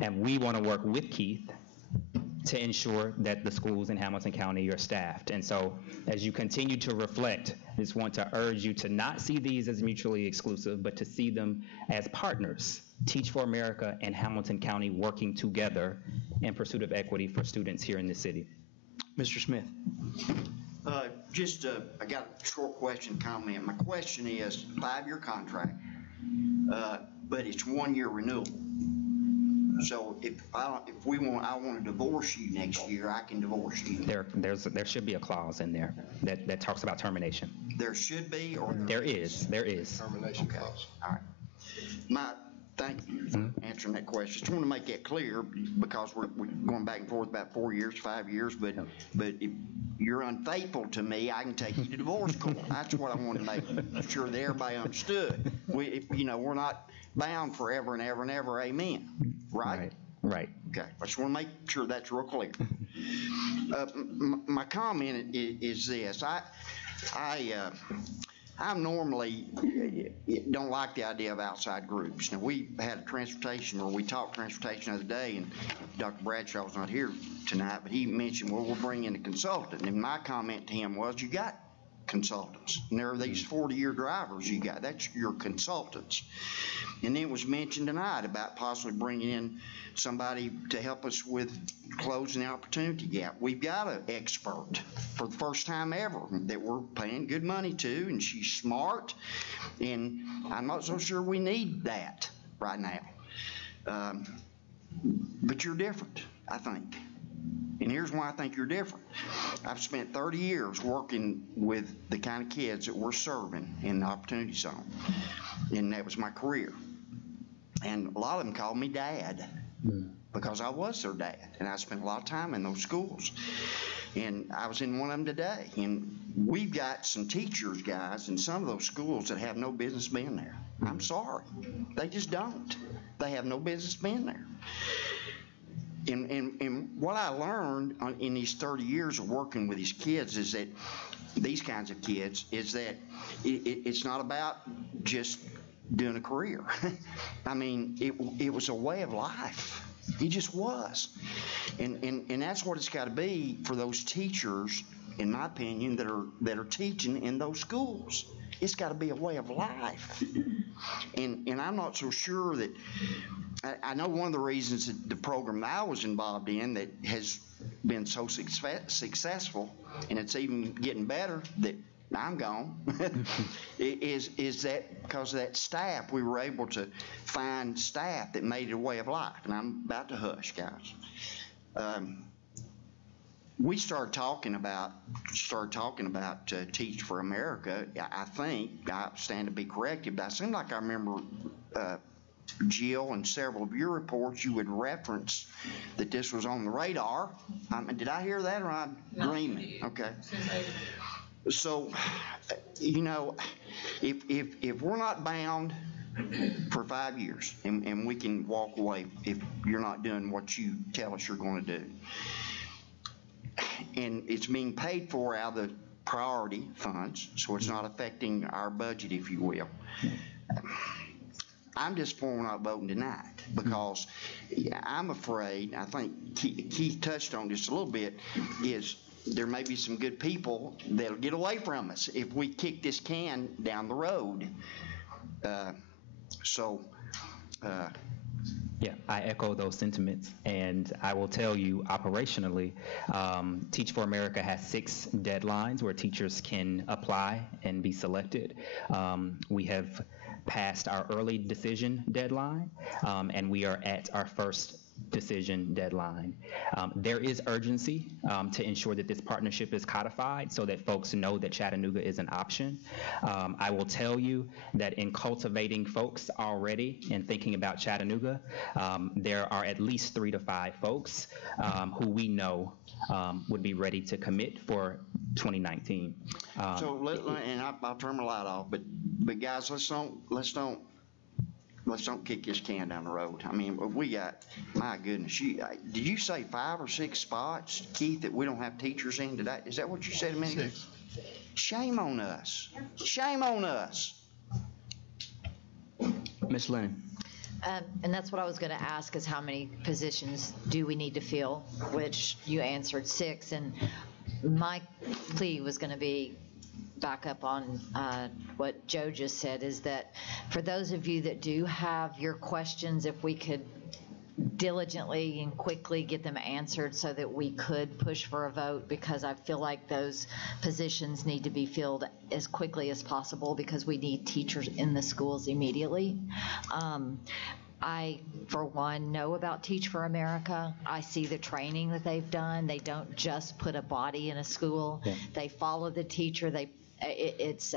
And we want to work with Keith to ensure that the schools in Hamilton County are staffed. And so as you continue to reflect, I just want to urge you to not see these as mutually exclusive, but to see them as partners. Teach for America and Hamilton County working together in pursuit of equity for students here in the city. Mr. Smith. I got a short question, comment. My question is 5-year contract, but it's 1-year renewal. So if I want to divorce you next year, I can divorce you. There should be a clause in there that talks about termination. There should be, or there is. Termination clause. All right. Thank you for answering that question. Just want to make that clear because we're going back and forth about 4 years, 5 years, but if you're unfaithful to me, I can take you to divorce court. That's what I want to make sure that everybody understood. We're not bound forever and ever and ever. Amen. Right? Right. Okay. I just want to make sure that's real clear. My comment is this. I normally don't like the idea of outside groups. Now, we had a transportation, or we talked transportation the other day, and Dr. Bradshaw's not here tonight, but he mentioned, well, we'll bring in a consultant. And my comment to him was, you got consultants. And there are these 40-year drivers you got. That's your consultants. And then it was mentioned tonight about possibly bringing in somebody to help us with closing the opportunity gap. We've got an expert for the first time ever that we're paying good money to, and she's smart, and I'm not so sure we need that right now. But you're different, I think. And here's why I think you're different. I've spent 30 years working with the kind of kids that we're serving in the Opportunity Zone, and that was my career. And a lot of them called me Dad because I was their dad, and I spent a lot of time in those schools. And I was in one of them today, and we've got some teachers, guys, in some of those schools that have no business being there. I'm sorry. They just don't. They have no business being there. And what I learned in these 30 years of working with these kids is that these kinds of kids is that it's not about just doing a career. I mean, it was a way of life. It just was. And that's what it's got to be for those teachers, in my opinion, that are teaching in those schools. It's got to be a way of life. And I'm not so sure that I know one of the reasons that the program that I was involved in that has been so successful, and it's even getting better that I'm gone, is that because of that staff, we were able to find staff that made it a way of life. And I'm about to hush, guys. We started talking about Teach for America. I think, I stand to be corrected, but it seemed like I remember Jill, and several of your reports, you would reference that this was on the radar. Did I hear that, or am I dreaming? Okay. So, you know, if we're not bound for 5 years, and we can walk away if you're not doing what you tell us you're going to do, and it's being paid for out of the priority funds, so it's not affecting our budget, if you will. I'm disappointed we're not voting tonight, because I'm afraid, I think Keith touched on this a little bit, is there may be some good people that'll get away from us if we kick this can down the road. Yeah, I echo those sentiments, and I will tell you operationally, Teach for America has 6 deadlines where teachers can apply and be selected. We have passed our early decision deadline, and we are at our first decision deadline. There is urgency to ensure that this partnership is codified so that folks know that Chattanooga is an option. I will tell you that in cultivating folks already and thinking about Chattanooga, there are at least 3 to 5 folks who we know would be ready to commit for 2019. And I'll turn my light off, but guys, let's don't kick this can down the road. I mean, we got, my goodness, did you say 5 or 6 spots, Keith, that we don't have teachers in today? Is that what you said a minute ago? Shame on us. Shame on us. Ms. Lennon. And that's what I was going to ask, is how many positions do we need to fill, which you answered 6. And my plea was going to be back up on what Joe just said, is that for those of you that do have your questions, if we could diligently and quickly get them answered so that we could push for a vote, because I feel like those positions need to be filled as quickly as possible because we need teachers in the schools immediately. I, for one, know about Teach for America. I see the training that they've done. They don't just put a body in a school. Yeah. They follow the teacher. It's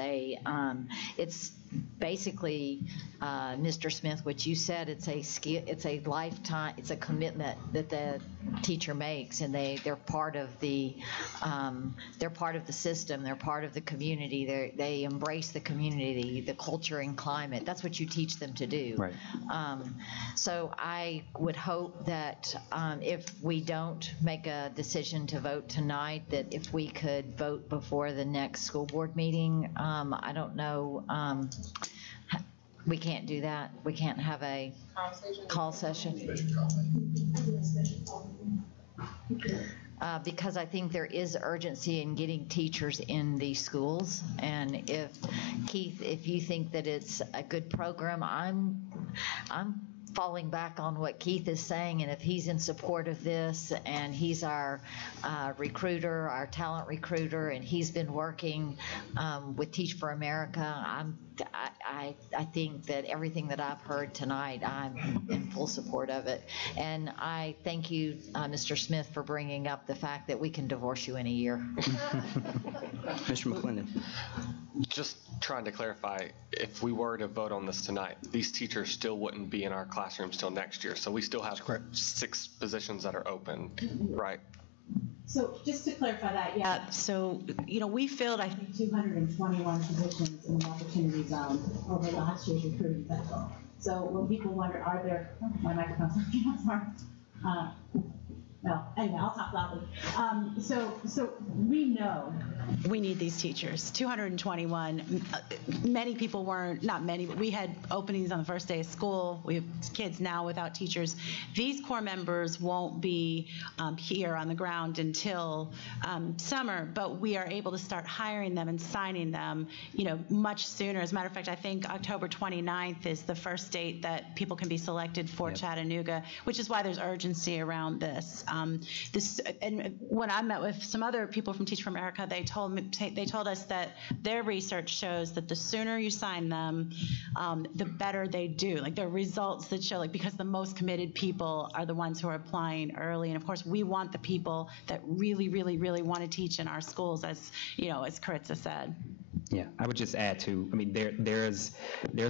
basically, Mr. Smith, what you said, it's a lifetime, it's a commitment that the teacher makes, and they're part of the system, they're part of the community, they embrace the community, the culture and climate. That's what you teach them to do. Right. So I would hope that if we don't make a decision to vote tonight, that if we could vote before the next school board meeting. I don't know. We can't do that. We can't have a call session. Because I think there is urgency in getting teachers in these schools. And if, Keith, if you think that it's a good program, I'm falling back on what Keith is saying, and if he's in support of this, and he's our recruiter, our talent recruiter, and he's been working with Teach for America, I think that everything that I've heard tonight, I'm in full support of it. And I thank you, Mr. Smith, for bringing up the fact that we can divorce you in a year. Mr. McClendon. Just trying to clarify, if we were to vote on this tonight, these teachers still wouldn't be in our classrooms till next year. So we still have 6 positions that are open, right? So just to clarify that, yeah, so, we filled, I think, 221 positions in the Opportunity Zone over last year's recruiting cycle. So when people wonder, are there, my microphone's working, I'm sorry. Well, anyway, I'll talk loudly. So we know we need these teachers. 221. Many people weren't, not many, but we had openings on the first day of school. We have kids now without teachers. These core members won't be here on the ground until summer, but we are able to start hiring them and signing them, much sooner. As a matter of fact, I think October 29th is the first date that people can be selected for Chattanooga, which is why there's urgency around this. And when I met with some other people from Teach for America, they told us that their research shows that the sooner you sign them, the better they do. Like, there are results that show, because the most committed people are the ones who are applying early. And of course, we want the people that really, really, really want to teach in our schools, as Caritza said. Yeah, I would just add to, there's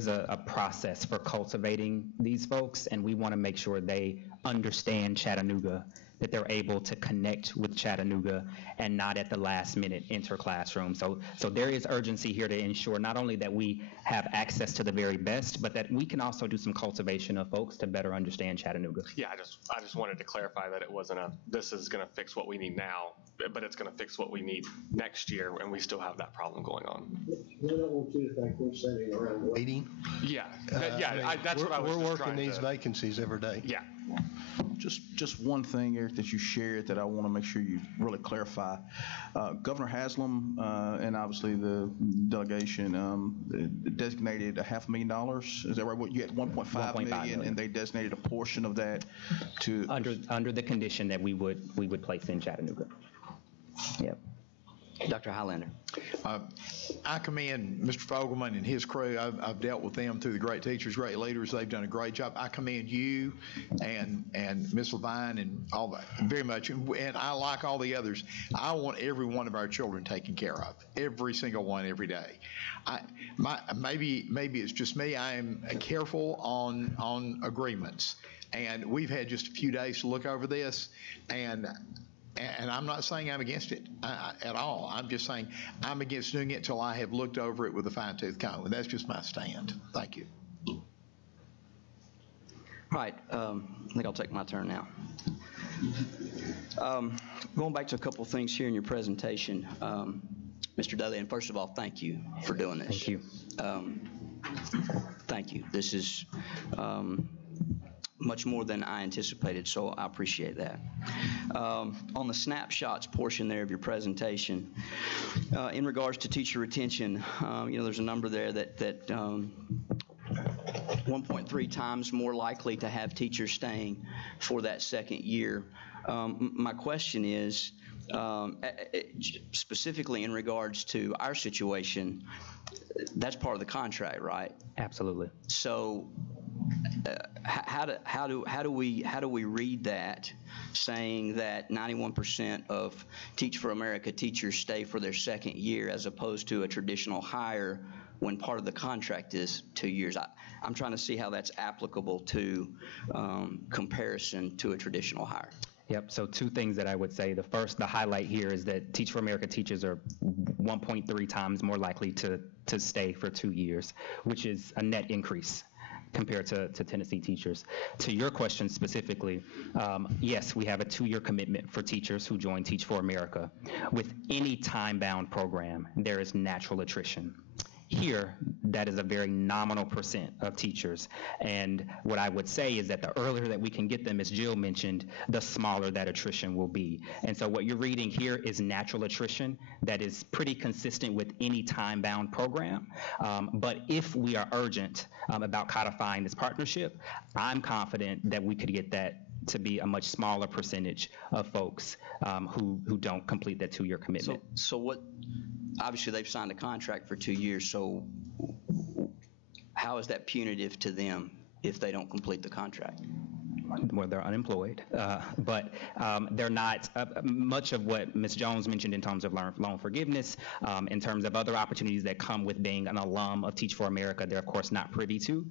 a process for cultivating these folks, and we want to make sure they understand Chattanooga, that they're able to connect with Chattanooga and not at the last minute enter classroom. So there is urgency here to ensure not only that we have access to the very best, but that we can also do some cultivation of folks to better understand Chattanooga. Yeah, I just wanted to clarify that it wasn't this is going to fix what we need now, but it's going to fix what we need next year, and we still have that problem going on. We don't want you to think we're sitting around waiting. Yeah, that's what I was We're just working trying these to, vacancies every day. Yeah. Just one thing, Eric, that you shared that I want to make sure you really clarify. Governor Haslam and obviously the delegation designated $500,000. Is that right? You had $1.5 million, and they designated a portion of that to under the condition that we would place in Chattanooga. Yep. Dr. Highlander. I commend Mr. Fogelman and his crew. I've dealt with them through the great teachers, great leaders. They've done a great job. I commend you and Ms. Levine and all that very much. And I, like all the others, I want every one of our children taken care of, every single one, every day. Maybe it's just me. I am careful on agreements, and we've had just a few days to look over this, and I'm not saying I'm against it at all. I'm just saying I'm against doing it until I have looked over it with a fine-tooth comb, and that's just my stand. Thank you. All right. I think I'll take my turn now. Going back to a couple of things here in your presentation, Mr. Dudley, and first of all, thank you for doing this. Thank you. Thank you. This is much more than I anticipated, so I appreciate that. On the snapshots portion there of your presentation, in regards to teacher retention, there's a number there that 1.3 times more likely to have teachers staying for that second year. My question is, specifically in regards to our situation, that's part of the contract, right? Absolutely. So how do we read that, saying that 91% of Teach for America teachers stay for their second year, as opposed to a traditional hire when part of the contract is 2 years. I'm trying to see how that's applicable to comparison to a traditional hire. Yep, so two things that I would say. The first, the highlight here is that Teach for America teachers are 1.3 times more likely to stay for 2 years, which is a net increase compared to Tennessee teachers. To your question specifically, yes, we have a 2-year commitment for teachers who join Teach for America. With any time-bound program, there is natural attrition. Here, that is a very nominal percent of teachers. And what I would say is that the earlier that we can get them, as Jill mentioned, the smaller that attrition will be. And so what you're reading here is natural attrition that is pretty consistent with any time-bound program. But if we are urgent about codifying this partnership, I'm confident that we could get that to be a much smaller percentage of folks who don't complete that 2-year commitment. So what? Obviously, they've signed a contract for 2 years, so how is that punitive to them if they don't complete the contract? Well, they're unemployed, but they're not, much of what Ms. Jones mentioned in terms of loan forgiveness, in terms of other opportunities that come with being an alum of Teach for America, they're of course not privy to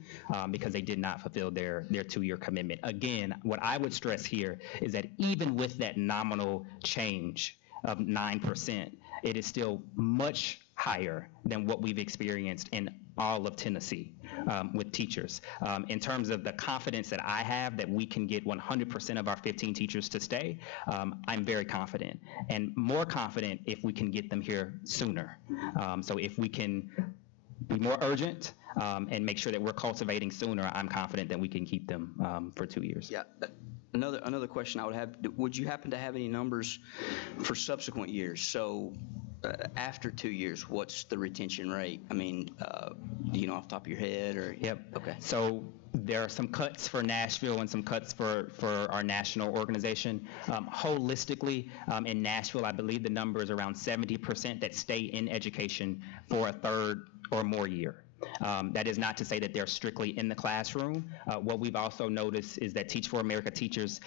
because they did not fulfill their 2-year commitment. Again, what I would stress here is that even with that nominal change of 9%, it is still much higher than what we've experienced in all of Tennessee with teachers. In terms of the confidence that I have that we can get 100% of our 15 teachers to stay, I'm very confident, and more confident if we can get them here sooner. So if we can be more urgent and make sure that we're cultivating sooner, I'm confident that we can keep them for 2 years. Yeah. Another question I would have, would you happen to have any numbers for subsequent years? So after 2 years, what's the retention rate? I mean, do you know off the top of your head? Or Yep. Okay. So there are some cuts for Nashville and some cuts for our national organization. Holistically, in Nashville, I believe the number is around 70% that stay in education for a third or more year. That is not to say that they're strictly in the classroom. What we've also noticed is that Teach for America teachers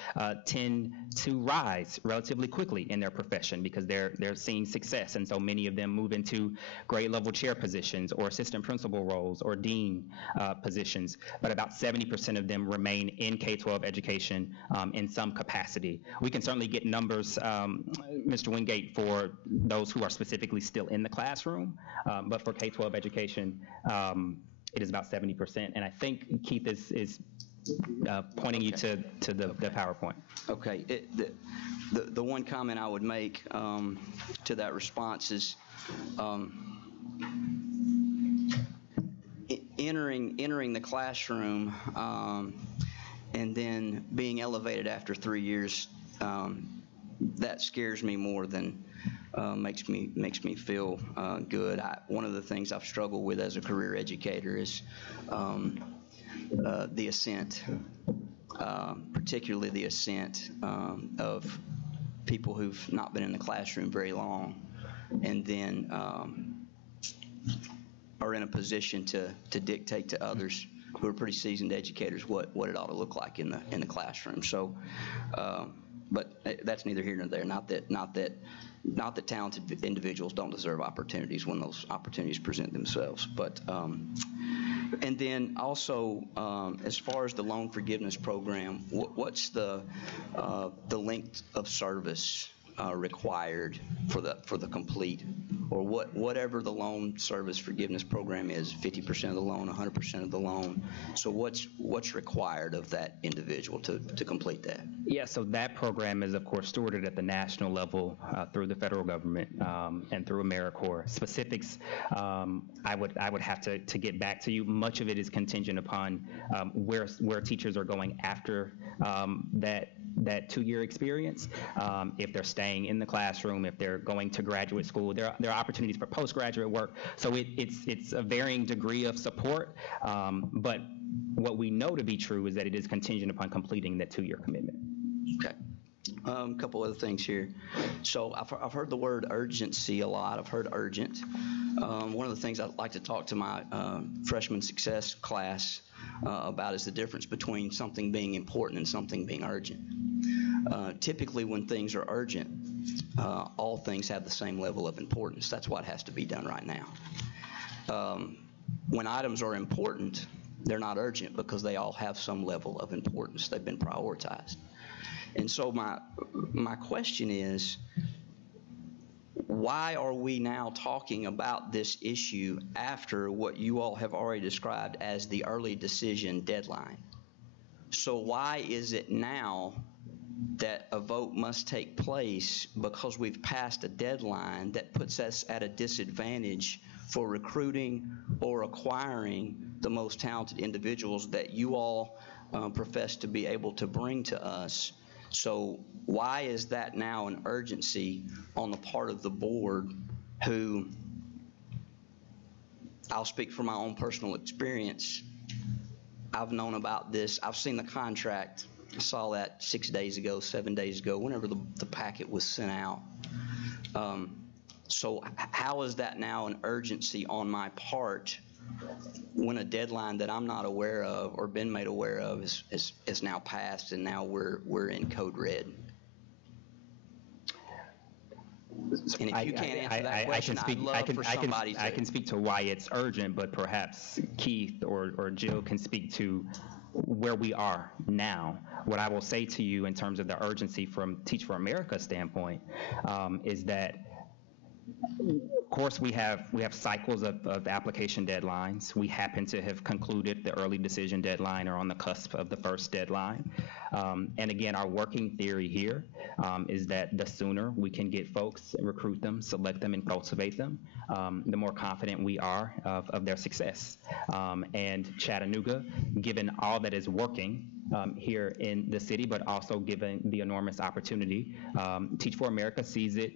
tend to rise relatively quickly in their profession because they're seeing success, and so many of them move into grade level chair positions or assistant principal roles or dean positions, but about 70% of them remain in K-12 education in some capacity. We can certainly get numbers, Mr. Wingate, for those who are specifically still in the classroom, but for K-12 education, it is about 70%, and I think Keith is pointing you to the PowerPoint. Okay. The one comment I would make to that response is entering the classroom and then being elevated after 3 years, that scares me more than makes me feel good. One of the things I've struggled with as a career educator is the ascent, particularly the ascent of people who've not been in the classroom very long, and then are in a position to dictate to others who are pretty seasoned educators what it ought to look like in the classroom. So, but that's neither here nor there. Not that talented individuals don't deserve opportunities when those opportunities present themselves. But and then also, as far as the loan forgiveness program, what's the length of service required for the complete, or whatever the loan service forgiveness program is, 50% of the loan, 100% of the loan. So what's required of that individual to complete that? Yeah, so that program is, of course, stewarded at the national level through the federal government and through AmeriCorps. Specifics, I would have to get back to you. Much of it is contingent upon where teachers are going after that 2-year experience. If they're staying in the classroom, if they're going to graduate school, there are opportunities for postgraduate work. So it's a varying degree of support, but what we know to be true is that it is contingent upon completing that 2-year commitment. Okay. A couple other things here. So I've heard the word urgency a lot. I've heard urgent. One of the things I'd like to talk to my freshman success class about is the difference between something being important and something being urgent. Typically when things are urgent, all things have the same level of importance. That's what has to be done right now. when items are important, they're not urgent because they all have some level of importance. They've been prioritized. And so my question is, why are we now talking about this issue after what you all have already described as the early decision deadline? So why is it now that a vote must take place because we've passed a deadline that puts us at a disadvantage for recruiting or acquiring the most talented individuals that you all profess to be able to bring to us? So why is that now an urgency on the part of the board who, I'll speak from my own personal experience, I've known about this, I've seen the contract, I saw that 6 days ago, 7 days ago, whenever the packet was sent out. So how is that now an urgency on my part when a deadline that I'm not aware of or been made aware of is now passed and now we're in code red? And if you can't answer that question, I'd love for somebody to. I can speak to why it's urgent, but perhaps Keith or Jill can speak to where we are now. What I will say to you in terms of the urgency from Teach for America's standpoint is that, of course, we have cycles of application deadlines. We happen to have concluded the early decision deadline or on the cusp of the first deadline. And again, our working theory here is that the sooner we can get folks, recruit them, select them, and cultivate them, the more confident we are of their success. And Chattanooga, given all that is working here in the city, but also given the enormous opportunity, Teach for America sees it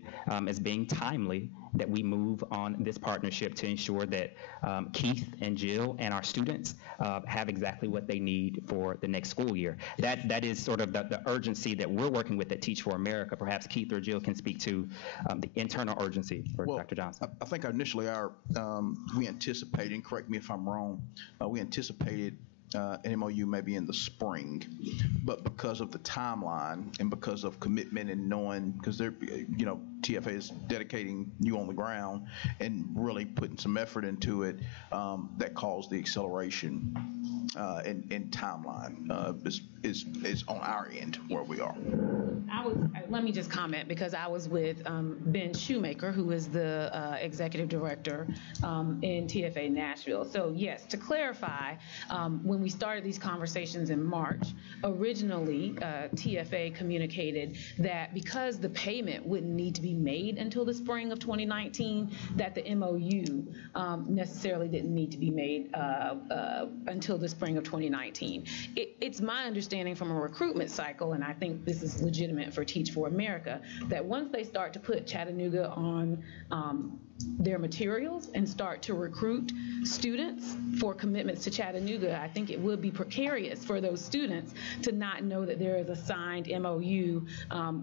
as being timely that we move on this partnership to ensure that Keith and Jill and our students have exactly what they need for the next school year. That is sort of the urgency that we're working with at Teach for America. Perhaps Keith or Jill can speak to the internal urgency for Dr. Johnson. I think initially we anticipated, and correct me if I'm wrong, we anticipated an MOU maybe in the spring, but because of the timeline and because of commitment and knowing, because they're, TFA is dedicating you on the ground and really putting some effort into it, that caused the acceleration and timeline is on our end where we are. Let me just comment, because I was with Ben Shoemaker, who is the executive director in TFA Nashville. So yes, to clarify, when we started these conversations in March, originally TFA communicated that because the payment wouldn't need to be made until the spring of 2019, that the MOU necessarily didn't need to be made until the spring of 2019. It's my understanding from a recruitment cycle, and I think this is legitimate for Teach for America, that once they start to put Chattanooga on their materials and start to recruit students for commitments to Chattanooga, I think it would be precarious for those students to not know that there is a signed MOU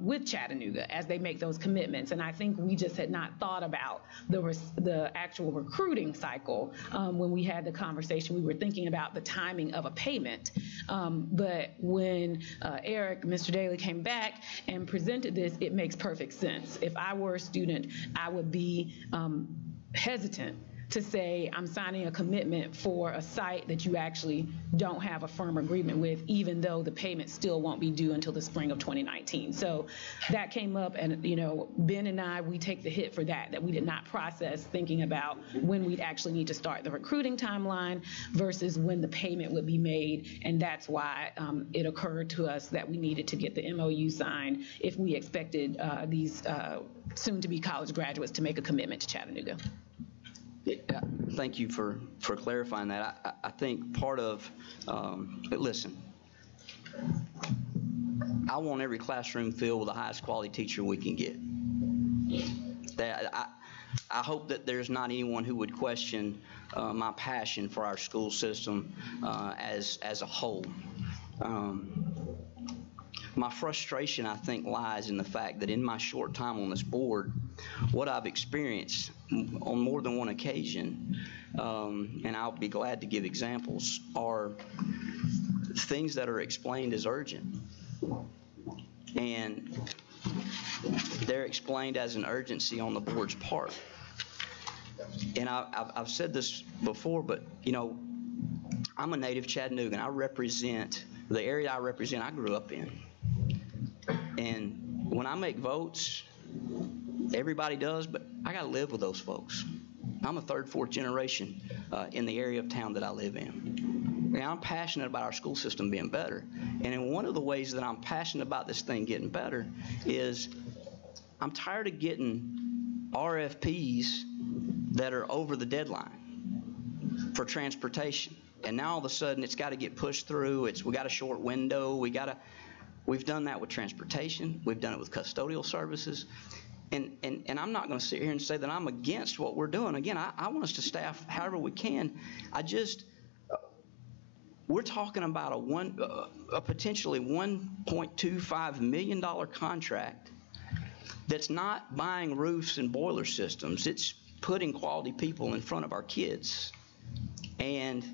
with Chattanooga as they make those commitments. And I think we just had not thought about the actual recruiting cycle when we had the conversation. We were thinking about the timing of a payment. But when Eric, Mr. Daly, came back and presented this, it makes perfect sense. If I were a student, I would be hesitant to say I'm signing a commitment for a site that you actually don't have a firm agreement with, even though the payment still won't be due until the spring of 2019. So that came up, and Ben and I, we take the hit for that we did not process thinking about when we'd actually need to start the recruiting timeline versus when the payment would be made, and that's why it occurred to us that we needed to get the MOU signed if we expected these soon-to-be college graduates to make a commitment to Chattanooga. Thank you for clarifying that. I think part of, listen, I want every classroom filled with the highest quality teacher we can get. I hope that there's not anyone who would question my passion for our school system as a whole. My frustration, I think, lies in the fact that in my short time on this board, what I've experienced on more than one occasion, and I'll be glad to give examples, are things that are explained as urgent. And they're explained as an urgency on the board's part. and I've said this before, but, you know, I'm a native Chattanoogan. I represent the area I represent, I grew up in. And when I make votes, everybody does, but I got to live with those folks. I'm a third, fourth generation in the area of town that I live in. And I'm passionate about our school system being better. And in one of the ways that I'm passionate about this thing getting better is I'm tired of getting RFPs that are over the deadline for transportation. And now all of a sudden it's got to get pushed through. We got a short window. We've done that with transportation. We've done it with custodial services. And I'm not going to sit here and say that I'm against what we're doing. Again, I want us to staff however we can. We're talking about a potentially $1.25 million contract that's not buying roofs and boiler systems. It's putting quality people in front of our kids. And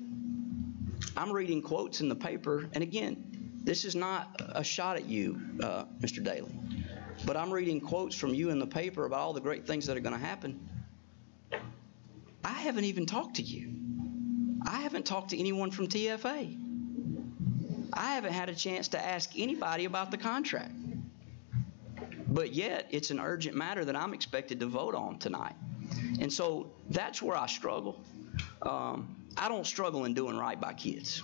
I'm reading quotes in the paper, and again, this is not a shot at you, Mr. Daly, but I'm reading quotes from you in the paper about all the great things that are going to happen. I haven't even talked to you. I haven't talked to anyone from TFA. I haven't had a chance to ask anybody about the contract. But yet, it's an urgent matter that I'm expected to vote on tonight. And so that's where I struggle. I don't struggle in doing right by kids.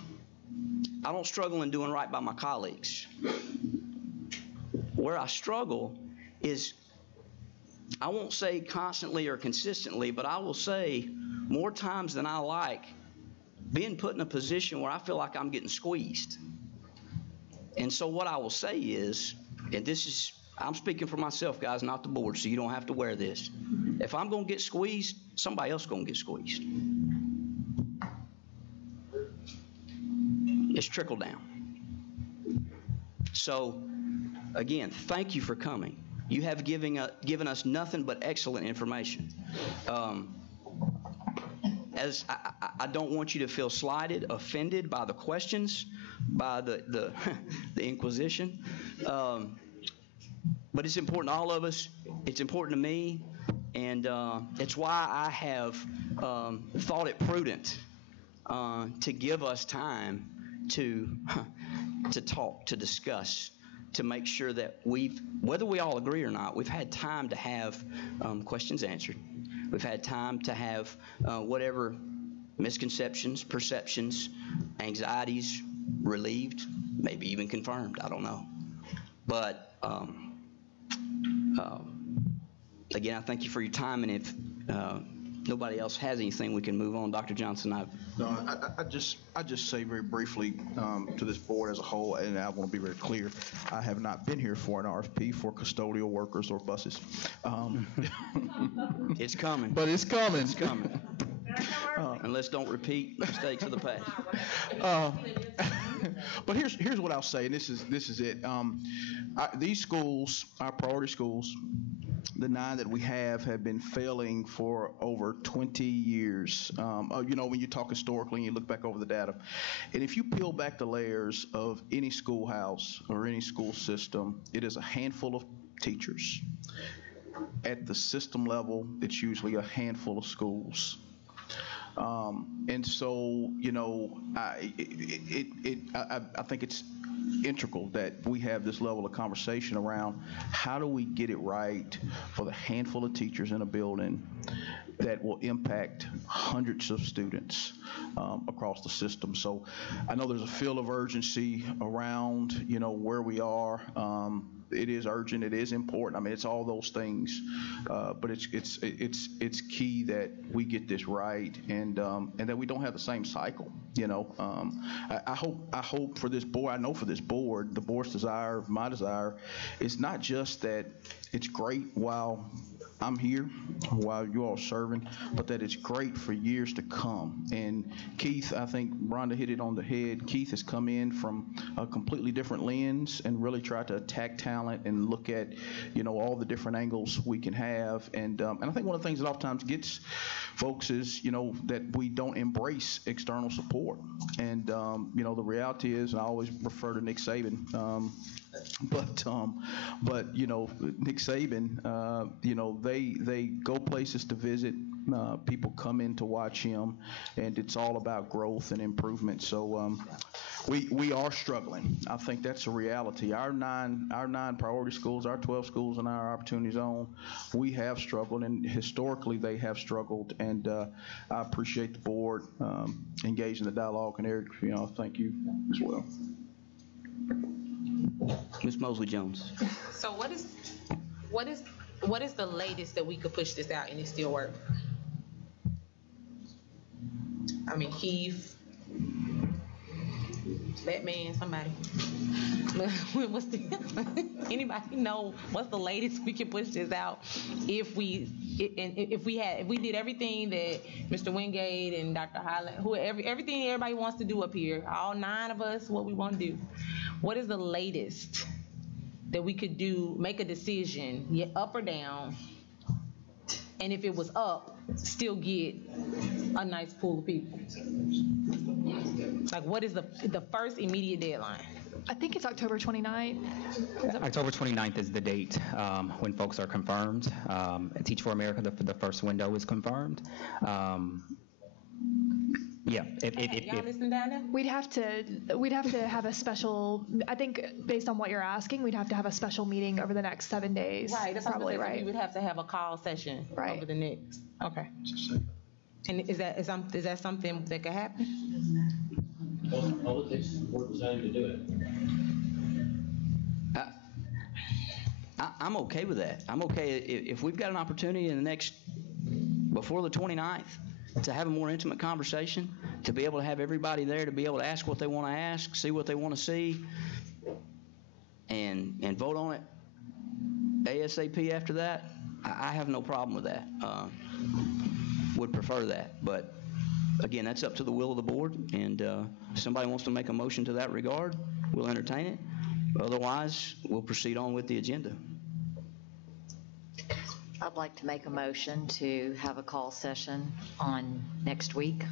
I don't struggle in doing right by my colleagues. Where I struggle is, I won't say constantly or consistently, but I will say more times than I like, being put in a position where I feel like I'm getting squeezed. And so what I will say is, and this is, I'm speaking for myself, guys, not the board, so you don't have to wear this. If I'm going to get squeezed, somebody else is going to get squeezed. It's trickle down. So, again, thank you for coming. You have given us nothing but excellent information. As I don't want you to feel slighted, offended by the questions, by the inquisition. But it's important to all of us. It's important to me. And it's why I have thought it prudent to give us time to talk, to discuss, to make sure that whether we all agree or not, we've had time to have questions answered. We've had time to have whatever misconceptions, perceptions, anxieties relieved, maybe even confirmed. I don't know. But again, I thank you for your time, and if nobody else has anything, we can move on. Dr. Johnson, I just say very briefly to this board as a whole, and I want to be very clear, I have not been here for an RFP for custodial workers or buses. It's coming. But it's coming. It's coming. And let's don't repeat mistakes of the past. But here's what I'll say, and this is it. These schools, our priority schools, the 9 that we have been failing for over 20 years. When you talk historically and you look back over the data, and if you peel back the layers of any schoolhouse or any school system, it is a handful of teachers. At the system level, it's usually a handful of schools. And so, I think it's integral that we have this level of conversation around how do we get it right for the handful of teachers in a building that will impact hundreds of students across the system. So I know there's a feel of urgency around, where we are. It is urgent. It is important. I mean, it's all those things, but it's key that we get this right and that we don't have the same cycle. I hope for this board. I know for this board, the board's desire, my desire, is not just that it's great while I'm here, while you all are serving, but that it's great for years to come. And Keith, I think Rhonda hit it on the head. Keith has come in from a completely different lens and really tried to attack talent and look at, all the different angles we can have. And I think one of the things that oftentimes gets folks is, that we don't embrace external support. And, the reality is, and I always refer to Nick Saban, But Nick Saban, they go places to visit. People come in to watch him, and it's all about growth and improvement. So we are struggling. I think that's a reality. Our nine priority schools, our 12 schools in our opportunity zone, we have struggled, and historically they have struggled. And I appreciate the board engaging the dialogue, and Eric, thank you as well. Ms. Mosley Jones. So what is the latest that we could push this out and it still work? I mean, Keith, Batman, somebody. Anybody know what's the latest we can push this out? If we did everything that Mr. Wingate and Dr. Highland, everything everybody wants to do up here, all 9 of us, what we want to do. What is the latest that we could do, make a decision, up or down, and if it was up, still get a nice pool of people? Like, what is the first immediate deadline? I think it's October 29th. October 29th is the date when folks are confirmed. Teach for America, the first window is confirmed. Yeah. Y'all listening down there? We'd have to have a special. I think based on what you're asking, we'd have to have a special meeting over the next 7 days. Right. That's probably right. We would have to have a call session over the next. Okay. And is that something that could happen? All it takes is the board deciding to do it. I'm okay with that. I'm okay if we've got an opportunity in the next, before the 29th, to have a more intimate conversation, to be able to have everybody there, to be able to ask what they want to ask, see what they want to see, and vote on it ASAP after that. I have no problem with that. Would prefer that. But again, that's up to the will of the board, and if somebody wants to make a motion to that regard, we'll entertain it. Otherwise, we'll proceed on with the agenda. I'd like to make a motion to have a call session on next week.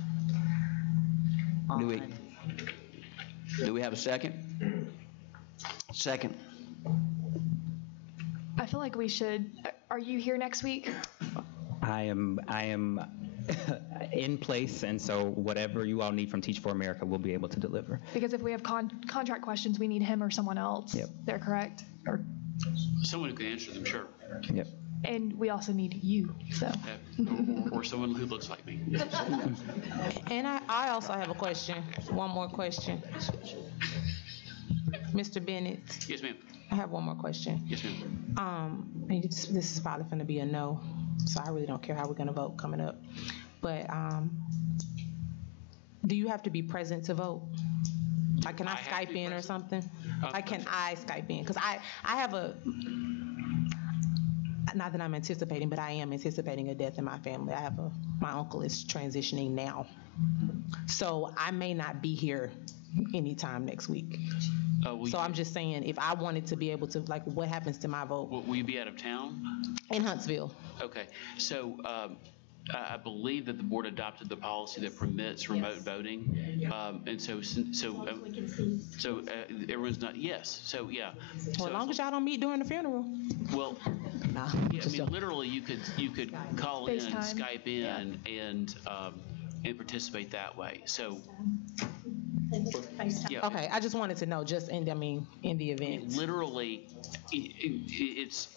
Do we have a second? Second. I feel like we should. Are you here next week? I am in place, and so whatever you all need from Teach for America, we'll be able to deliver. Because if we have contract questions, we need him or someone else. Yep. They're correct? Or someone who can answer them, sure. Yep. And we also need you, so. Or someone who looks like me. And I also have a question, one more question. Mr. Bennett. Yes, ma'am. I have one more question. Yes, ma'am. This is probably going to be a no, so I really don't care how we're going to vote coming up. But do you have to be present to vote? Like, can I Skype in or something? Like, can I Skype in? Because I have a, not that I'm anticipating, but I am anticipating a death in my family. My uncle is transitioning now. So I may not be here anytime next week. So I'm just saying, if I wanted to be able to, like, what happens to my vote? Will you be out of town? In Huntsville. Okay. So I believe that the board adopted the policy that permits remote voting. And so everyone's not, yes. So, yeah. Well, as long as y'all don't meet during the funeral. Well, yeah, I mean, literally, you could call in, Skype in, and participate that way. So, yeah. Okay, I just wanted to know, just in the event. Literally, it's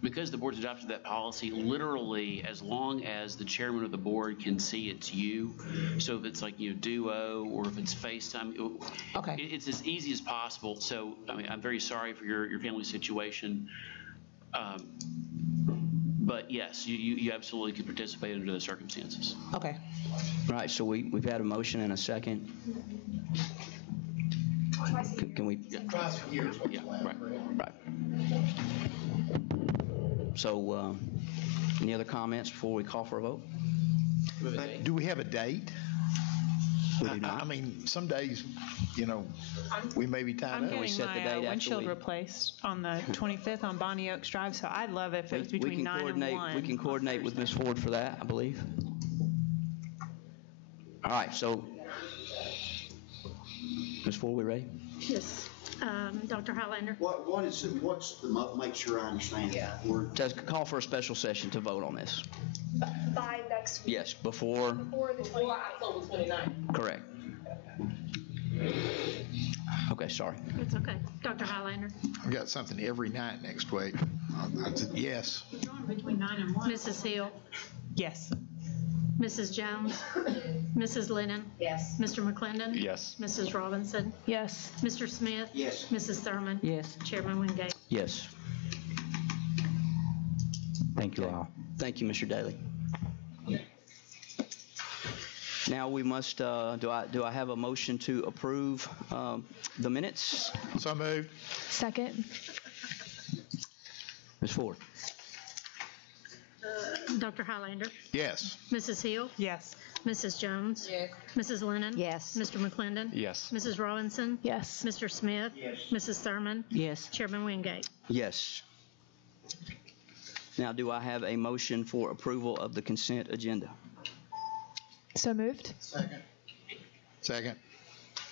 because the board's adopted that policy. Literally, as long as the chairman of the board can see it's you. So if it's like Duo or if it's FaceTime, okay, it's as easy as possible. So I mean, I'm very sorry for your family situation. But yes, you absolutely can participate under the circumstances. Okay. All right, so we've had a motion and a second. Can we? Yeah, right. So, any other comments before we call for a vote? Do we have a date? We do not. I mean, some days, we may be tied up. I'm getting my windshield replaced on the 25th on Bonnie Oaks Drive, so I'd love if it was between 9 and 1. We can coordinate with Ms. Ford for that, I believe. All right, so Ms. Ford, we ready? Yes. Dr. Highlander? What is it, what's the, make sure I understand. Yeah. Just call for a special session to vote on this. By next week. Yes, before, Before the 29th. October 29th. correct. Okay, sorry. It's okay. Dr. Highlander? I've got something every night next week. I said yes. Between 9 and 1. Mrs. Hill? Yes. Mrs. Jones? Mrs. Lennon? Yes. Mr. McClendon? Yes. Mrs. Robinson? Yes. Mr. Smith? Yes. Mrs. Thurman? Yes. Chairman Wingate? Yes. Thank you all. Thank you, Mr. Daly. Now we must, do I have a motion to approve the minutes? So moved. Second. Ms. Ford? Dr. Highlander? Yes. Mrs. Hill? Yes. Mrs. Jones? Yes. Mrs. Lennon? Yes. Mr. McClendon? Yes. Mrs. Robinson? Yes. Mr. Smith? Yes. Mrs. Thurman? Yes. Chairman Wingate? Yes. Now, do I have a motion for approval of the consent agenda? So moved. Second.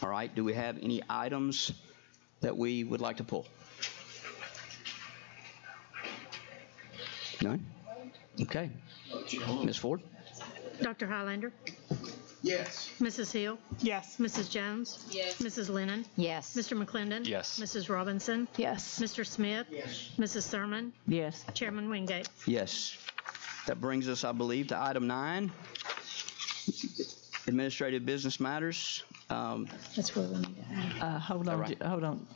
All right, do we have any items that we would like to pull? None? Okay. Ms. Ford? Dr. Highlander? Yes. Mrs. Hill? Yes. Mrs. Jones? Yes. Mrs. Lennon? Yes. Mr. McClendon? Yes. Mrs. Robinson? Yes. Mr. Smith? Yes. Mrs. Thurman? Yes. Chairman Wingate? Yes. That brings us, I believe, to item 9, administrative business matters. That's where we need to add. Hold on, right. hold on.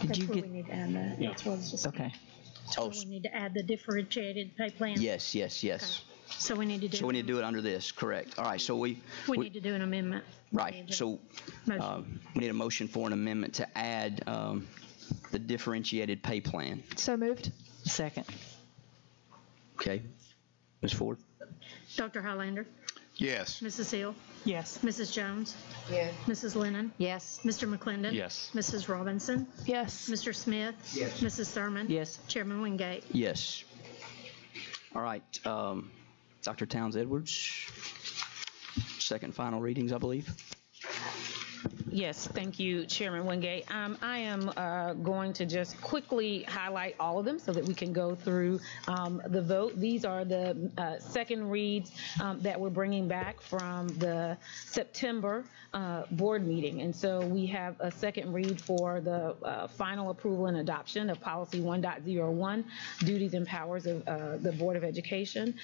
Did That's you where get? we need to add that. That's where it's just. Okay. That's where we need to add the differentiated pay plan. Yes, yes, yes. So we need to do. So we need to do it under this, correct. All right, so we need to do an amendment. right, so Motion. we need a motion for an amendment to add the differentiated pay plan. So moved. Second. Okay. Ms. Ford? Dr. Highlander? Yes. Mrs. Hill? Yes. Mrs. Jones? Yes. Mrs. Lennon? Yes. Mr. McClendon? Yes. Mrs. Robinson? Yes. Mr. Smith? Yes. Mrs. Thurman? Yes. Chairman Wingate? Yes. All right, Dr. Towns Edwards, second final readings, I believe. Yes, thank you, Chairman Wingate. I am going to just quickly highlight all of them so that we can go through the vote. These are the second reads that we're bringing back from the September board meeting. And so we have a second read for the final approval and adoption of Policy 1.01, Duties and Powers of the Board of Education,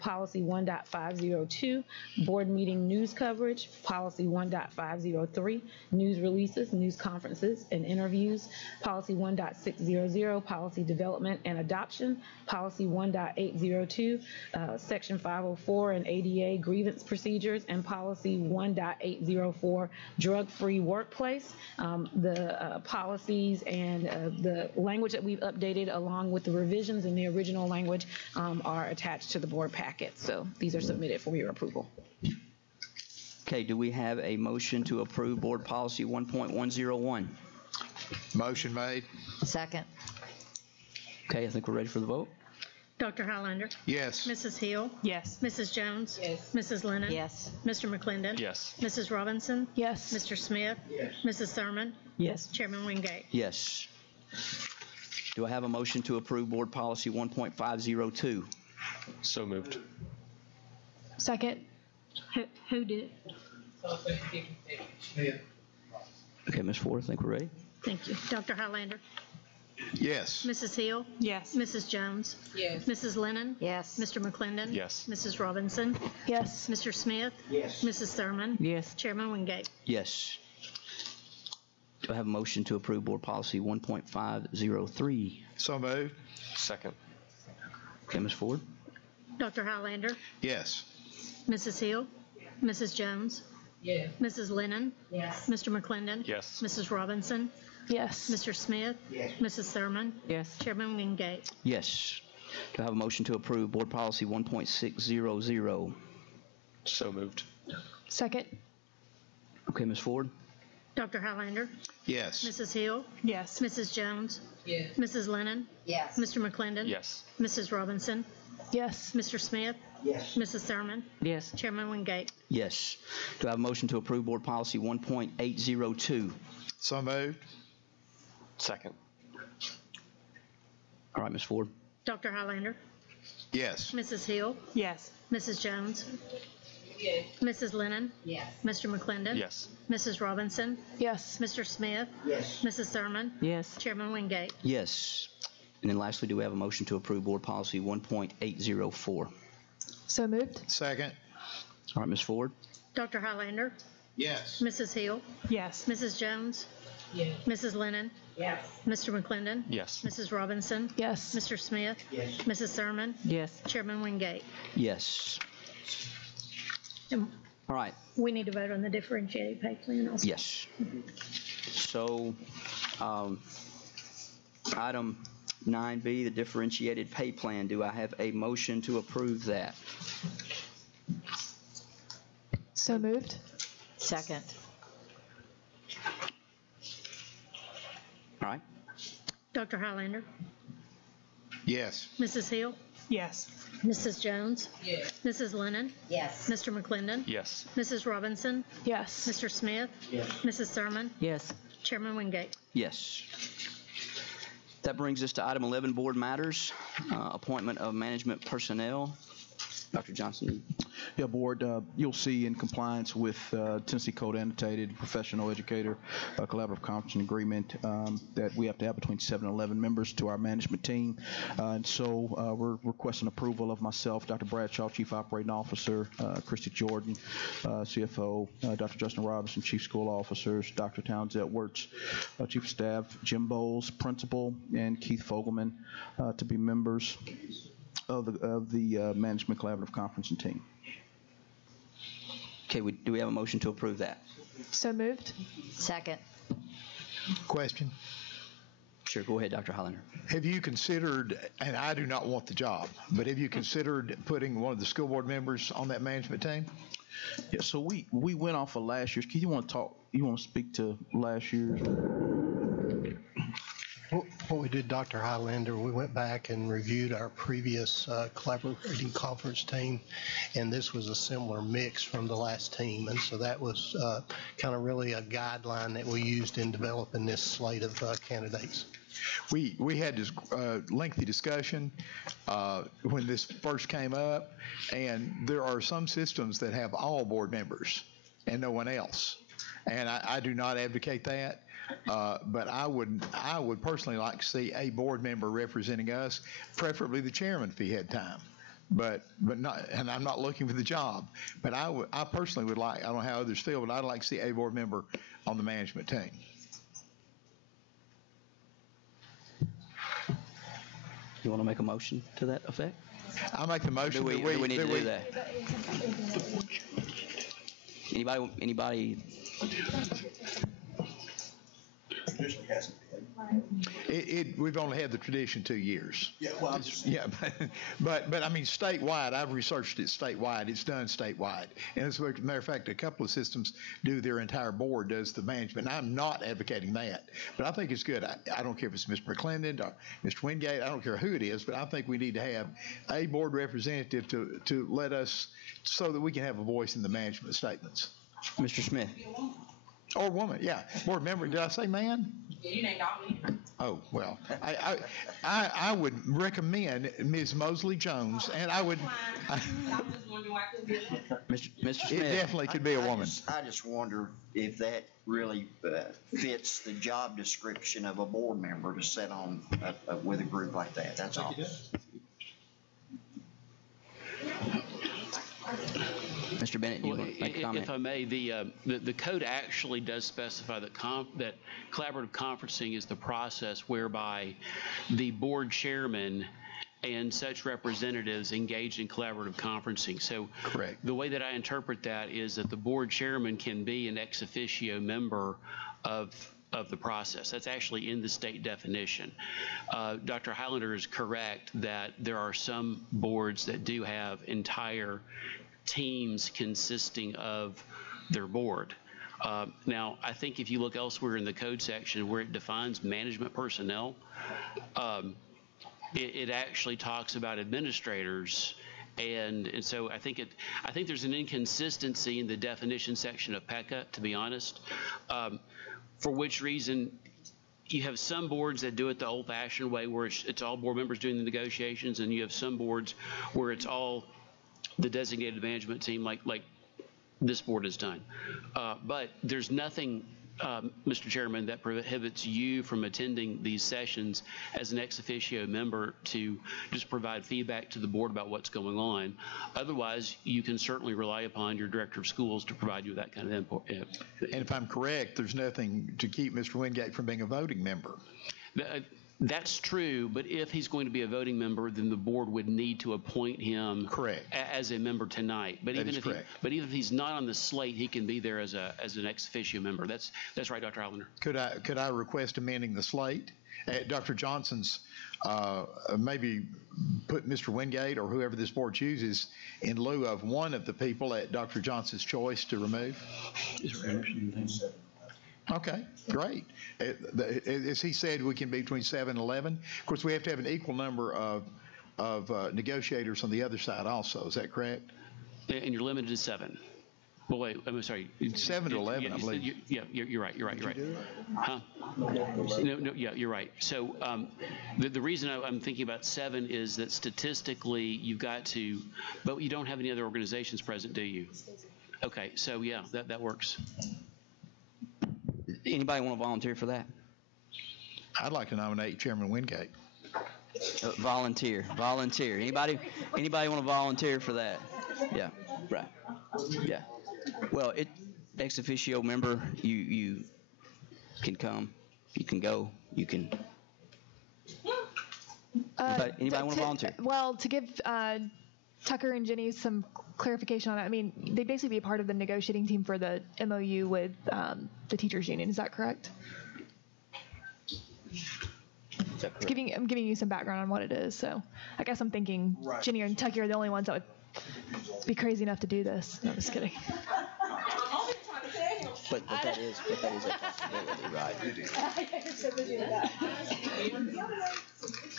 Policy 1.502, Board Meeting News Coverage, Policy 1.503, News Releases, News Conferences, and Interviews, Policy 1.600, Policy Development and Adoption, Policy 1.802, Section 504 and ADA Grievance Procedures, and Policy 1.804, Drug-Free Workplace. The policies and the language that we've updated along with the revisions in the original language are attached to the board packet. So these are submitted for your approval. Okay, do we have a motion to approve Board Policy 1.101? Motion made. Second. Okay, I think we're ready for the vote. Dr. Highlander? Yes. Mrs. Hill? Yes. Mrs. Jones? Yes. Mrs. Lennon? Yes. Mr. McClendon? Yes. Mrs. Robinson? Yes. Mr. Smith? Yes. Mrs. Thurman? Yes. Chairman Wingate? Yes. Do I have a motion to approve Board Policy 1.502? So moved. Second. Who did? Okay, Ms. Ford, I think we're ready. Thank you. Dr. Highlander? Yes. Mrs. Hill? Yes. Mrs. Jones? Yes. Mrs. Lennon? Yes. Mr. McClendon? Yes. Mrs. Robinson? Yes. Mr. Smith? Yes. Mrs. Thurman? Yes. Chairman Wingate? Yes. Do I have a motion to approve Board Policy 1.503? So moved. Second. Okay, Ms. Ford? Dr. Highlander? Yes. Mrs. Hill? Mrs. Jones? Yes. Mrs. Lennon? Yes. Mr. McClendon? Yes. Mrs. Robinson? Yes. Mr. Smith? Yes. Mrs. Thurman? Yes. Chairman Wingate? Yes. Do I have a motion to approve Board Policy 1.600? So moved. Second. Okay, Ms. Ford? Dr. Highlander? Yes. Mrs. Hill? Yes. Mrs. Jones? Yes. Mrs. Lennon? Yes. Mr. McClendon? Yes. Mrs. Robinson? Yes. Mr. Smith? Yes. Mrs. Thurman? Yes. Chairman Wingate? Yes. Do I have a motion to approve Board Policy 1.802? So moved. Second. All right, Ms. Ford. Dr. Highlander, Yes. Mrs. Hill, Yes. Mrs. Jones, Mrs. Lennon, Yes. Mr. McClendon, Yes. Mrs. Robinson, Yes. Mr. Smith, Yes. Mrs. Thurman, Yes. Chairman Wingate. Yes. And then lastly, do we have a motion to approve Board Policy 1.804? So moved. Second. All right, Ms. Ford. Dr. Highlander, Yes. Mrs. Hill, Yes. Mrs. Jones, Mrs. Lennon, Yes. Mr. McClendon, Yes. Mrs. Robinson, Yes. Mr. Smith, Yes. Mrs. Thurman, Yes. Chairman Wingate. Yes. And All right. we need to vote on the differentiated pay plan also. Yes. So, item 9B, the differentiated pay plan. Do I have a motion to approve that? So moved. Second. All right. Dr. Highlander, Yes. Mrs. Hill, Yes. Mrs. Jones, Mrs. Lennon, Yes. Mr. McClendon, Yes. Mrs. Robinson, Yes. Mr. Smith, Yes. Mrs. Thurman, Yes. Chairman Wingate. Yes. That brings us to item 11, board matters, appointment of management personnel. Dr. Johnson. Yeah, Board, you'll see in compliance with Tennessee Code Annotated Professional Educator Collaborative Conference Agreement that we have to have between 7 and 11 members to our management team. And so we're requesting approval of myself, Dr. Bradshaw, Chief Operating Officer, Christy Jordan, CFO, Dr. Justin Robinson, Chief School Officers, Dr. Towns Edwards, Chief of Staff, Jim Bowles, Principal, and Keith Fogelman to be members of the Management Collaborative Conference and team. Okay, do we have a motion to approve that? So moved. Second. Question. Sure, go ahead, Dr. Hollander. Have you considered, and I do not want the job, but have you considered putting one of the school board members on that management team? Yeah, so we went off of last year's. You want to speak to last year's? What we did, Dr. Highlander, we went back and reviewed our previous collaborating conference team, and this was a similar mix from the last team. And so that was kind of really a guideline that we used in developing this slate of candidates. We had this lengthy discussion when this first came up, and there are some systems that have all board members and no one else. And I do not advocate that. But I would personally like to see a board member representing us, preferably the chairman if he had time. But not, and I'm not looking for the job. But I personally would like, I don't know how others feel, but I'd like to see a board member on the management team. You want to make a motion to that effect? I'll make the motion. Do we need to do that? Anybody? We've only had the tradition 2 years. Yeah, well, but I mean, statewide, I've researched it statewide. It's done statewide. And as a matter of fact, a couple of systems do their entire board does the management. And I'm not advocating that, but I think it's good. I don't care if it's Mr. McClendon or Mr. Wingate. I don't care who it is, but I think we need to have a board representative to let us, so that we can have a voice in the management statements. Mr. Smith. Or woman, yeah. Board member, did I say man? Yeah, you named all men. Oh, well, I would recommend Ms. Mosley Jones, and I would. I was just wondering why I couldn't be a Mr. Smith. It definitely could be a woman. I just wonder if that really fits the job description of a board member to sit on with a group like that. That's all. Mr. Bennett, you want to make a comment? If I may, the code actually does specify that collaborative conferencing is the process whereby the board chairman and such representatives engage in collaborative conferencing. So correct. The way that I interpret that is that the board chairman can be an ex officio member of the process. That's actually in the state definition. Dr. Highlander is correct that there are some boards that do have entire teams consisting of their board. Now, I think if you look elsewhere in the code section where it defines management personnel, it actually talks about administrators, and so I think there's an inconsistency in the definition section of PECA, to be honest, for which reason you have some boards that do it the old-fashioned way, where it's all board members doing the negotiations, and you have some boards where it's all the designated management team, like this board has done. But there's nothing, Mr. Chairman, that prohibits you from attending these sessions as an ex officio member to just provide feedback to the board about what's going on. Otherwise, you can certainly rely upon your director of schools to provide you that kind of input. And if I'm correct, there's nothing to keep Mr. Wingate from being a voting member. That's true, but if he's going to be a voting member, then the board would need to appoint him as a member tonight. But even if he's not on the slate, he can be there as an ex officio member. That's right, Dr. Hollander. Could I request amending the slate? Dr. Johnson's maybe put Mr. Wingate or whoever this board chooses in lieu of one of the people at Dr. Johnson's choice to remove. Okay, great. As he said, we can be between 7 and 11. Of course, we have to have an equal number of negotiators on the other side also. Is that correct? And you're limited to 7. Well, wait, I'm sorry. 7 to 11, I believe. Yeah, you're right. Huh? No, yeah, you're right. So the reason I'm thinking about 7 is that statistically you've got to, but you don't have any other organizations present, do you? Okay, so yeah, that works. Anybody want to volunteer for that? I'd like to nominate Chairman Wingate. Volunteer. Anybody want to volunteer for that? Yeah, right. Yeah. Well, ex officio member, you can come, you can go, you can. Anybody want to volunteer? Well, to give Tucker and Jenny some clarification on that, I mean, they'd basically be a part of the negotiating team for the MOU with the teachers union. Is that correct? I'm giving you some background on what it is. So I guess I'm thinking Jenny and Tucker are the only ones that would be crazy enough to do this. No, I'm just kidding. But that is a possibility, right?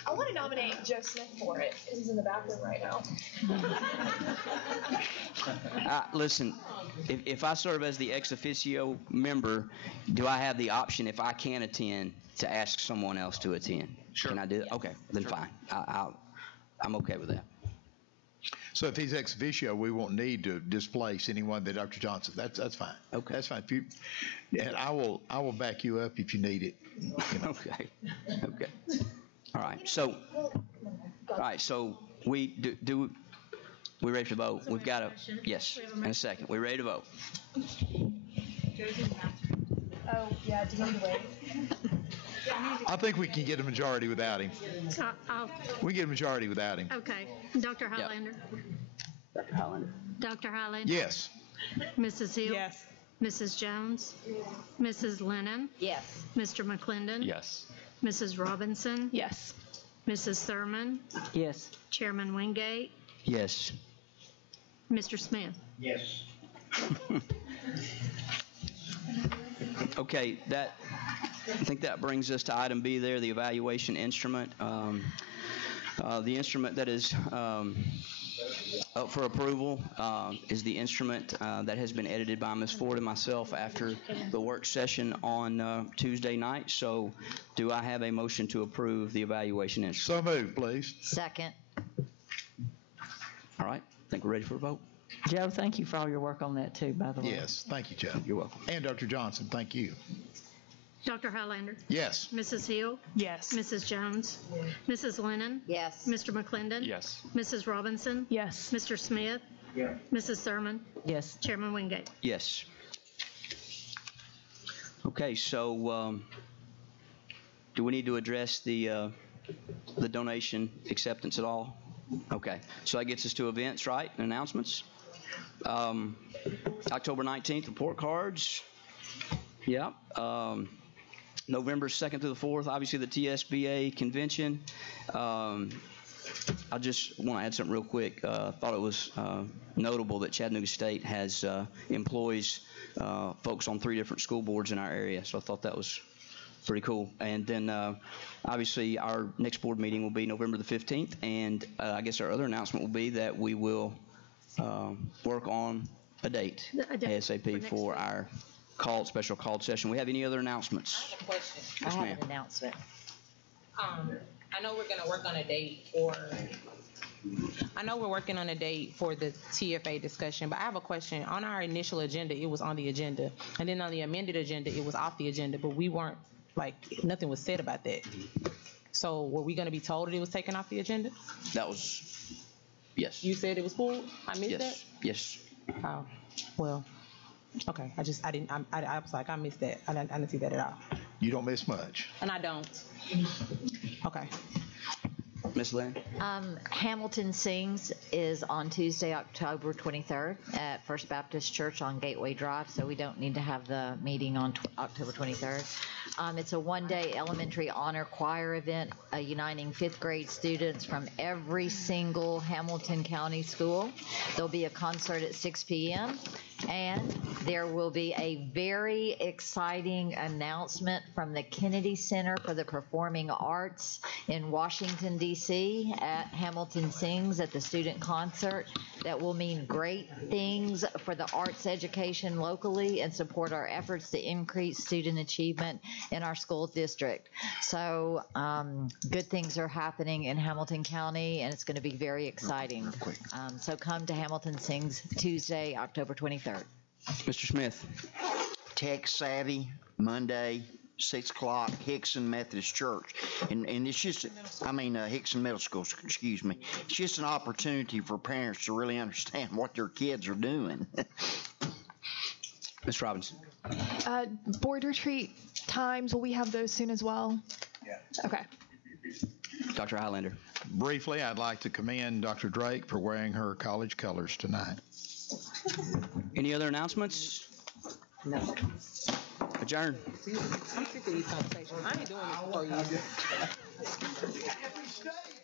I want to nominate Joe Smith for it. He's in the bathroom right now. Listen, if I serve as the ex officio member, do I have the option, if I can attend, to ask someone else to attend? Sure. Can I do that? Okay, then fine. I'm okay with that. So if he's ex officio, we won't need to displace anyone that Dr. Johnson. That's fine. Okay. That's fine. And I will back you up if you need it. Okay. All right. So we do. We ready to vote? We've got yes. In a second. We ready to vote? Oh yeah. Do you need to wait? I think we can get a majority without him. We can get a majority without him. Okay. Dr. Highlander? Yep. Dr. Highlander? Dr. Highlander? Yes. Mrs. Hill? Yes. Mrs. Jones? Mrs. Lennon? Yes. Mr. McClendon? Yes. Mrs. Robinson? Yes. Mrs. Thurman? Yes. Chairman Wingate? Yes. Mr. Smith? Yes. Okay, I think that brings us to item B there, the evaluation instrument. The instrument that is up for approval is the instrument that has been edited by Ms. Ford and myself after the work session on Tuesday night. So do I have a motion to approve the evaluation instrument? So moved, please. Second. All right, I think we're ready for a vote. Joe, thank you for all your work on that too, by the way. Yes, thank you, Joe. You're welcome. And Dr. Johnson, thank you. Dr. Highlander? Yes. Mrs. Hill? Yes. Mrs. Jones? Mrs. Lennon? Yes. Mr. McClendon? Yes. Mrs. Robinson? Yes. Mr. Smith? Yes. Mrs. Thurman? Yes. Chairman Wingate? Yes. Okay, so do we need to address the donation acceptance at all? Okay, so that gets us to events, right, and announcements. October 19th, report cards. Yeah. November 2nd through the 4th, obviously the TSBA convention. I just want to add something real quick. Thought it was notable that Chattanooga State has employs folks on 3 different school boards in our area, so I thought that was pretty cool. And then obviously our next board meeting will be November the 15th, and I guess our other announcement will be that we will work on a date ASAP for our special called session. We have any other announcements? I have a question. Yes, I have ma'am. an announcement. I know we're gonna work on a date for the TFA discussion, but I have a question. On our initial agenda, it was on the agenda, and then on the amended agenda, it was off the agenda, but we weren't, nothing was said about that. So were we gonna be told that it was taken off the agenda? That was, yes. You said it was pulled? I missed that? Yes. Oh, well, okay. I was like, I missed that. I didn't see that at all. You don't miss much. And I don't. Okay. Ms. Lynn? Hamilton Sings is on Tuesday, October 23rd at First Baptist Church on Gateway Drive, so we don't need to have the meeting on October 23rd. It's a one-day elementary honor choir event uniting fifth grade students from every single Hamilton County school. There'll be a concert at 6 p.m. and there will be a very exciting announcement from the Kennedy Center for the Performing Arts in Washington, D.C. at Hamilton Sings at the student concert that will mean great things for the arts education locally and support our efforts to increase student achievement in our school district. So good things are happening in Hamilton County, and it's going to be very exciting. So come to Hamilton Sings Tuesday, October 23rd. Mr. Smith? Tech Savvy, Monday, 6 o'clock, Hickson Methodist Church. And it's just, Hickson Middle School, excuse me. It's just an opportunity for parents to really understand what their kids are doing. Ms. Robinson? Board retreat times, will we have those soon as well? Yeah. Okay. Dr. Highlander? Briefly, I'd like to commend Dr. Drake for wearing her college colors tonight. Any other announcements? No. Adjourn. I'm sick of these conversations. I ain't doing this for you.